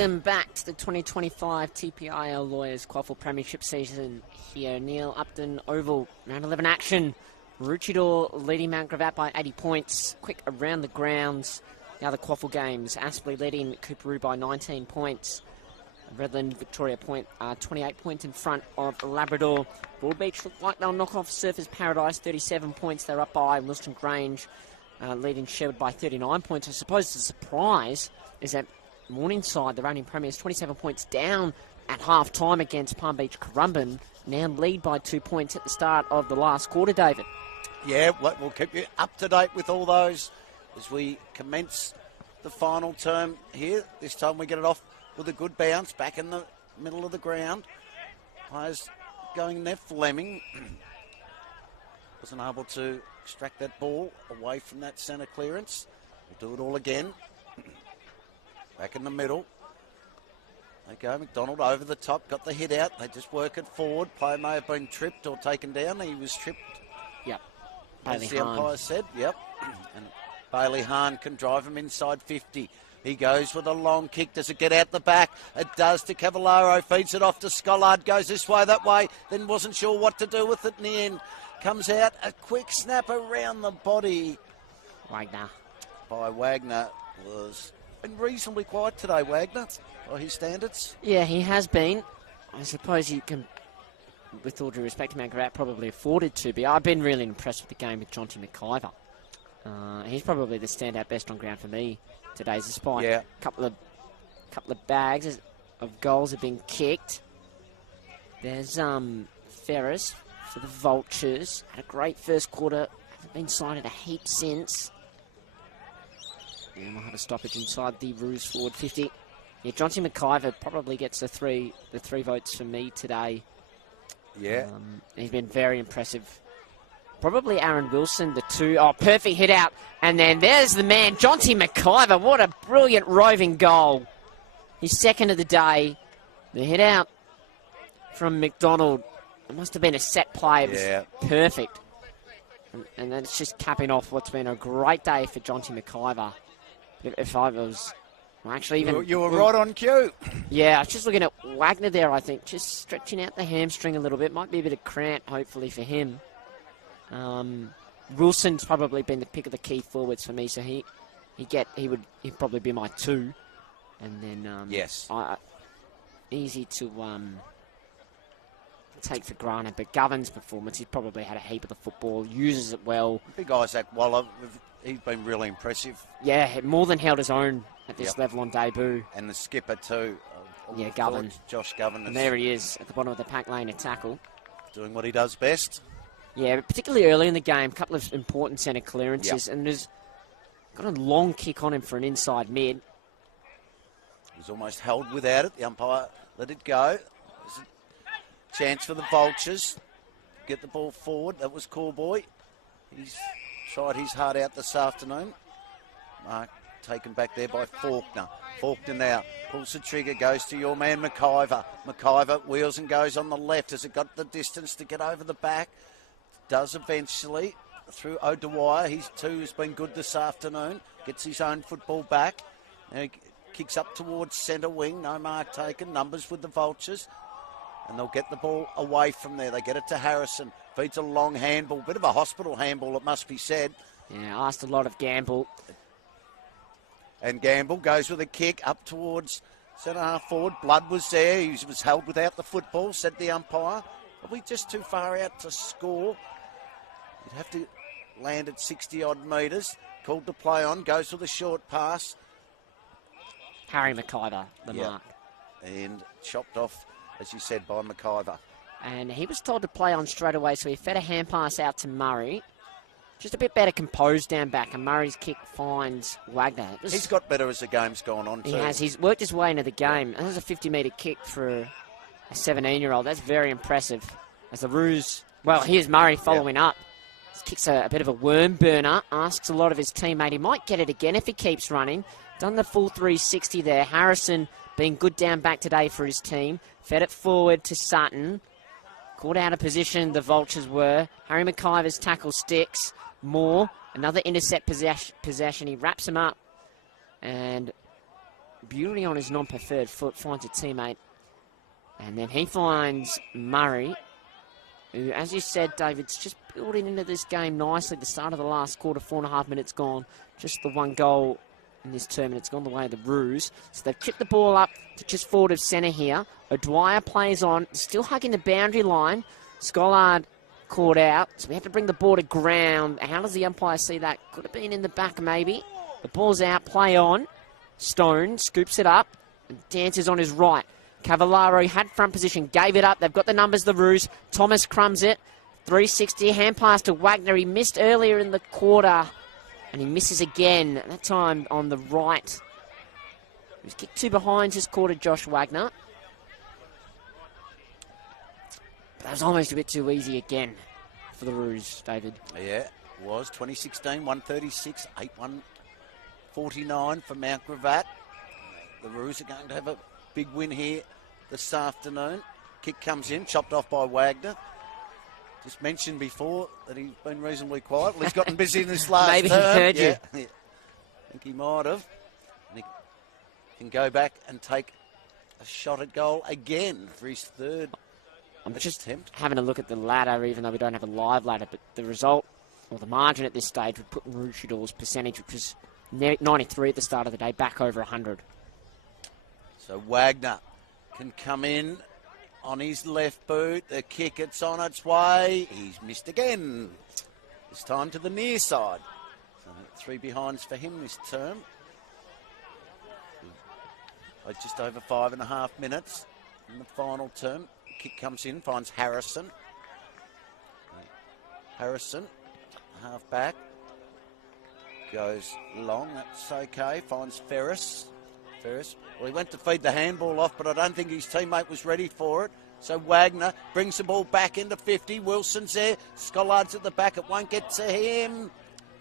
Welcome back to the 2025 TPIL Lawyers QAFL Premiership season here. Neil Upton Oval, round 11 action. Maroochydore leading Mount Gravatt by 80 points. Quick around the grounds. The other QAFL games. Aspley leading Cooperoo by 19 points. Redland Victoria Point 28 points in front of Labrador. Broadbeach looked like they'll knock off Surfers Paradise, 37 points they're up by. Wilston Grange leading Sherwood by 39 points. I suppose the surprise is that Morningside, the reigning premiers, 27 points down at half-time against Palm Beach Currumbin. Now lead by 2 points at the start of the last quarter, David. Yeah, we'll keep you up to date with all those as we commence the final term here. This time we get it off with a good bounce back in the middle of the ground. Players going there. Fleming wasn't able to extract that ball away from that centre clearance. We'll do it all again. Back in the middle. They go. McDonald over the top. Got the hit out. They just work it forward. Player may have been tripped or taken down. He was tripped. Yep. As the umpire said. Yep. And Bailey Hahn can drive him inside 50. He goes with a long kick. Does it get out the back? It does to Cavallaro. Feeds it off to Scollard. Goes this way, that way. Then wasn't sure what to do with it in the end. Comes out. A quick snap around the body. Wagner. By Wagner. Was been reasonably quiet today, Wagner, by his standards. Yeah, he has been. I suppose you can, with all due respect to Mount Gravatt, probably afforded to be. I've been really impressed with the game with Jonty McIver. He's probably the standout best on ground for me today, despite a couple of bags of goals have been kicked. There's Ferris for the Vultures. Had a great first quarter. Hasn't been cited a heap since. And we'll have a stoppage inside the Roos forward 50. Yeah, Jonty McIver probably gets the three votes for me today. Yeah. He's been very impressive. Probably Aaron Wilson, the two. Oh, perfect hit out. And then there's the man, Jonty McIver. What a brilliant roving goal. His second of the day. The hit out from McDonald. It must have been a set play. It was perfect. And then it's just capping off what's been a great day for Jonty McIver. If I was... Well, actually, even... You were right on cue. Yeah, I was just looking at Wagner there, I think. Just stretching out the hamstring a little bit. Might be a bit of cramp, hopefully, for him. Wilson's probably been the pick of the key forwards for me, so he'd probably be my two. And then... easy to take for granted, but Govin's performance, he's probably had a heap of the football, uses it well. Big Isaac Waller, he's been really impressive. Yeah, more than held his own at this level on debut. And the skipper too. Govin. Josh Govin. And there he is at the bottom of the pack lane to tackle. Doing what he does best. Yeah, particularly early in the game, a couple of important centre clearances, and there's got a long kick on him for an inside mid. He was almost held without it. The umpire let it go. There's a chance for the Vultures. Get the ball forward. That was Corboy. He's tried his heart out this afternoon. Mark taken back there by Faulkner. Faulkner now pulls the trigger, goes to your man McIver. McIver wheels and goes on the left. Has it got the distance to get over the back? Does eventually through O'Dwyer. He's too has been good this afternoon. Gets his own football back. Now he kicks up towards centre wing. No mark taken. Numbers with the Vultures. And they'll get the ball away from there. They get it to Harrison. Feeds a long handball. Bit of a hospital handball, it must be said. Yeah, asked a lot of Gamble. And Gamble goes with a kick up towards centre half forward. Blood was there. He was held without the football, said the umpire. Probably just too far out to score. You'd have to land at 60-odd metres. Called to play on. Goes with a short pass. Harry McIver, the mark. And chopped off, as you said, by McIver. And he was told to play on straight away, so he fed a hand pass out to Murray. Just a bit better composed down back, and Murray's kick finds Wagner. He's got better as the game's gone on, too. He has. He's worked his way into the game. That was a 50-metre kick for a 17-year-old. That's very impressive. As the Roos... Well, here's Murray following up. This kick's a bit of a worm burner. Asks a lot of his teammate. He might get it again if he keeps running. Done the full 360 there. Harrison being good down back today for his team. Fed it forward to Sutton. Caught out of position, the Vultures were. Harry McIver's tackle sticks. Moore, another intercept possession. He wraps him up. And beauty on his non-preferred foot, finds a teammate. And then he finds Murray, who, as you said, David's just building into this game nicely. The start of the last quarter, 4.5 minutes gone. Just the one goal in this term, and it's gone the way of the Roos. So they've chipped the ball up to just forward of centre here. O'Dwyer plays on, still hugging the boundary line. Scollard caught out, so we have to bring the ball to ground. How does the umpire see that? Could have been in the back, maybe. The ball's out, play on. Stone scoops it up and dances on his right. Cavallaro had front position, gave it up. They've got the numbers, the Roos. Thomas crumbs it. 360, hand pass to Wagner. He missed earlier in the quarter, and he misses again, that time on the right. He was kicked 2 behinds this quarter, Josh Wagner. But that was almost a bit too easy again for the Roos, David. Yeah, it was. 2016, 136, 8-1-49 for Mount Gravatt. The Roos are going to have a big win here this afternoon. Kick comes in, chopped off by Wagner. Just mentioned before that he's been reasonably quiet. Well, he's gotten busy in this last Maybe term. he heard you. Yeah, I think he might have. And he can go back and take a shot at goal again for his third I'm just attempt. having a look at the ladder, even though we don't have a live ladder, but the result, or the margin at this stage, would put Maroochidore's percentage, which was 93 at the start of the day, back over 100. So Wagner can come in on his left boot. The kick, it's on its way. He's missed again. This time to the near side. So 3 behinds for him this term. Just over 5.5 minutes in the final term. Kick comes in, finds Harrison. Harrison, half back. Goes long, that's okay. Finds Ferris. Well, he went to feed the handball off, but I don't think his teammate was ready for it. So Wagner brings the ball back into 50. Wilson's there. Scollard's at the back. It won't get to him.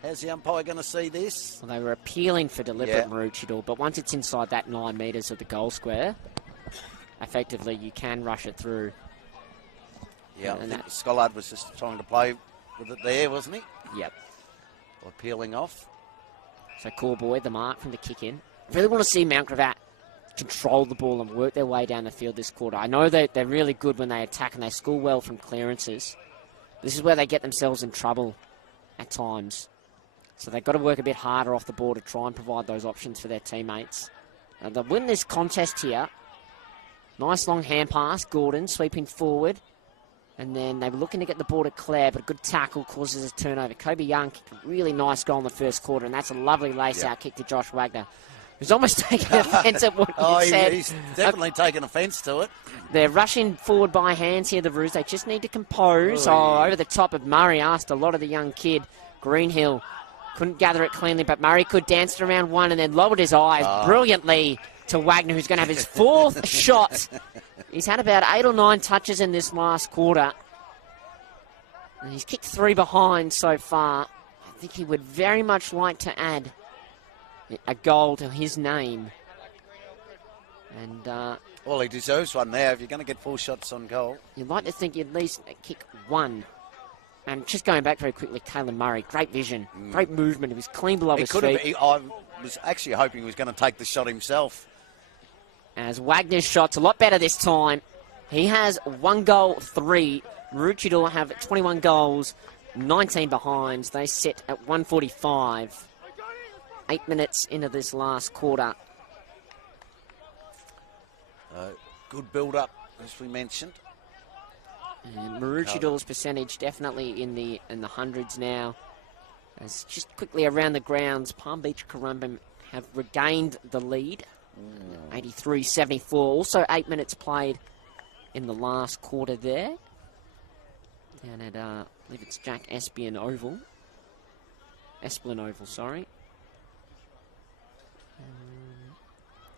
How's the umpire going to see this? Well, they were appealing for deliberate Maroochydore, but once it's inside that 9 metres of the goal square, effectively you can rush it through. Yeah, I think Scollard was just trying to play with it there, wasn't he? Yep. Or peeling off. So Corboy, the mark from the kick in. I really want to see Mount Gravatt control the ball and work their way down the field this quarter. I know that they're really good when they attack and they score well from clearances. This is where they get themselves in trouble at times. So they've got to work a bit harder off the ball to try and provide those options for their teammates. They'll win this contest here. Nice long hand pass, Gordon sweeping forward. And then they were looking to get the ball to Clare, but a good tackle causes a turnover. Kobe Young kicked a really nice goal in the first quarter, and that's a lovely lace-out kick to Josh Wagner, who's almost taken offence at what he said. He's definitely taken offence to it. They're rushing forward by hands here, the Roos. They just need to compose. Over the top of Murray, asked a lot of the young kid. Greenhill couldn't gather it cleanly, but Murray could dance it around one and then lowered his eyes brilliantly to Wagner, who's going to have his 4th shot. He's had about 8 or 9 touches in this last quarter. And he's kicked 3 behind so far. I think he would very much like to add a goal to his name. And well, he deserves one now if you're going to get 4 shots on goal. You'd like to think you'd at least kick 1. And just going back very quickly, Caelan Murray, great vision, great movement. He was clean below his feet. I was actually hoping he was going to take the shot himself. As Wagner's shot's a lot better this time. He has 1 goal, 3. Maroochydore have 21 goals, 19 behinds. They sit at 145. 8 minutes into this last quarter. Good build-up, as we mentioned. And Maroochidore's percentage definitely in the hundreds now. As just quickly around the grounds, Palm Beach Currumbin have regained the lead. 83-74. Also 8 minutes played in the last quarter there. Down at, I believe it's Jack Esplin Oval. Sorry.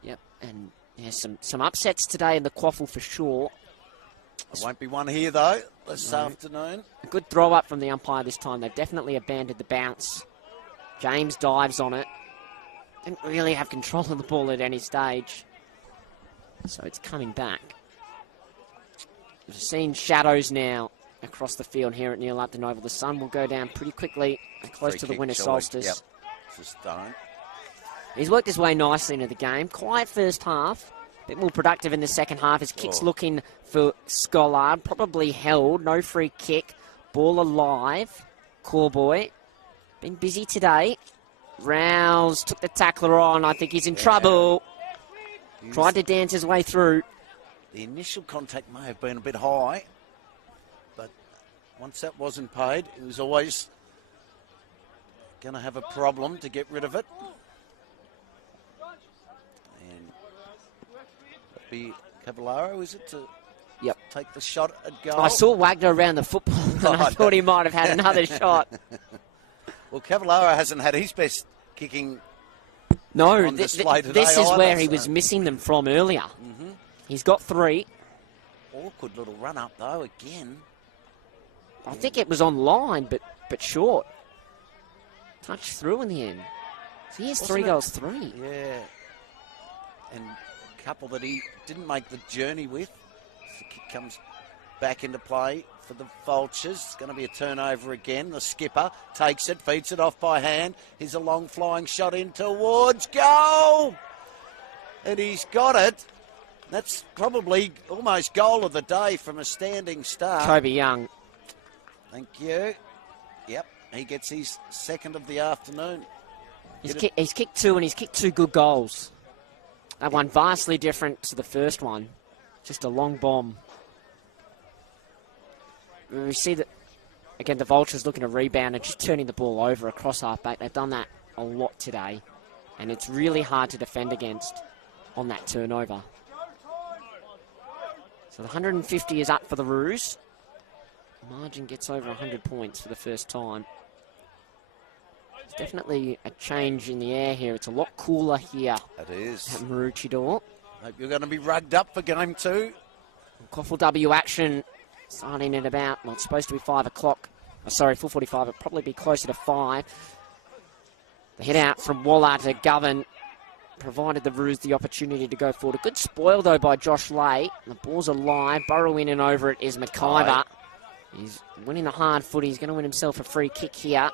Yep, and there's some upsets today in the QAFL for sure. There won't be one here, though, this afternoon. A good throw up from the umpire this time. They've definitely abandoned the bounce. James dives on it. Didn't really have control of the ball at any stage. So it's coming back. We've seen shadows now across the field here at Neil Upton Oval. The sun will go down pretty quickly, close to the winter solstice. Yep. It's a stone. He's worked his way nicely into the game. Quiet first half. A bit more productive in the second half. His kick's looking for Schollard. Probably held. No free kick. Ball alive. Corboy. Been busy today. Rouse took the tackler on. I think he's in trouble. Tried to dance his way through. The initial contact may have been a bit high, but once that wasn't paid, it was always going to have a problem to get rid of it. And that'd be Cavallaro, is it, to take the shot at goal? I saw Wagner around the football and I thought he might have had another shot. Well, Cavallaro hasn't had his best kicking. No, on this display today is either, where he so- was missing them from earlier. He's got 3. Awkward little run up though again. I think it was on line, but short. Touched through in the end. So he has 3 goals, 3. Yeah. And a couple that he didn't make the journey with. The kick comes back into play for the Vultures. It's going to be a turnover again. The skipper takes it, feeds it off by hand. Here's a long flying shot in towards goal. And he's got it. That's probably almost goal of the day from a standing start. Kobe Young. Thank you. Yep, he gets his second of the afternoon. He's kicked 2 and he's kicked 2 good goals. That one vastly different to the first one. Just a long bomb. We see that, again, the Vultures looking to rebound and just turning the ball over across half-back. They've done that a lot today. And it's really hard to defend against on that turnover. So the 150 is up for the Roos. Margin gets over 100 points for the first time. There's definitely a change in the air here. It's a lot cooler here It is. at Maroochydore. Hope you're going to be rugged up for game 2. QAFL W action starting at about, well, it's supposed to be 5 o'clock. Oh, sorry, 4:45. It'll probably be closer to 5. The hit out from Waller to Govan provided the Roos the opportunity to go forward. A good spoil, though, by Josh Lay. The ball's alive. Burrowing in over it is McIver. He's winning the hard foot. He's going to win himself a free kick here.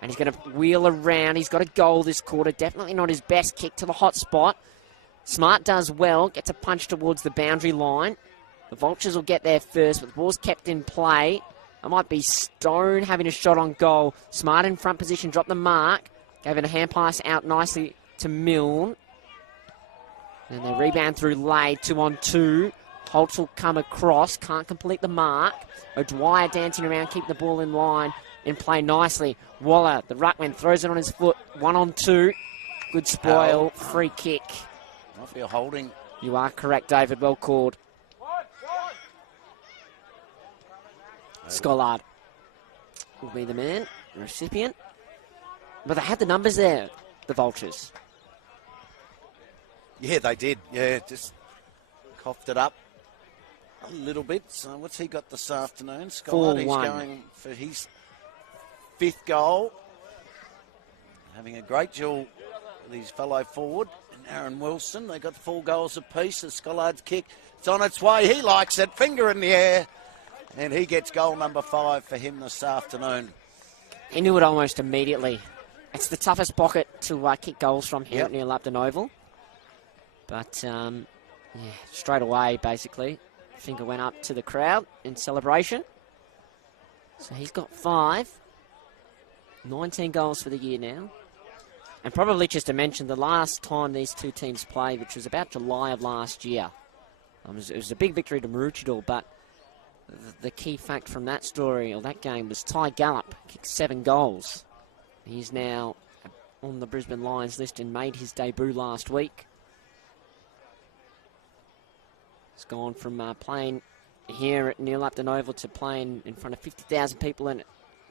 And he's going to wheel around. He's got a goal this quarter. Definitely not his best kick to the hot spot. Smart does well. Gets a punch towards the boundary line. The Vultures will get there first, but the ball's kept in play. It might be Stone having a shot on goal. Smart in front position. Dropped the mark. Gave it a hand pass out nicely to Milne. And they rebound through Lay. 2-on-2. Holtz will come across. Can't complete the mark. O'Dwyer dancing around, keeping the ball in line. In play nicely. Waller, the ruckman, throws it on his foot. 1-on-2. Good spoil. Free kick. Might be a holding. You are correct, David. Well called. Schollard will be the man, recipient. But they had the numbers there, the Vultures. Yeah, they did. Yeah, just coughed it up a little bit. So what's he got this afternoon? Schollard, he's 4-1. going for his 5th goal. Having a great duel with his fellow forward, Aaron Wilson. They got 4 goals apiece. The Schollard's kick, it's on its way. He likes it. Finger in the air. And he gets goal number 5 for him this afternoon. He knew it almost immediately. It's the toughest pocket to kick goals from here near Lupton Oval. But, straight away, basically, finger went up to the crowd in celebration. So he's got 5. 19 goals for the year now. And probably just to mention, the last time these two teams played, which was about July of last year, it was a big victory to Maroochydore, but the key fact from that story, or that game, was Ty Gallup kicked 7 goals. He's now on the Brisbane Lions list and made his debut last week. He's gone from playing here at Neil Upton Oval to playing in front of 50,000 people in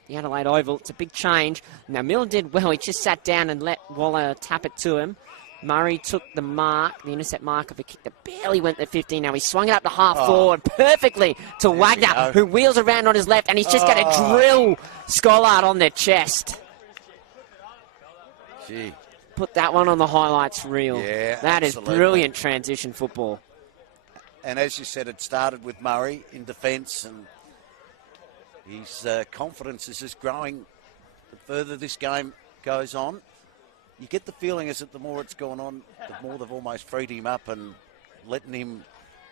the Adelaide Oval. It's a big change. Now, Milne did well. He just sat down and let Waller tap it to him. Murray took the mark, the intercept mark of a kick that barely went to 15. Now he swung it up to half forward perfectly to Wagner, who wheels around on his left, and he's just going to drill Schollard on the chest. Gee. Put that one on the highlights reel. Yeah, that absolutely. is brilliant transition football. And as you said, it started with Murray in defence, and his confidence is just growing the further this game goes on. you get the feeling is that the more it's gone on, the more they've almost freed him up and letting him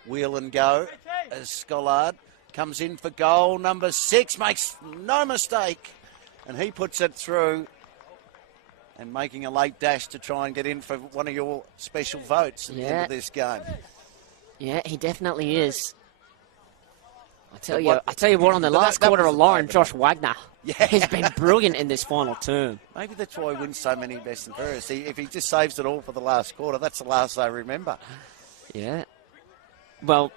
wheel and go. As Scollard comes in for goal number 6, makes no mistake, and he puts it through and making a late dash to try and get in for one of your special votes at the end of this game. Yeah, he definitely is. I tell you what, on the last quarter alone, Josh Wagner has been brilliant in this final term. Maybe that's why he wins so many best and fairest. If he just saves it all for the last quarter, that's the last they remember. Yeah. Well,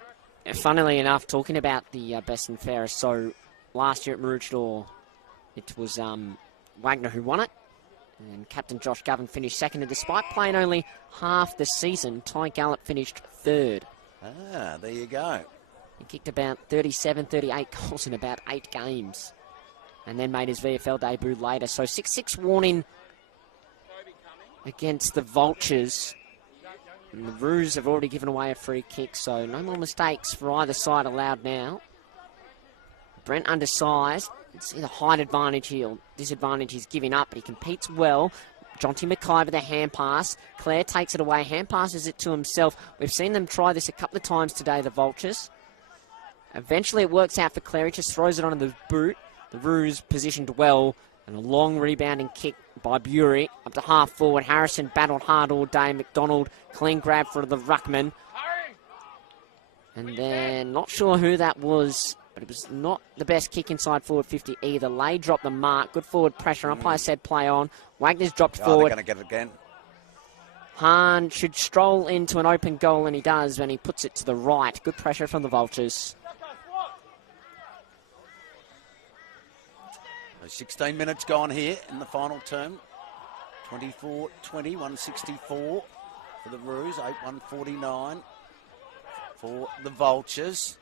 funnily enough, talking about the best and fairest, so last year at Maroochydore, it was Wagner who won it, and Captain Josh Govan finished second, and despite playing only half the season, Ty Gallop finished third. Ah, there you go. He kicked about 37, 38 goals in about 8 games, and then made his VFL debut later. So 6-6 warning against the Vultures. And the Roos have already given away a free kick, so no more mistakes for either side allowed now. Brent undersized. It's either height advantage here or disadvantage he's giving up, but he competes well. Jonty Mackay with a hand pass. Clare takes it away. Hand passes it to himself. We've seen them try this a couple of times today, the Vultures. Eventually it works out for Clare. He just throws it on the boot. The Roos positioned well, and a long rebounding kick by Bury up to half forward. Harrison battled hard all day. McDonald clean grab for the ruckman. And then not sure who that was, but it was not the best kick inside forward 50 either. Lay dropped the mark. Good forward pressure. Umpire said play on. Wagner's dropped forward. They're going to get it again. Hahn should stroll into an open goal, and he does when he puts it to the right. Good pressure from the Vultures. 16 minutes gone here in the final term. 24-20, 164 for the Roos, 8-149 for the Vultures.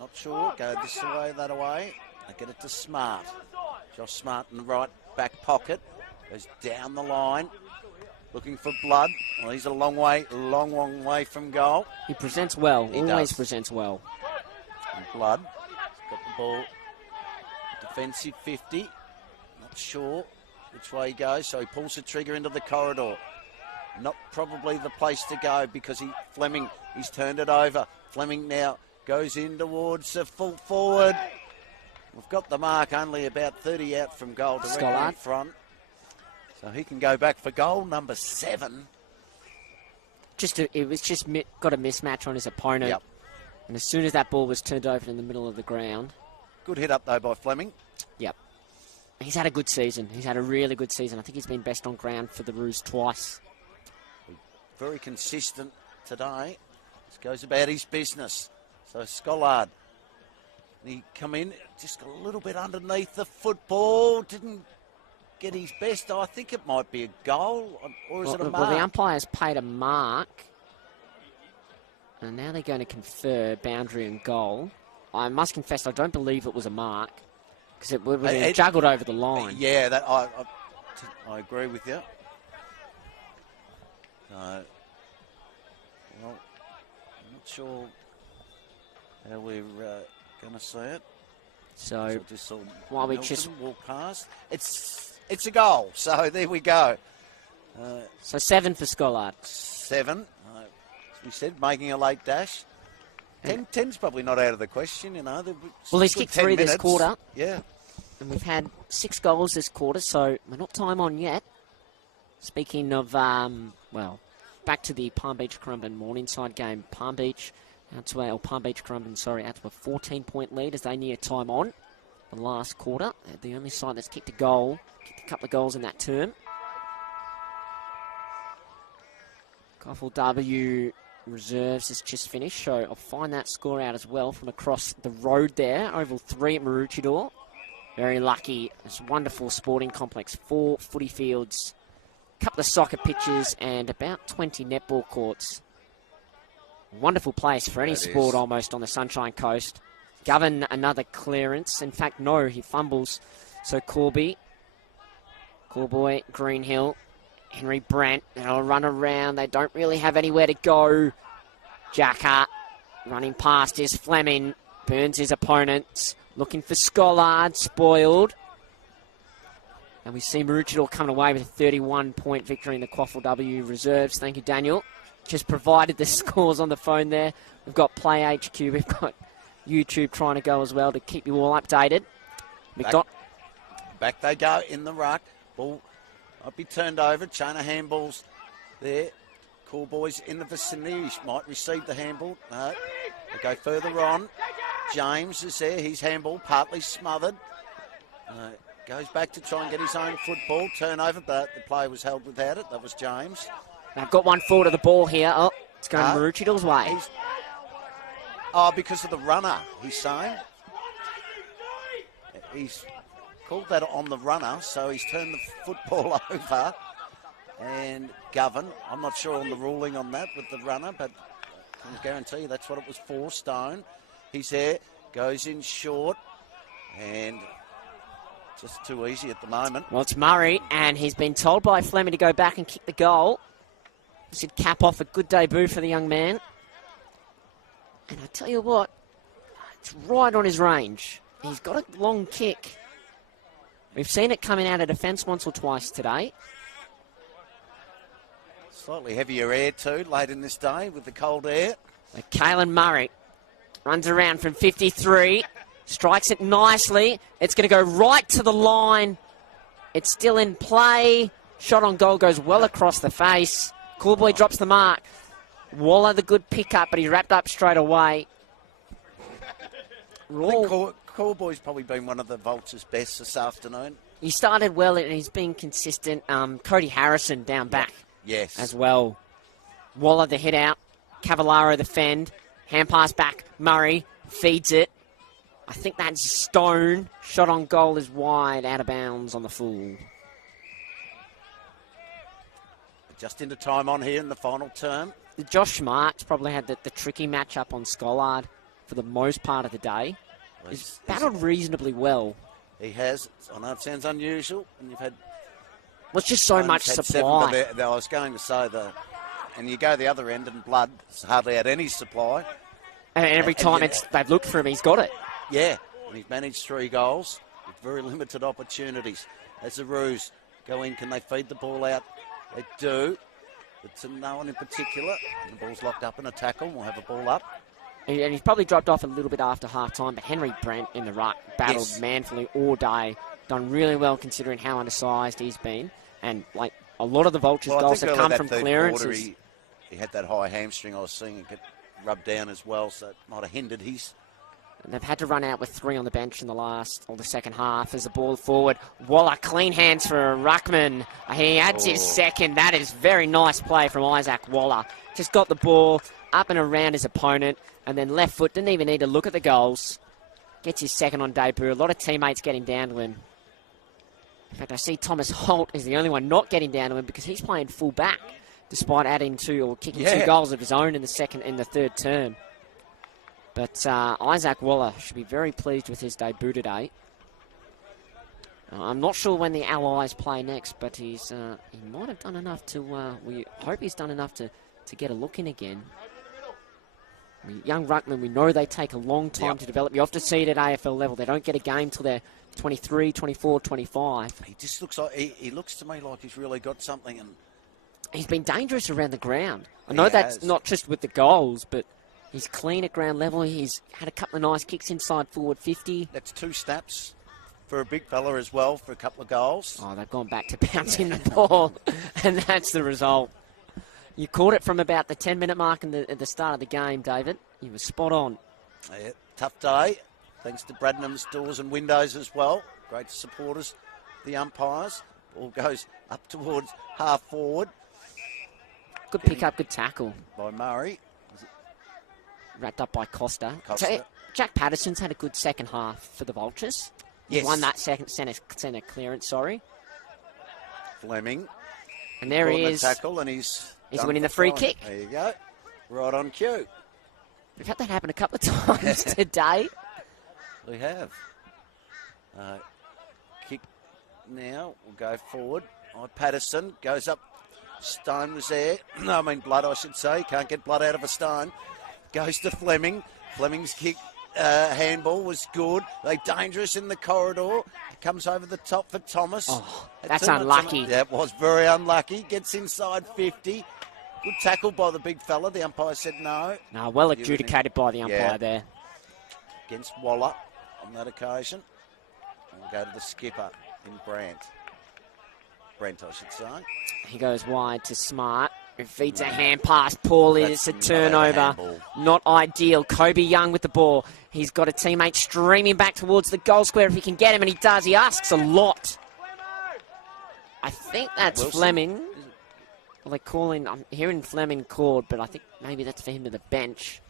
Not sure, go this away, that away. They get it to Smart. Josh Smart in the right back pocket. Goes down the line, looking for Blood. Well, he's a long way from goal. He presents well, He always does. presents well. And Blood got the ball. Defensive 50. Not sure which way he goes, so he pulls the trigger into the corridor. Not probably the place to go because Fleming, he's turned it over. Fleming now goes in towards the full forward. We've got the mark only about 30 out from goal directly in front. So he can go back for goal number 7. It was just got a mismatch on his opponent. Yep. And as soon as that ball was turned over in the middle of the ground. Good hit up though by Fleming. Yep. He's had a good season. He's had a really good season. I think he's been best on ground for the Roos twice. Very consistent today. Just goes about his business. So Scollard, he come in just a little bit underneath the football. Didn't get his best. I think it might be a goal, or is it a mark? Well, the umpire's paid a mark. And now they're going to confer boundary and goal. I must confess, I don't believe it was a mark. Because it would have juggled over the line. Yeah, I agree with you. Well, I'm not sure how we're going to see it. So just saw while we Milton just walk past, it's a goal. So there we go. So 7 for Scollard. 7. As we said, making a late dash. 10's probably not out of the question, you know. Well, he's kicked 3 this quarter. Yeah. And we've had 6 goals this quarter, so we're not time on yet. Speaking of, back to the Palm Beach Currumbin Morningside game. Palm Beach out to a 14-point lead as they near time on the last quarter. They're the only side that's kicked a couple of goals in that term. QAFL W Reserves has just finished, so I'll find that score out as well from across the road there. Oval 3 at Maroochydore. Very lucky. It's a wonderful sporting complex. 4 footy fields, a couple of soccer pitches, and about 20 netball courts. Wonderful place for any sport almost on the Sunshine Coast. Govan, another clearance. In fact, no, he fumbles. So Corby, Corboy, Greenhill, Henry Brent, they'll run around. They don't really have anywhere to go. Jacker running past is Fleming. Burns his opponents. Looking for Scollard. Spoiled. And we see Maroochydore coming away with a 31-point victory in the QAFL W reserves. Thank you, Daniel. Just provided the scores on the phone there. We've got Play HQ. We've got YouTube trying to go as well to keep you all updated. Back they go in the ruck. Ball might be turned over. Chain of handballs there. Cool boys in the vicinity. He might receive the handball. No. They go further on. James is there. His handball partly smothered. Goes back to try and get his own football. Turnover, but the player was held without it. That was James. I've got one forward of the ball here. Oh, it's going Maroochidore's way. Because of the runner, he's saying. He's called that on the runner, so he's turned the football over. And Govan, I'm not sure on the ruling on that with the runner, but I can guarantee you that's what it was for. Stone. He's there, goes in short, and just too easy at the moment. Well, it's Murray, and he's been told by Fleming to go back and kick the goal. He should cap off a good debut for the young man. And I tell you what, it's right on his range. He's got a long kick. We've seen it coming out of defence once or twice today. Slightly heavier air too, late in this day with the cold air. Caelan Murray runs around from 53. Strikes it nicely. It's going to go right to the line. It's still in play. Shot on goal goes well across the face. Cool boy drops the mark. Waller the good pickup, but he wrapped up straight away. I think Cool Boy's probably been one of the Vultures' best this afternoon. He started well and he's been consistent. Cody Harrison down back as well. Waller the hit out. Cavallaro the fend. Hand pass back. Murray feeds it. I think that's Stone. Shot on goal is wide, out of bounds on the full. Just into time on here in the final term. Josh Smart's probably had the tricky matchup on Scollard for the most part of the day. He's battled reasonably well. He has. I know it sounds unusual, and you've had... Well, it's just so much supply. I was going to say and you go the other end, and Blood's hardly had any supply. And every time they've looked for him, he's got it. Yeah, and he's managed 3 goals with very limited opportunities. As the Roos go in, can they feed the ball out? They do. But to no one in particular. And the ball's locked up in a tackle. We'll have a ball up. And he's probably dropped off a little bit after half-time, but Henry Brent in the ruck battled manfully all day. Done really well considering how undersized he's been. And, like, a lot of the Vultures' goals have come from clearances. He had that high hamstring I was seeing get rubbed down as well, so it might have hindered his... And they've had to run out with 3 on the bench in the second half as the ball forward. Waller, clean hands for Ruckman. He adds his second. That is very nice play from Isaac Waller. Just got the ball up and around his opponent, and then left foot, didn't even need to look at the goals. Gets his second on debut. A lot of teammates getting down to him. In fact, I see Thomas Holt is the only one not getting down to him because he's playing full back, despite adding 2 or kicking 2 goals of his own in the third term. But Isaac Waller should be very pleased with his debut today. I'm not sure when the Allies play next, but he might have done enough to... we hope he's done enough to get a look in again. Young ruckmen, we know they take a long time to develop. You often see it at AFL level. They don't get a game till they're 23, 24, 25. He just looks like... He looks to me like he's really got something. And he's been dangerous around the ground. I know that's not just with the goals, but... He's clean at ground level. He's had a couple of nice kicks inside forward 50. That's 2 snaps for a big fella as well for a couple of goals. Oh, they've gone back to bouncing the ball, and that's the result. You caught it from about the 10-minute mark at the start of the game, David. You were spot on. Yeah, tough day. Thanks to Bradnam's doors and windows as well. Great supporters, the umpires. Ball goes up towards half forward. Good pick up, good tackle. By Murray. Wrapped up by Costa. Jack Patterson's had a good second half for the Vultures. He won that centre clearance, sorry. Fleming. And there he is. Tackle, and he's winning the free kick. There you go. Right on cue. We've had that happen a couple of times today. We have. Kick now. We'll go forward. Patterson goes up. Stone was there. Blood, I should say. Can't get blood out of a stone. Goes to Fleming. Fleming's kick handball was good. They dangerous in the corridor. Comes over the top for Thomas. Oh, that's unlucky. That was very unlucky. Gets inside 50. Good tackle by the big fella. The umpire said no. No, well adjudicated by the umpire there. Against Waller on that occasion. And we'll go to the skipper in Brent, I should say. He goes wide to Smart, who feeds a hand pass poorly. It's a turnover. Not ideal. Kobe Young with the ball. He's got a teammate streaming back towards the goal square if he can get him, and he does. He asks a lot. I think that's Wilson. Fleming. Well, they're calling. I'm hearing Fleming called, but I think maybe that's for him to the bench.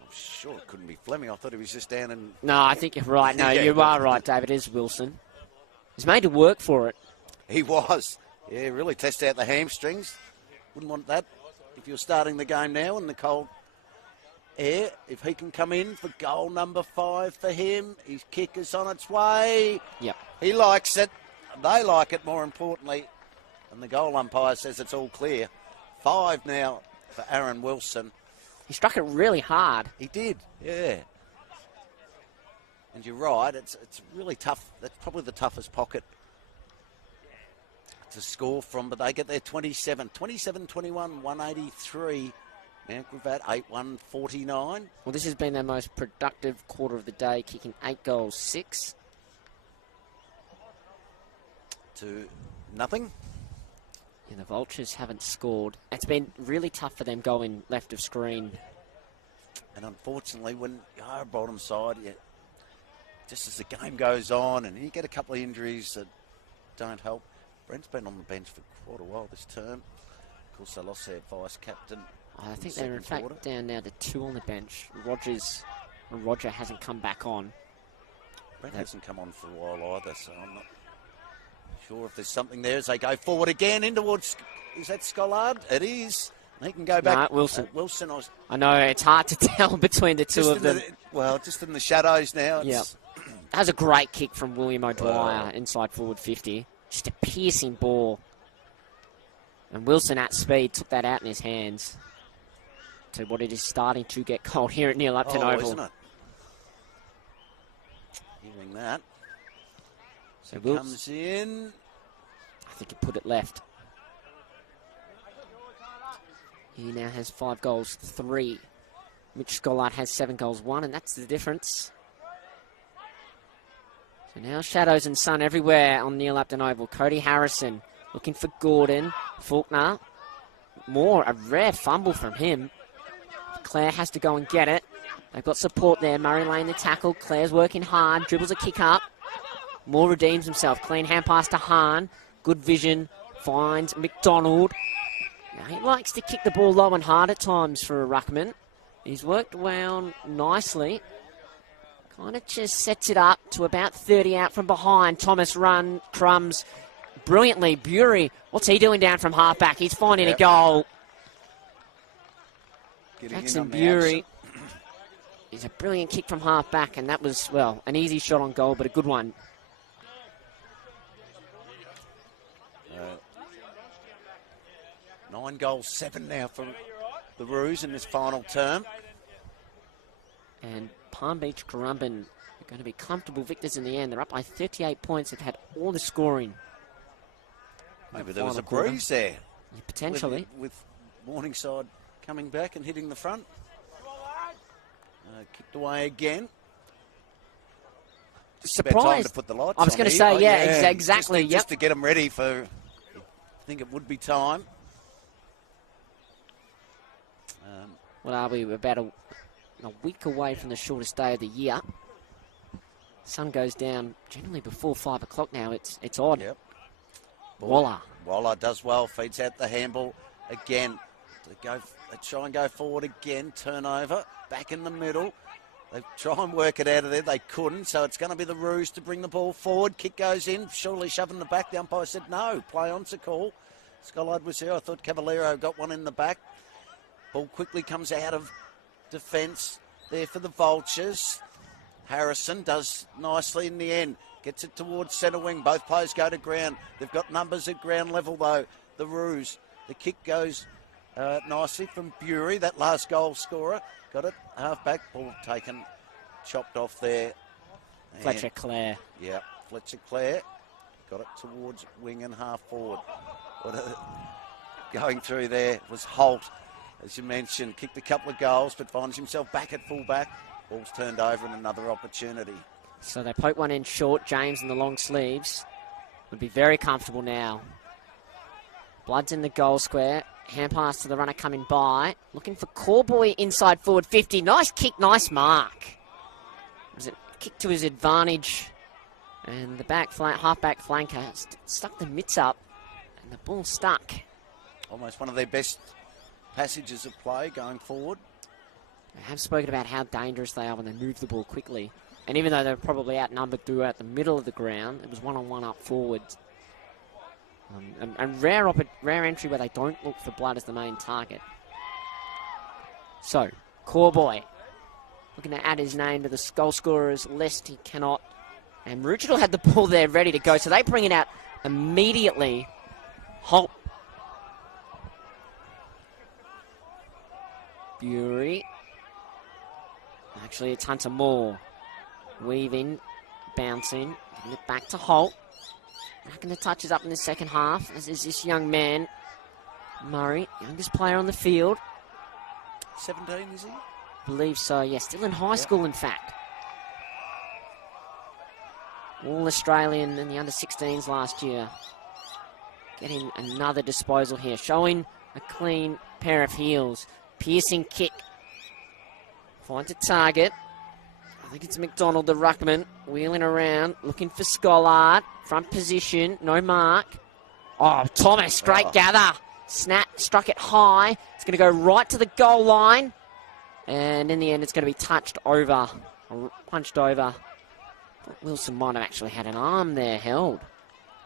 I'm sure it couldn't be Fleming. I thought he was just down in... No, I think you're right. No, you are right, David. It is Wilson. He's made to work for it. He was. Yeah, really test out the hamstrings. Wouldn't want that if you're starting the game now in the cold air. If he can come in for goal number 5 for him, his kick is on its way. Yep. He likes it. They like it, more importantly. And the goal umpire says it's all clear. 5 now for Aaron Wilson. He struck it really hard. He did, yeah. And you're right, it's really tough. That's probably the toughest pocket to score from, but they get their 27. 27-21, 183. Mount Gravatt, 8-1-49. Well, this has been their most productive quarter of the day, kicking 8 goals, 6. To nothing. Yeah, the Vultures haven't scored. It's been really tough for them going left of screen. And unfortunately, when you're bottom side, just as the game goes on and you get a couple of injuries that don't help. Brent's been on the bench for quite a while this term. Of course, they lost their vice captain. I think they're in fact down now to 2 on the bench. Roger hasn't come back on. Brent hasn't come on for a while either, so I'm not sure if there's something there as they go forward again in towards... Is that Scollard? It is. He can go back. No, Wilson. Wilson. I know, it's hard to tell between the two of them. Just in the shadows now. Yeah. That was a great kick from William O'Dwyer, inside forward 50. Just a piercing ball. And Wilson at speed took that out in his hands. To what it is starting to get cold here at Neil Upton Oval. Isn't it? Hearing that. So He comes in. I think he put it left. He now has 5 goals, 3. Mitch Scollard has 7 goals, 1, and that's the difference. So now shadows and sun everywhere on Neil Upton Oval. Cody Harrison looking for Gordon. Faulkner. A rare fumble from him. Claire has to go and get it. They've got support there. Murray Lane the tackle. Claire's working hard. Dribbles a kick up. Moore redeems himself. Clean hand pass to Hahn. Good vision. Finds McDonald. Now he likes to kick the ball low and hard at times for a ruckman. He's worked well nicely. Kind of just sets it up to about 30 out from behind. Thomas run, crumbs brilliantly. Bury, what's he doing down from halfback? He's finding a goal. Jackson Bury is a brilliant kick from halfback, and that was, well, an easy shot on goal, but a good one. 9 goals, 7 now for the Roos in this final term. And Palm Beach Currumbin are going to be comfortable victors in the end. They're up by 38 points. They've had all the scoring. Maybe there was a breeze there. Yeah, potentially. With Morningside coming back and hitting the front. Kicked away again. Surprised. About time to put the lights I was on going to here. say, exactly. Just to get them ready for, I think it would be time. What are we? We're about a week away from the shortest day of the year. Sun goes down generally before 5 o'clock now. It's odd. Yep. Waller does well, feeds out the handball again. They try and go forward again. Turnover, back in the middle. They try and work it out of there. They couldn't, so it's going to be the Roos to bring the ball forward. Kick goes in, surely shoving the back. The umpire said no. Play on to call. Scollard was there. I thought Cavallero got one in the back. Ball quickly comes out of defence there for the Vultures. Harrison does nicely in the end. Gets it towards centre wing. Both players go to ground. They've got numbers at ground level, though. The Roos. The kick goes nicely from Bury, that last goal scorer. Got it, half-back, ball taken, chopped off there. And, Fletcher Clare. Yeah, Fletcher Clare got it towards wing and half forward. Going through there was Holt, as you mentioned, kicked a couple of goals, but finds himself back at full-back. Ball's turned over and another opportunity. So they poke one in short. James in the long sleeves would be very comfortable now. Blood's in the goal square. Hand pass to the runner coming by. Looking for Corboy inside forward 50. Nice kick, nice mark. Was it kick to his advantage? And the half-back flanker stuck the mitts up and the ball stuck. Almost one of their best passages of play going forward. They have spoken about how dangerous they are when they move the ball quickly. And even though they're probably outnumbered throughout the middle of the ground, it was one-on-one up forward. And rare entry where they don't look for blood as the main target. So, Corboy looking to add his name to the goal scorers list. He cannot. And Maroochydore had the ball there ready to go, so they bring it out immediately. Holt. Bury. Actually, it's Hunter Moore. Weaving, bouncing, giving it back to Holt. Racking the touches up in the second half, as is this young man, Murray, youngest player on the field. 17, is he? Believe so, yes. Still in high school, in fact. All Australian in the under-16s last year. Getting another disposal here, showing a clean pair of heels. Piercing kick. Finds a target. I think it's McDonald, the ruckman, wheeling around, looking for Scollard. Front position, no mark. Oh, Thomas, great gather. Snap, struck it high. It's going to go right to the goal line. And in the end, it's going to be touched over, or punched over. Wilson might have actually had an arm there held.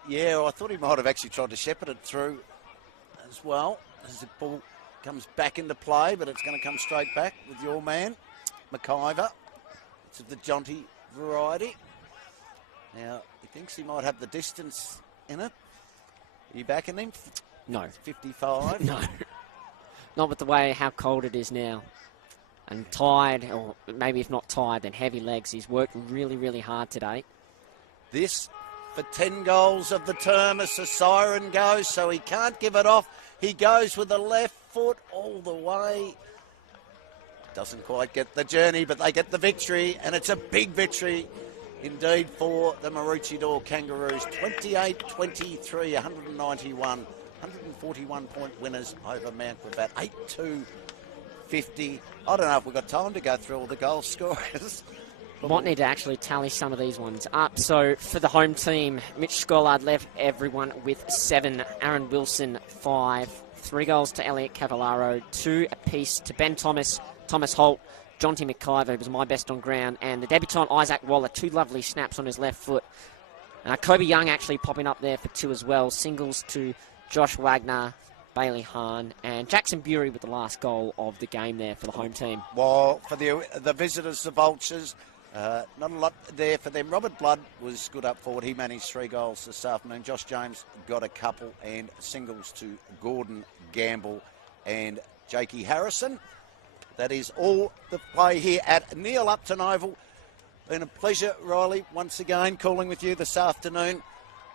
Yeah, well, I thought he might have actually tried to shepherd it through as well. As the ball comes back into play, but it's going to come straight back with your man, McIver. It's of the Jonty variety. Now, he thinks he might have the distance in it. Are you backing him? No. 55? No. Not with the way how cold it is now. And tired, or maybe if not tired, then heavy legs. He's worked really, really hard today. This for 10 goals of the term as the siren goes, so he can't give it off. He goes with the left foot all the way. Doesn't quite get the journey, but they get the victory, and it's a big victory indeed for the Maroochydore Kangaroos. 28-23, 191, 141-point winners over Mount Gravatt. 8-2-50. I don't know if we've got time to go through all the goal scorers. Might need to actually tally some of these ones up. So for the home team, Mitch Scollard left everyone with 7. Aaron Wilson, 5. 3 goals to Elliot Cavallaro. 2 apiece to Ben Thomas, Thomas Holt, Jonty McIver, who was my best on ground, and the debutant Isaac Waller. 2 lovely snaps on his left foot. Kobe Young actually popping up there for 2 as well. Singles to Josh Wagner, Bailey Hahn, and Jackson Bury with the last goal of the game there for the home team. Well, for the visitors, the Vultures, not a lot there for them. Robert Blood was good up forward. He managed 3 goals this afternoon. Josh James got a couple, and singles to Gordon Gamble and Jakey Harrison. That is all the play here at Neil Upton Oval. Been a pleasure, Riley, once again calling with you this afternoon.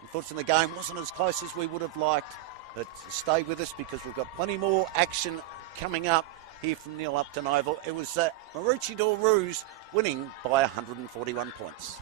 Unfortunately, the game wasn't as close as we would have liked, but stay with us because we've got plenty more action coming up here from Neil Upton Oval. It was Maroochydore Roos winning by 141 points.